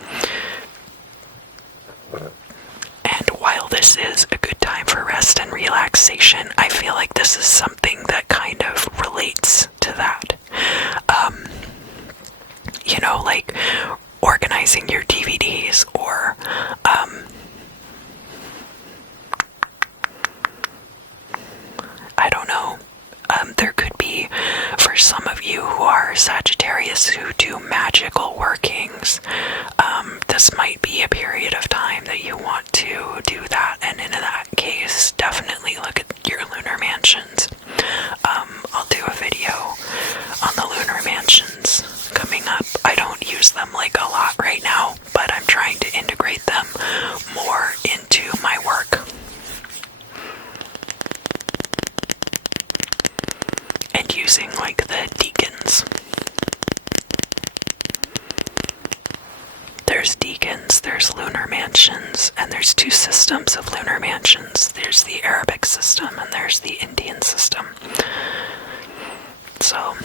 And while this is a good time for rest and relaxation, I feel like this is something that kind of relates to that. You know, like organizing your DVDs, or I don't know. There could be, for some of you who are Sagittarius who do magical workings, this might be a period of time that you want to do that, and in that case, definitely look at your lunar mansions. I'll do a video on the lunar mansions coming up. I don't use them like a lot right now, but I'm trying to integrate them more into my work. And using like the deacons. There's deacons, there's lunar mansions, and there's 2 systems of lunar mansions. There's the Arabic system and there's the Indian system. So,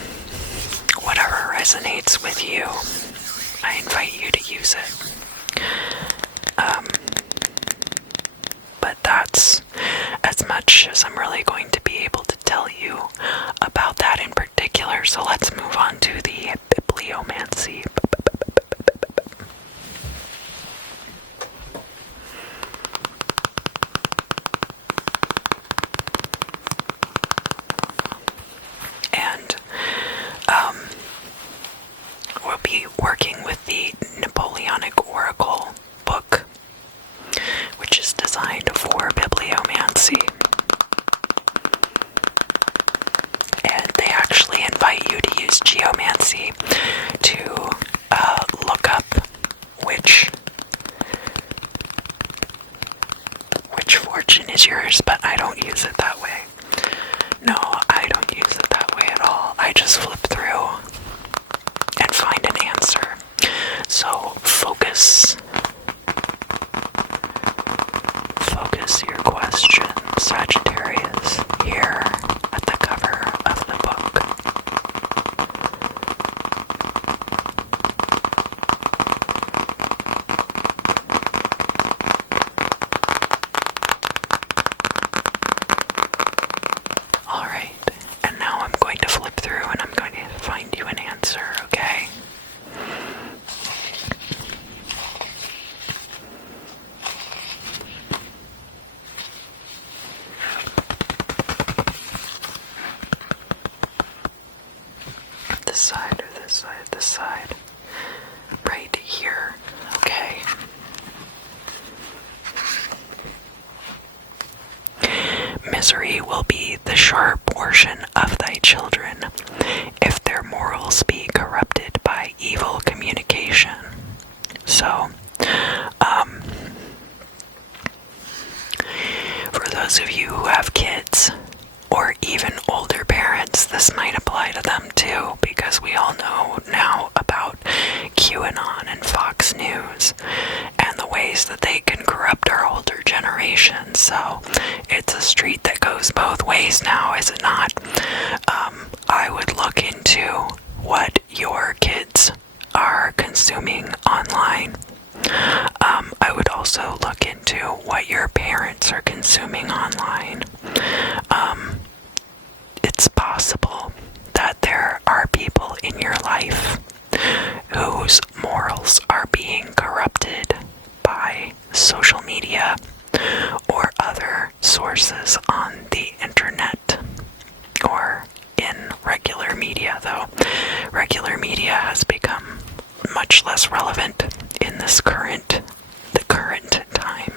whatever resonates with you, I invite you to use it. But that's as much as I'm really going to be able to tell you about that in particular. So let's move on to the bibliomancy. And we'll be working with the Napoleonic Oracle book, which is designed for bibliomancy. And they actually invite you to use geomancy to look up which fortune is yours, but I don't use it that way. No, I don't use it that way at all. I just flip through and find an answer. So focus your question, Sagittarius, here at the cover of the book. Alright, and now I'm going to flip through and I'm going to find you an answer, okay? This side or this side, this side. Right here, okay? Misery will be the sharp portion of thy children, if their morals be corrupted by evil communication. So, for those of you who have kids, or even older parents, this might apply to them too, because we all know now about QAnon and Fox News and the ways that they can corrupt our older generation. So it's a street that goes both ways now, is it not? I would look into what your kids are consuming online. I would also look into what your parents are consuming online. It's possible that there are people in your life whose morals are being corrupted by social media or other sources on the internet or in regular media, though regular media has become much less relevant in the current time.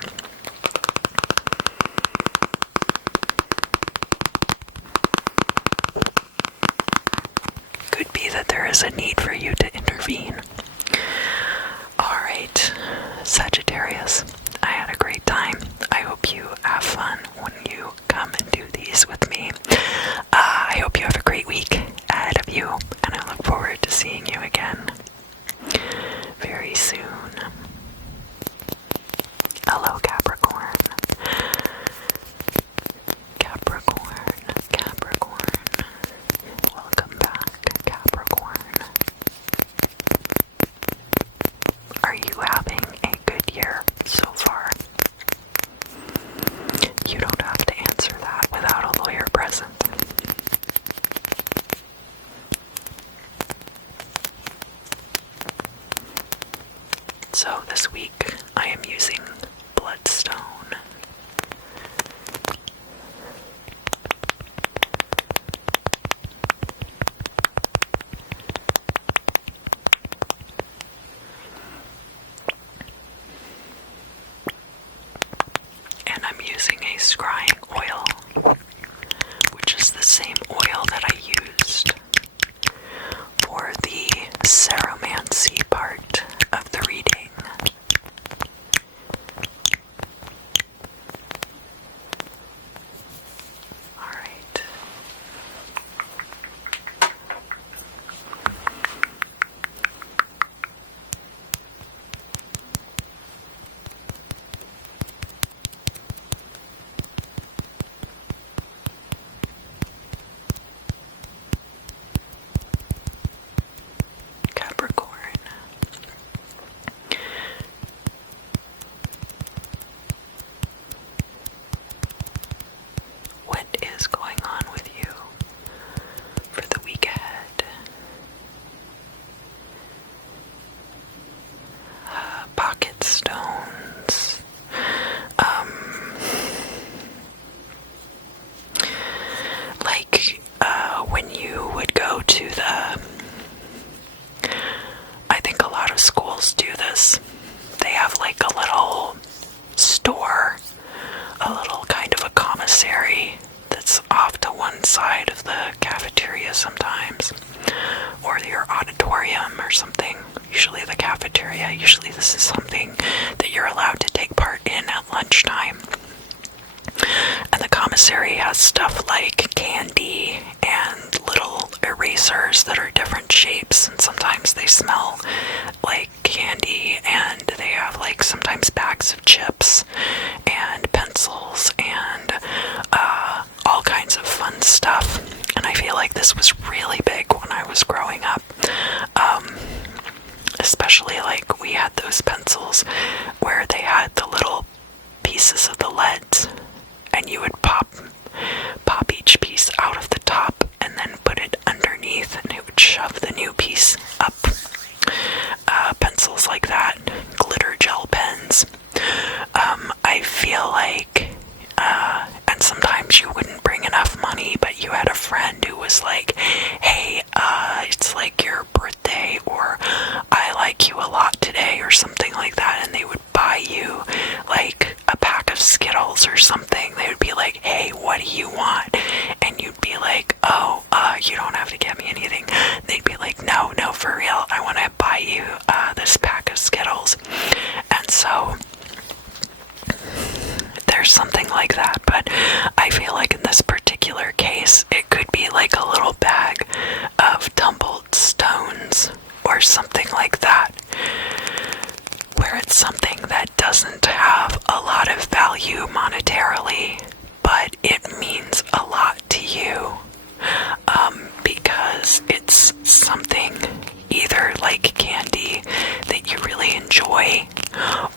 Could be that there is a need for you to intervene. Alright, Sagittarius, I had a great time. I hope you have fun when you come and do these with me. I hope you have a great week ahead of you, and I look forward to seeing you again very soon. Hello, Capricorn. Capricorn. Welcome back, Capricorn. Are you having a good year so far? You don't have to answer that without a lawyer present. So this week I am using bloodstone. And I'm using a scrying oil, which is the same oil that I used for the ceromancy part of the reading. Alright. inside of the cafeteria sometimes, or your auditorium or something. Usually the cafeteria. Usually this is something that you're allowed to take part in at lunchtime. And the commissary has stuff like candy and little erasers that are different shapes, and sometimes they smell like candy, and they have like sometimes bags of chips and pencils and all kinds of fun stuff. And I feel like this was really big when I was growing up. Especially like we had those pencils where they had the little pieces of the leads, and you would pop each piece out of the top and then put it underneath, and it would shove the new piece up. Pencils like that, glitter gel pens. I feel like, and sometimes you wouldn't bring enough money, but you had a friend who was like, hey, it's like your birthday, or I like you a lot today, or something like that, and they would buy you like a pack of Skittles or something. They would be like, hey, what do you want? And you'd be like, oh, you don't have to get me anything. They'd be like, no, for real, I want to buy you this pack of Skittles. And so there's something like that, but I feel like in this particular case, it could be like a little bag of tumbled stones or something like that, where it's something that doesn't have a lot of value monetarily, but it means a lot to you, because it's something either like candy that you really enjoy,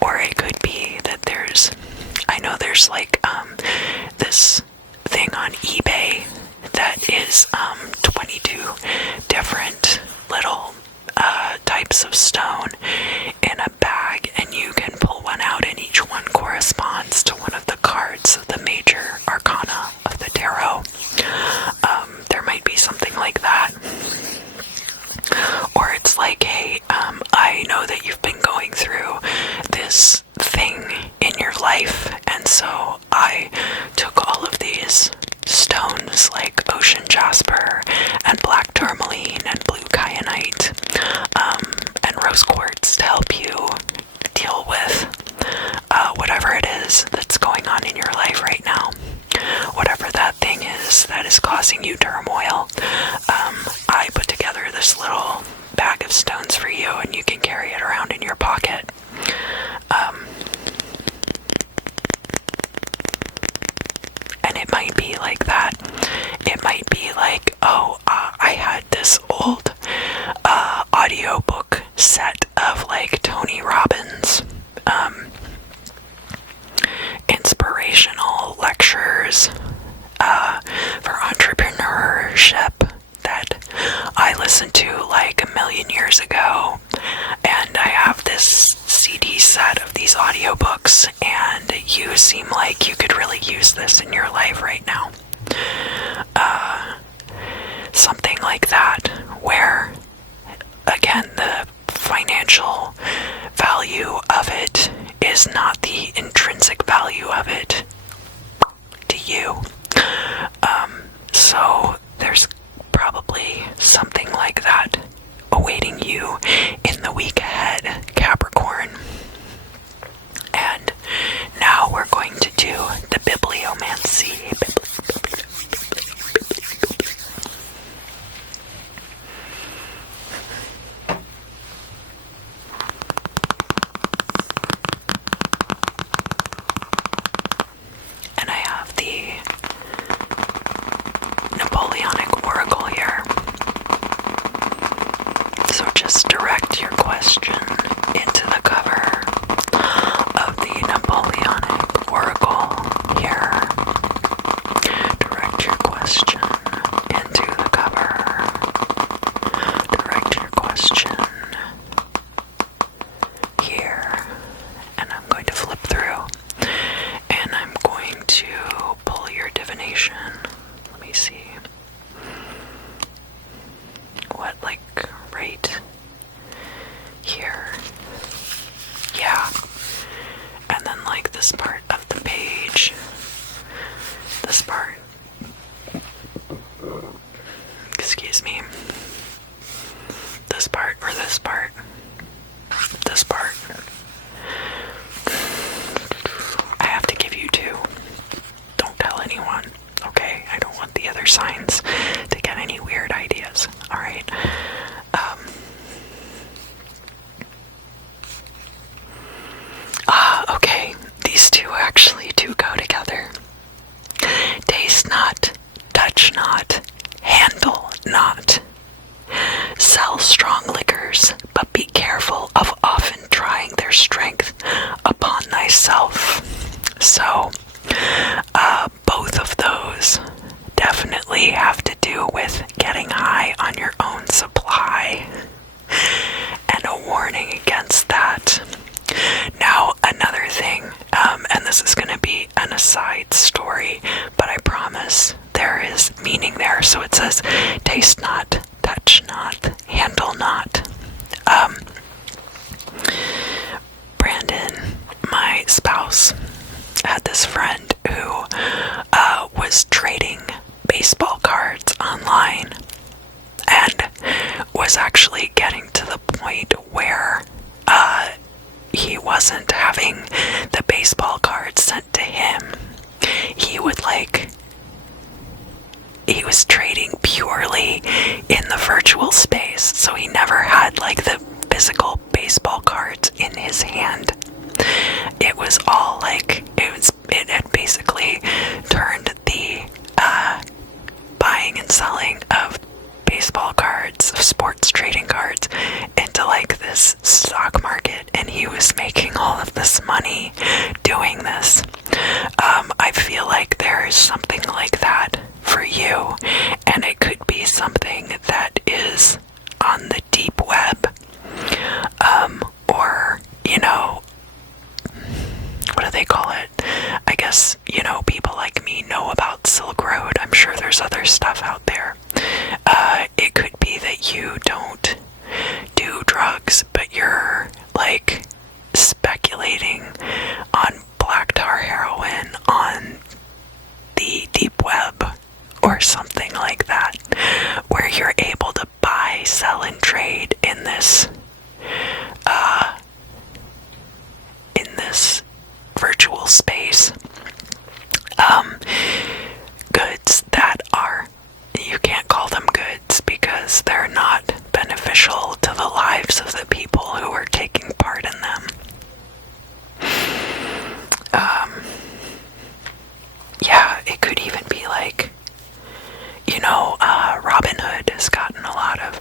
or it could be that I know there's like this thing on eBay that is 22 different little types of stone in a bag, and you can pull one out, and each one corresponds to one of the cards of the major arcana of the tarot. There might be something like that. Or it's like, hey, I know that you've been going through this thing in your life, and so I took all of these stones like ocean jasper and black tourmaline and blue kyanite and rose quartz to help you deal with whatever it is that's going on in your life right now. Whatever that thing is that is causing you turmoil, I put together this little bag of stones for you, and you can carry it around in your pocket. And it might be like that. It might be like, I had this old audiobook set of like Tony Robbins inspirational lectures for entrepreneurship that I listened to like a million years ago, and I have this CD set of these audiobooks, and you seem like you could really use this in your life right now. Something like that, where again the financial value of it is not the intrinsic value of it to you. So there's probably something like that awaiting you in the week ahead, Capricorn. And now we're going to do the bibliomancy. And I have the Napoleonic Oracle here. So just direct your questions excuse me. This part or this part? This part. I have to give you two. Don't tell anyone, okay? I don't want the other signs to get any weird ideas, alright? Okay, these two actually do go together. Taste not, touch not, handle not. Sell strong liquors, but be careful of often trying their strength upon thyself. So, both of those definitely have to do with getting high on your own supply, and a warning against that. Now, another thing, and this is going to be an aside story, but I promise there is meaning there. So it says, taste not, touch not, handle not. Brandon, my spouse, had this friend who was trading baseball cards online and was actually getting to the point where he wasn't having the baseball cards sent to him. He was trading purely in the virtual space, so he never had like the physical baseball cards in his hand. It was all like, it had basically turned the buying and selling of baseball cards, of sports trading cards, into like this stock market, and he was making all of this money doing this. I feel like there is something like that for you, and it could be something that is on the deep web, or, you know, what do they call it? I guess, you know, people like me know about Silk Road. I'm sure there's other stuff out there. It could be that you don't do drugs, but you're like speculating on black tar heroin on the deep web or something like that, where you're able to buy, sell, and trade in this virtual space. Goods that are, you can't call them goods because they're not beneficial to the lives of the people who are taking part in them. Yeah, it could even be like, you know, Robinhood has gotten a lot of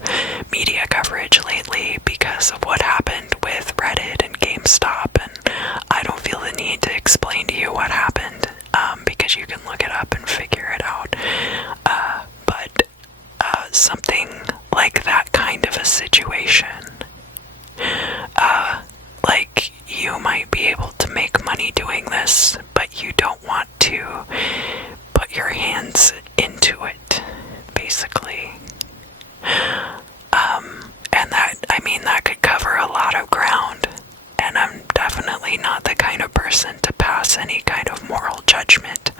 media coverage lately because of what happened with Reddit and GameStop, and I don't feel the need to explain to you what happened, because you can look it up and figure it out. But something like that kind of a situation, like you might be able to make money doing this, but you don't want to put your hands into it, basically. And that, I mean, that could cover a lot of ground, and I'm definitely not the kind of person to pass any kind of moral judgment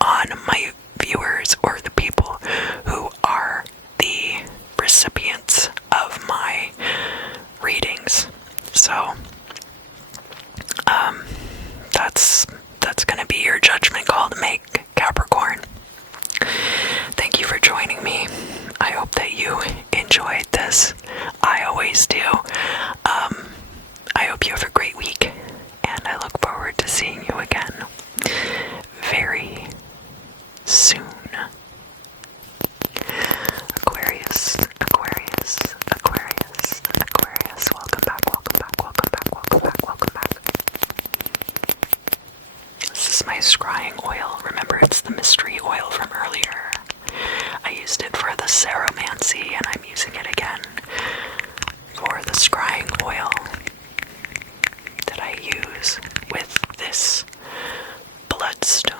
on my viewers or the people who are the recipients of my readings. So, that's gonna be your judgment call to make, Capricorn. Thank you for joining me. I hope that you enjoyed this. I always do. I hope you have a great week, and I look forward to seeing you again very soon. Aquarius, Aquarius, Aquarius, Aquarius. Welcome back, welcome back, welcome back, welcome back, welcome back. This is my scrying oil. Remember, it's the mystery oil from earlier. I used it for the ceromancy, and I'm using it again for the scrying oil that I use with this bloodstone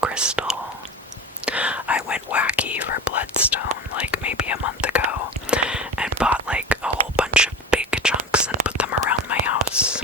crystal. I went wacky for bloodstone like maybe a month ago and bought like a whole bunch of big chunks and put them around my house.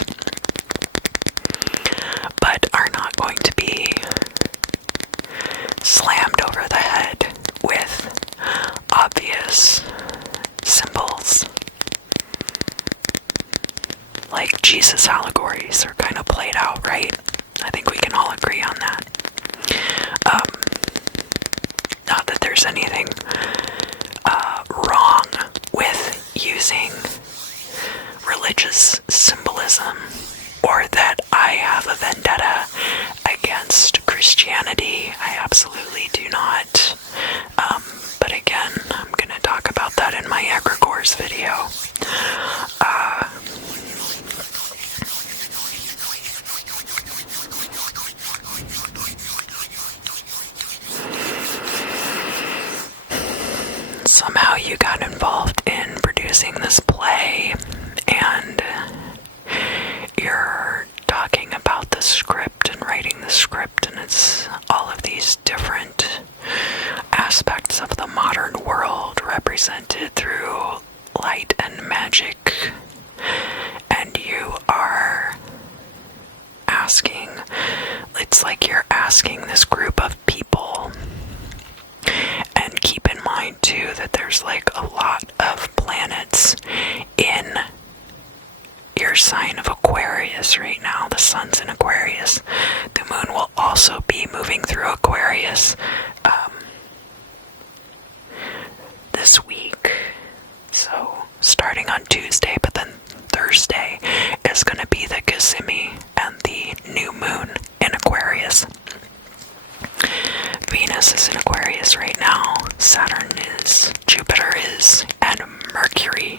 things, but are not going to be slammed over the head with obvious symbols. Like Jesus allegories are kind of played out, right? I think we can all agree on that. Not that there's anything wrong with using religious symbolism, or that I have a vendetta against Christianity. I absolutely do not. But again, I'm going to talk about that in my egregores video. Somehow you got involved in producing this play, and you're talking about the script and writing the script, and it's all of these different aspects of the modern world represented through light and magic, and you are asking, it's like you're asking this group of people. And keep in mind too that there's like a lot of planets in your sign of Aquarius right now. The sun's in Aquarius. The moon will also be moving through Aquarius this week. So starting on Tuesday, but then Thursday is going to be the Gazimi and the new moon in Aquarius. Venus is in Aquarius right now, Saturn is, Jupiter is, and Mercury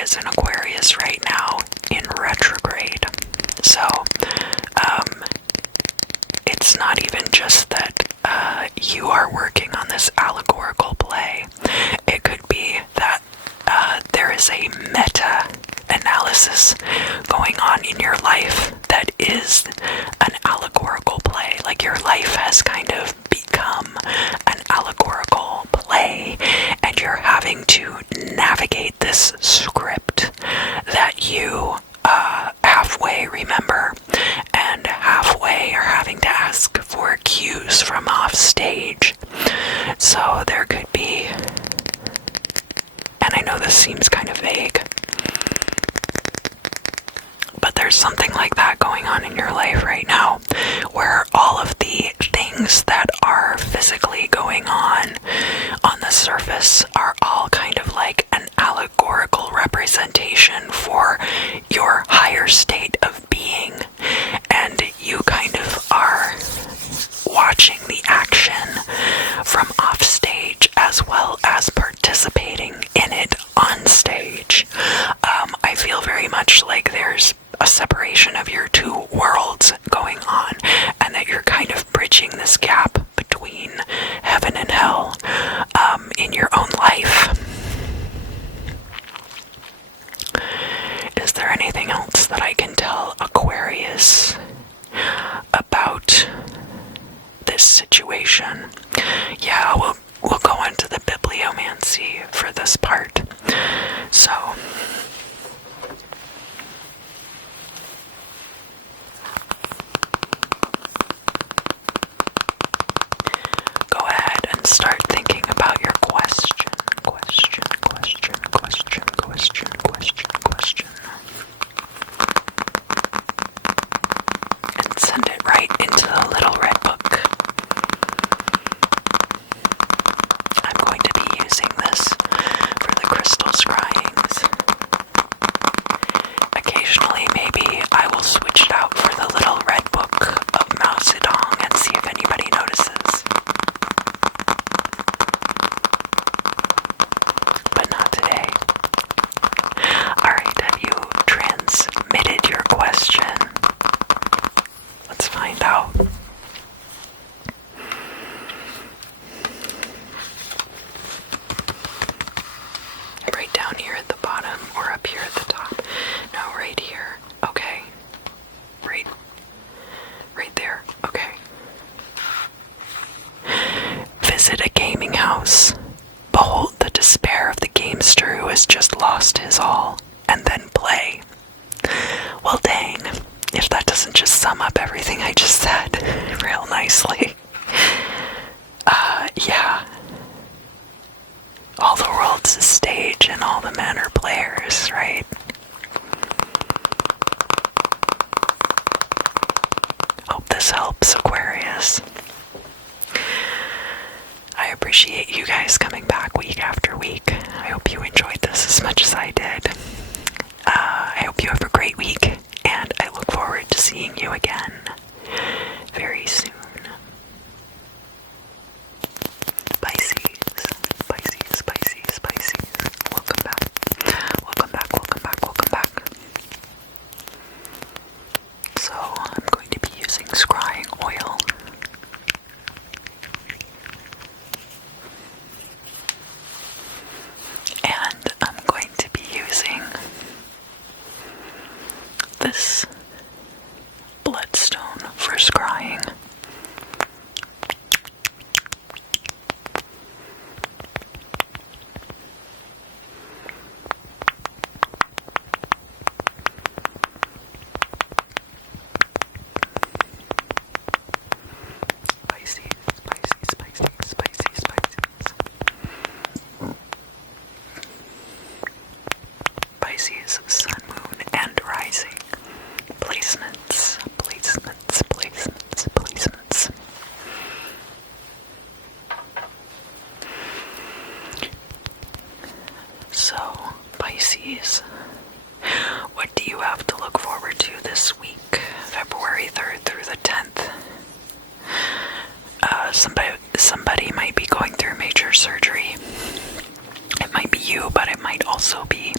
is in Aquarius right now in retrograde. So, it's not even just that you are working on this allegorical play. It could be that there is a meta-analysis going on in your life that is an allegorical play. Like your life has kind of become an allegorical play, and you're having to navigate this script that you halfway remember, and halfway are having to ask for cues from off stage. So there could be, and I know this seems kind of vague, but there's something like that going on in your life right now, where all of the things that are physically going on the surface are all kind of like an allegorical representation for your higher state of being, and you kind of are watching the action from off stage as well as participating in it on stage. I feel very much like there's a separation of your two worlds going on, and that you're kind of bridging this gap between heaven and hell in your own life. Is there anything else that I can tell Aquarius about this situation? Yeah, we'll go into the bibliomancy for this part. So go ahead and start thinking about your question. And send it right into the little red book. I'm going to be using this for the crystal scryings. Occasionally, maybe I will switch it out for the little red book of Mao Zedong and see if anybody notices. But not today. Alright, have you transmitted your question? Let's find out. Right down here at the bottom, or up here at the top? No, right here. Okay. Right there. Okay. Visit a gaming house. Behold the despair of the gamester who has just lost his all, and then play. Well, dang, if that doesn't just sum up everything I just said real nicely. Yeah. All the world's a stage and all the men are players, right? Hope this helps, Aquarius. I appreciate you guys coming back week after week. I hope you enjoyed this as much as I did. I hope you have a great week, and I look forward to seeing you again very soon. Pisces, Pisces, Pisces, Pisces. Welcome back. Welcome back, welcome back, welcome back. So, I'm going to be using scrying oil. And I'm going to be using this bloodstone for scrying. Pisces, Pisces, Pisces, Pisces, Pisces. Pisces, sun, moon, and rising. Placements, placements, placements, placements. So, Pisces, what do you have to look forward to this week? February 3rd through the 10th. Somebody might be going through major surgery. It might be you, but it might also be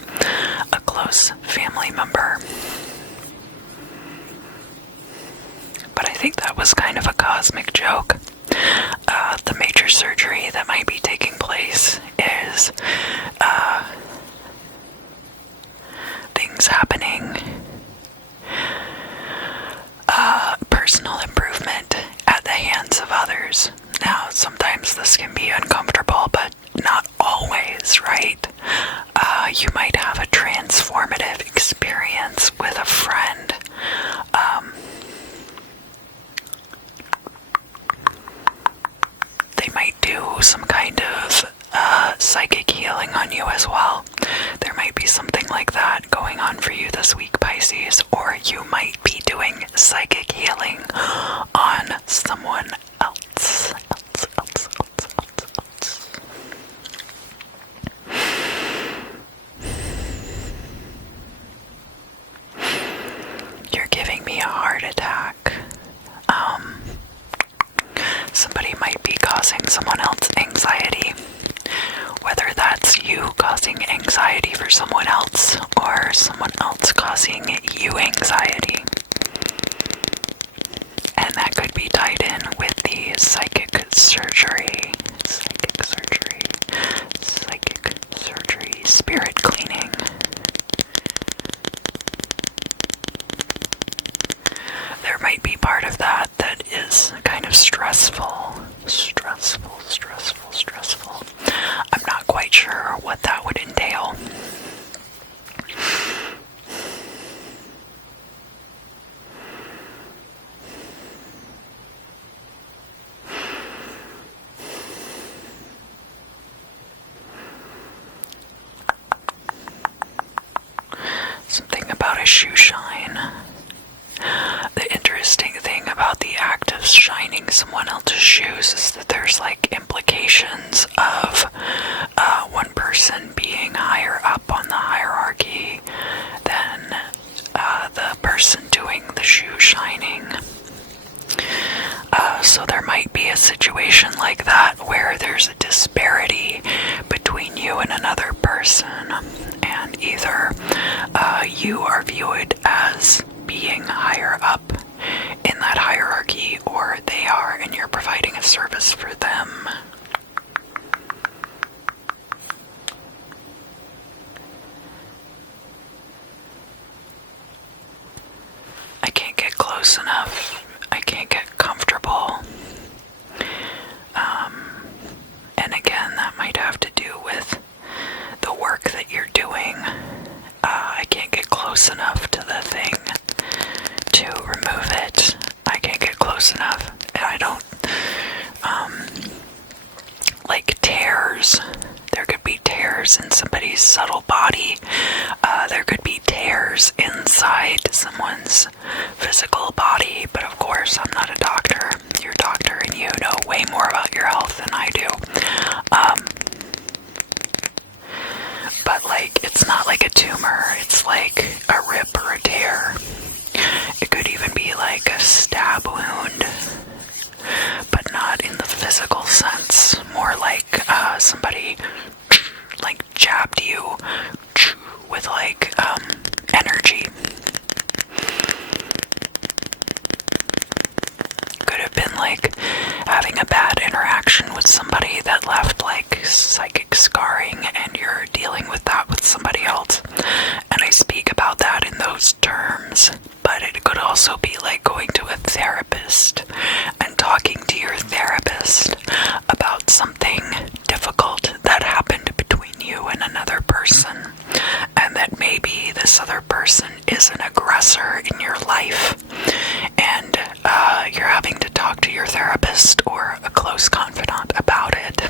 a close family member. But I think that was kind of a cosmic joke. The major surgery that might be taking place is things happening, personal improvement at the hands of others. Now, sometimes this can be uncomfortable, but not always, right? You might have a transformative experience with a friend. They might do some kind of psychic healing on you as well. There might be something like that going on for you this week, Pisces, or you might be doing psychic healing on someone else. You're giving me a heart attack. Somebody might be causing someone else anxiety. Whether that's you causing anxiety for someone else or someone else causing you anxiety. And that could be tied in with the psychic surgery, spirit cleaning. There might be part of that that is kind of stressful. I'm not quite sure what that would entail. Something about a shoe shine. The interesting thing about the act of shining someone else's shoes is that there's like implications of one person being higher up on the hierarchy than the person doing the shoe shining. So there might be a situation like that where there's a disparity between you and another person, and either you are viewed as being higher up in that hierarchy, or they are, and you're providing a service for them. I can't get close enough. I can't get comfortable. And again, that might have to do with the work that you're doing. I can't get close enough to the thing inside someone's physical body, but of course I'm not a doctor. You're a doctor and you know way more about your health than I do. But like, it's not like a tumor, it's like a rip or a tear. It could even be like a stab wound, but not in the physical sense. More like somebody like jabbed you with like energy. Could have been like having a bad interaction with somebody that left like psychic scarring, and you're dealing with that with somebody else. And I speak about that in those terms, but it could also be like going to a therapist and talking to your therapist about something difficult that happened between you and another person, and that maybe this other person is an aggressor in your life, and you're having to talk to your therapist or a close confidant about it.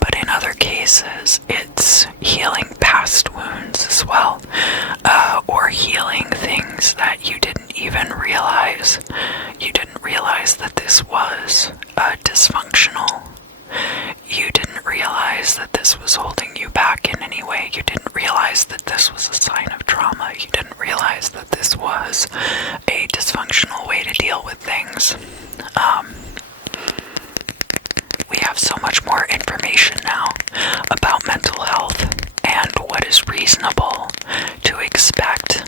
But in other cases, it's healing past wounds as well, or healing things that you didn't even realize. You didn't realize that this was dysfunctional. You didn't realize that this was holding you back in any way. You didn't realize that this was a sign of trauma. You didn't realize that this was a dysfunctional way to deal with things. We have so much more information now about mental health and what is reasonable to expect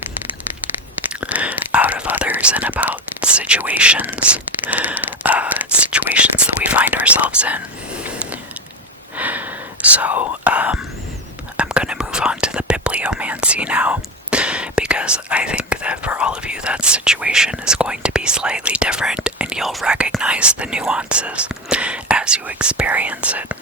out of others and about situations that we find ourselves in. So, I'm going to move on to the bibliomancy now, because I think that for all of you that situation is going to be slightly different, and you'll recognize the nuances as you experience it.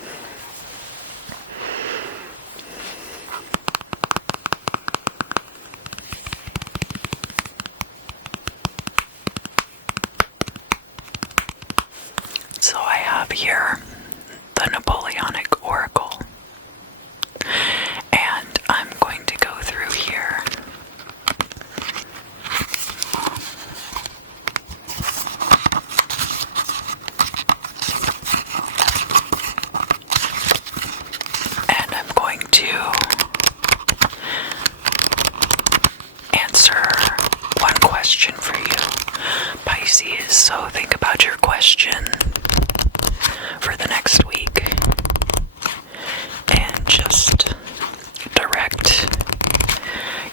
So I have here the Napoleonic Oracle, and I'm going to go through here and I'm going to answer one question for you, Pisces. So think about your question for the next week and just direct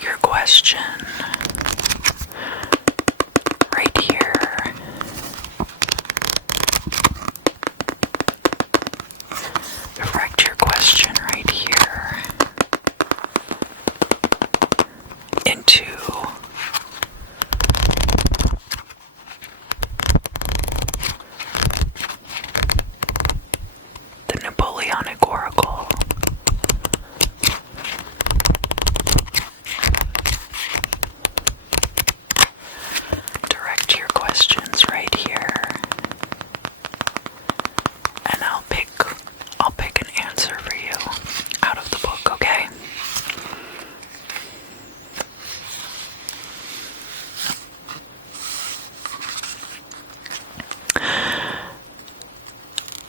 your question right here. Direct your question right here into the Napoleonic Oracle. Direct your questions right here, and I'll pick an answer for you out of the book, okay?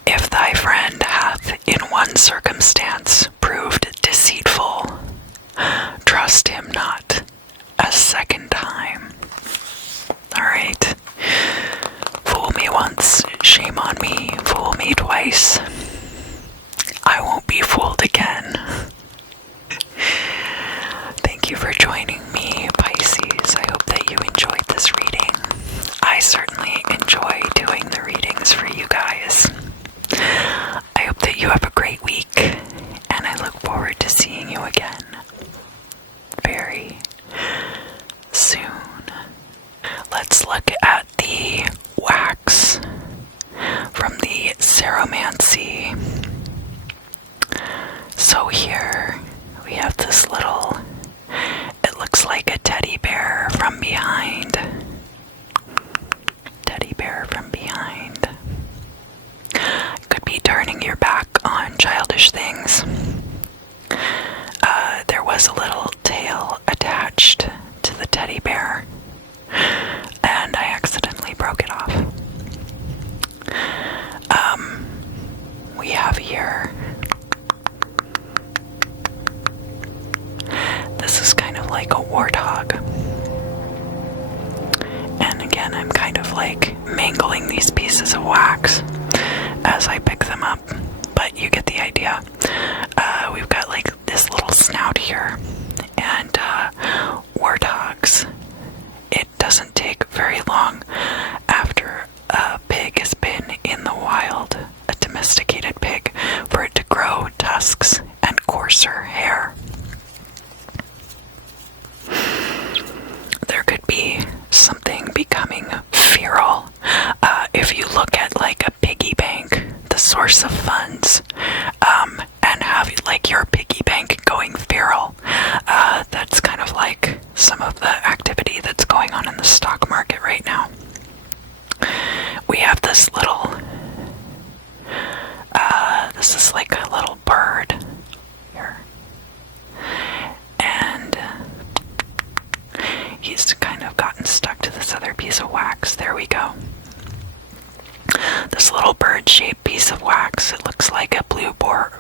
If thy friend hath in one circumstance proved deceitful, trust him not a second time. Alright? Fool me once, shame on me. Fool me twice, I won't be fooled again. Thank you for joining me, Pisces. I hope that you enjoyed this reading. I certainly enjoy doing the readings for you guys. I hope that you have a great week, and I look forward to seeing you again very soon. Let's look at the wax from the Ceromancy. So here we have this little, it looks like a teddy bear from behind. Teddy bear from behind. Could be turning your back on childish things. was a little tail attached to the teddy bear, and I accidentally broke it off. We have here, this is kind of like a warthog. And again, I'm kind of like mangling these pieces of wax as I pick them up, but you get the idea. We've got like this little snout here, and warthogs, it doesn't take very long after a pig has been in the wild, a domesticated pig, for it to grow tusks and coarser hair. There could be something becoming feral. If you look at like a piggy bank, the source of funds, and have like your piggy bank going feral, that's kind of like some of the activity that's going on in the stock market right now. We have this little, this is like a little bird here, and he's kind of gotten stuck to this other piece of wax. There we go. This little bird-shaped piece of wax, it looks like a blue bird,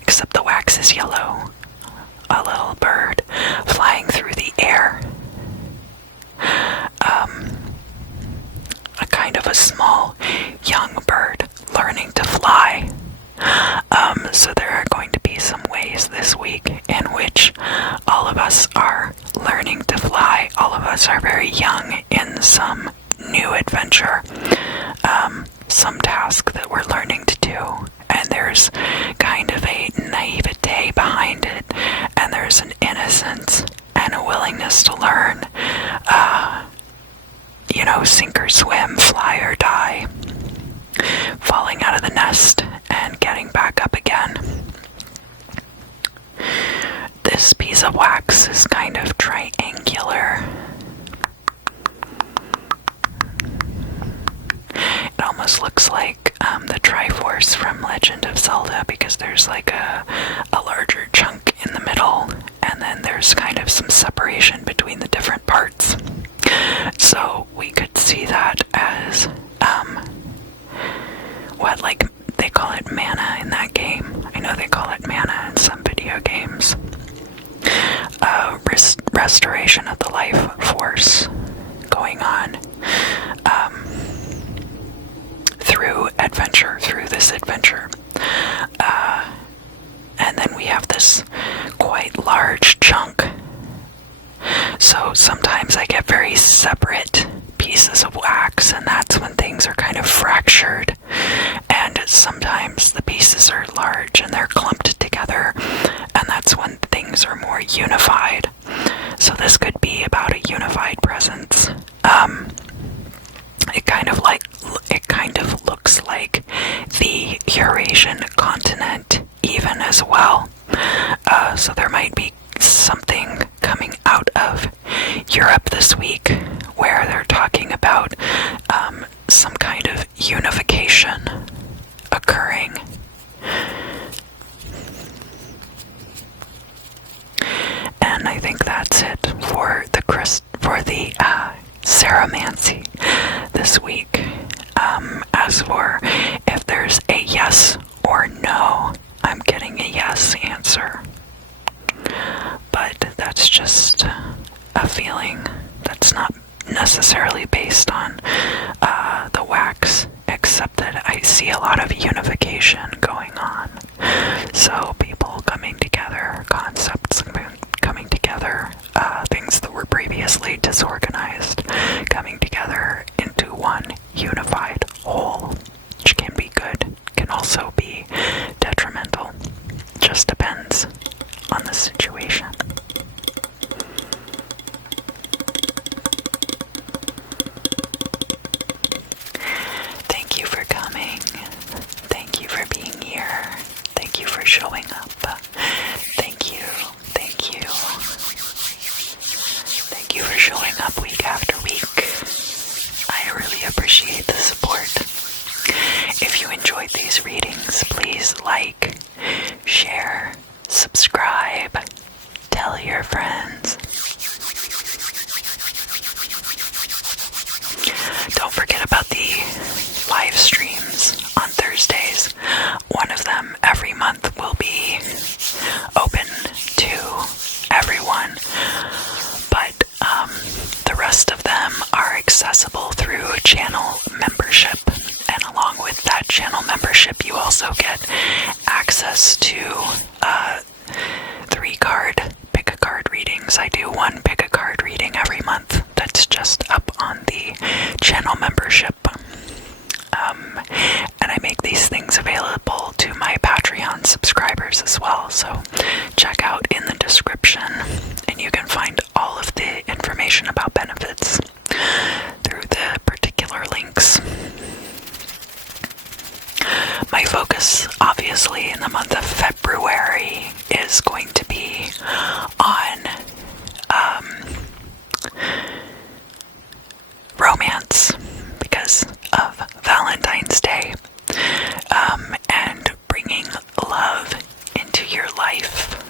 except the wax is yellow. A little bird flying through the air. A kind of a small young bird learning to fly. So there are going to be some ways this week in which all of us are learning to fly. All of us are very young in some new adventure, some task that we're learning to do, and there's kind of a naivete behind it, and there's an innocence and a willingness to learn, sink or swim, fly or die, falling out of the nest and getting back up again. This piece of wax is kind of triangular. It almost looks like the Triforce from Legend of Zelda, because there's like a larger chunk in the middle, and then there's kind of some separation between the different parts. So we could see that as what, like, they call it mana in that game. I know they call it mana in some video games. Restoration of the life force going on through this adventure. And then we have this quite large chunk. So sometimes I get very separate pieces of wax, and that's when things are kind of fractured. And sometimes the pieces are large and they're clumped together, and that's when things are more unified. So this could be about a unified presence. It kind of looks like the Eurasian continent even as well. So there might be something coming out of Europe this week where they're talking about some kind of unification occurring. And I think that's it for the Ceromancy this week. As for if there's a yes or no, I'm getting a yes answer. But that's just a feeling that's not necessarily based on the wax, except that I see a lot of unification going on. So people coming together, concepts coming together, things that were previously disorganized coming together into one unified whole, which can be good, can also be detrimental. Just depends on the situation. Thank you for coming. Thank you for being here. Thank you for showing up. Thank you. Thank you. Thank you for showing up week after week. I really appreciate the support. If you enjoyed these readings, please like, share, subscribe, tell your friends. Don't forget about the live streams on Thursdays. One of them every month will be open to everyone, but the rest of them are accessible through channel membership. And along with that channel membership, you also get access to 3 pick a card readings. I do 1 pick a card reading every month. That's just up on the channel membership. And I make these things available to my Patreon subscribers as well. So check out in the description and you can find all of the information about benefits through the particular links. My focus, obviously, in the month of February is going to be on romance because of Valentine's Day, and bringing love into your life.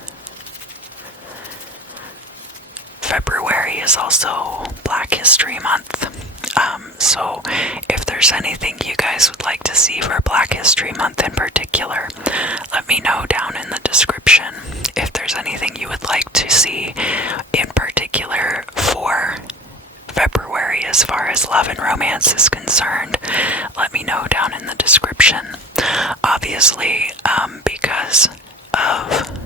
February is also Black History Month, so if there's anything you guys would like to see for Black History Month in particular, let me know down in the description. If there's anything you would like to see in particular for February as far as love and romance is concerned, let me know down in the description. Obviously, because of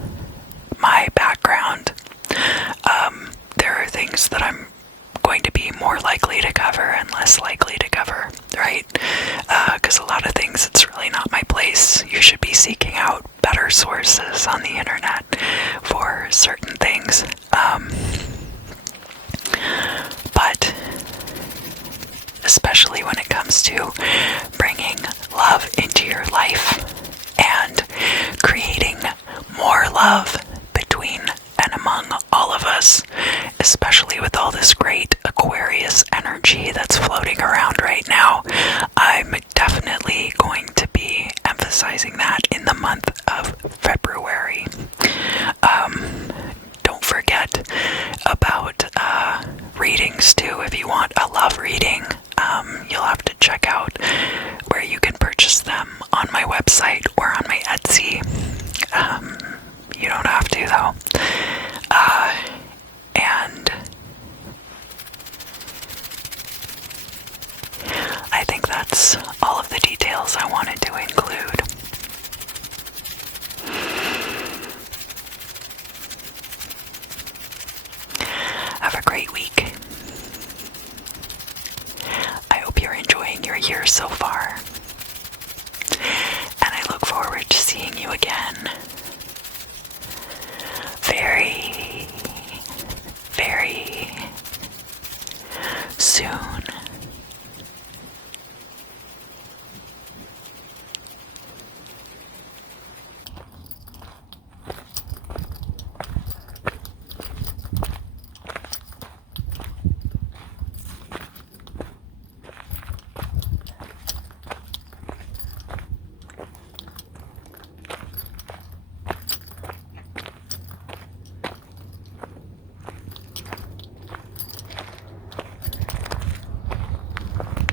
my background, there are things that I'm going to be more likely to cover and less likely to cover, right? Because a lot of things, it's really not my place. You should be seeking out better sources on the internet for certain things. But especially when it comes to bringing love into your life and creating more love between and among all of us, especially with all this great Aquarius energy that's floating around right now, I'm definitely going to be emphasizing that in the month of February. Don't forget about readings too. If you want a love reading, you'll have to check out where you can purchase them on my website or on my Etsy. You don't have to though. And I think that's all of the details I wanted to include. Have a great week. I hope you're enjoying your year so far. And I look forward to seeing you again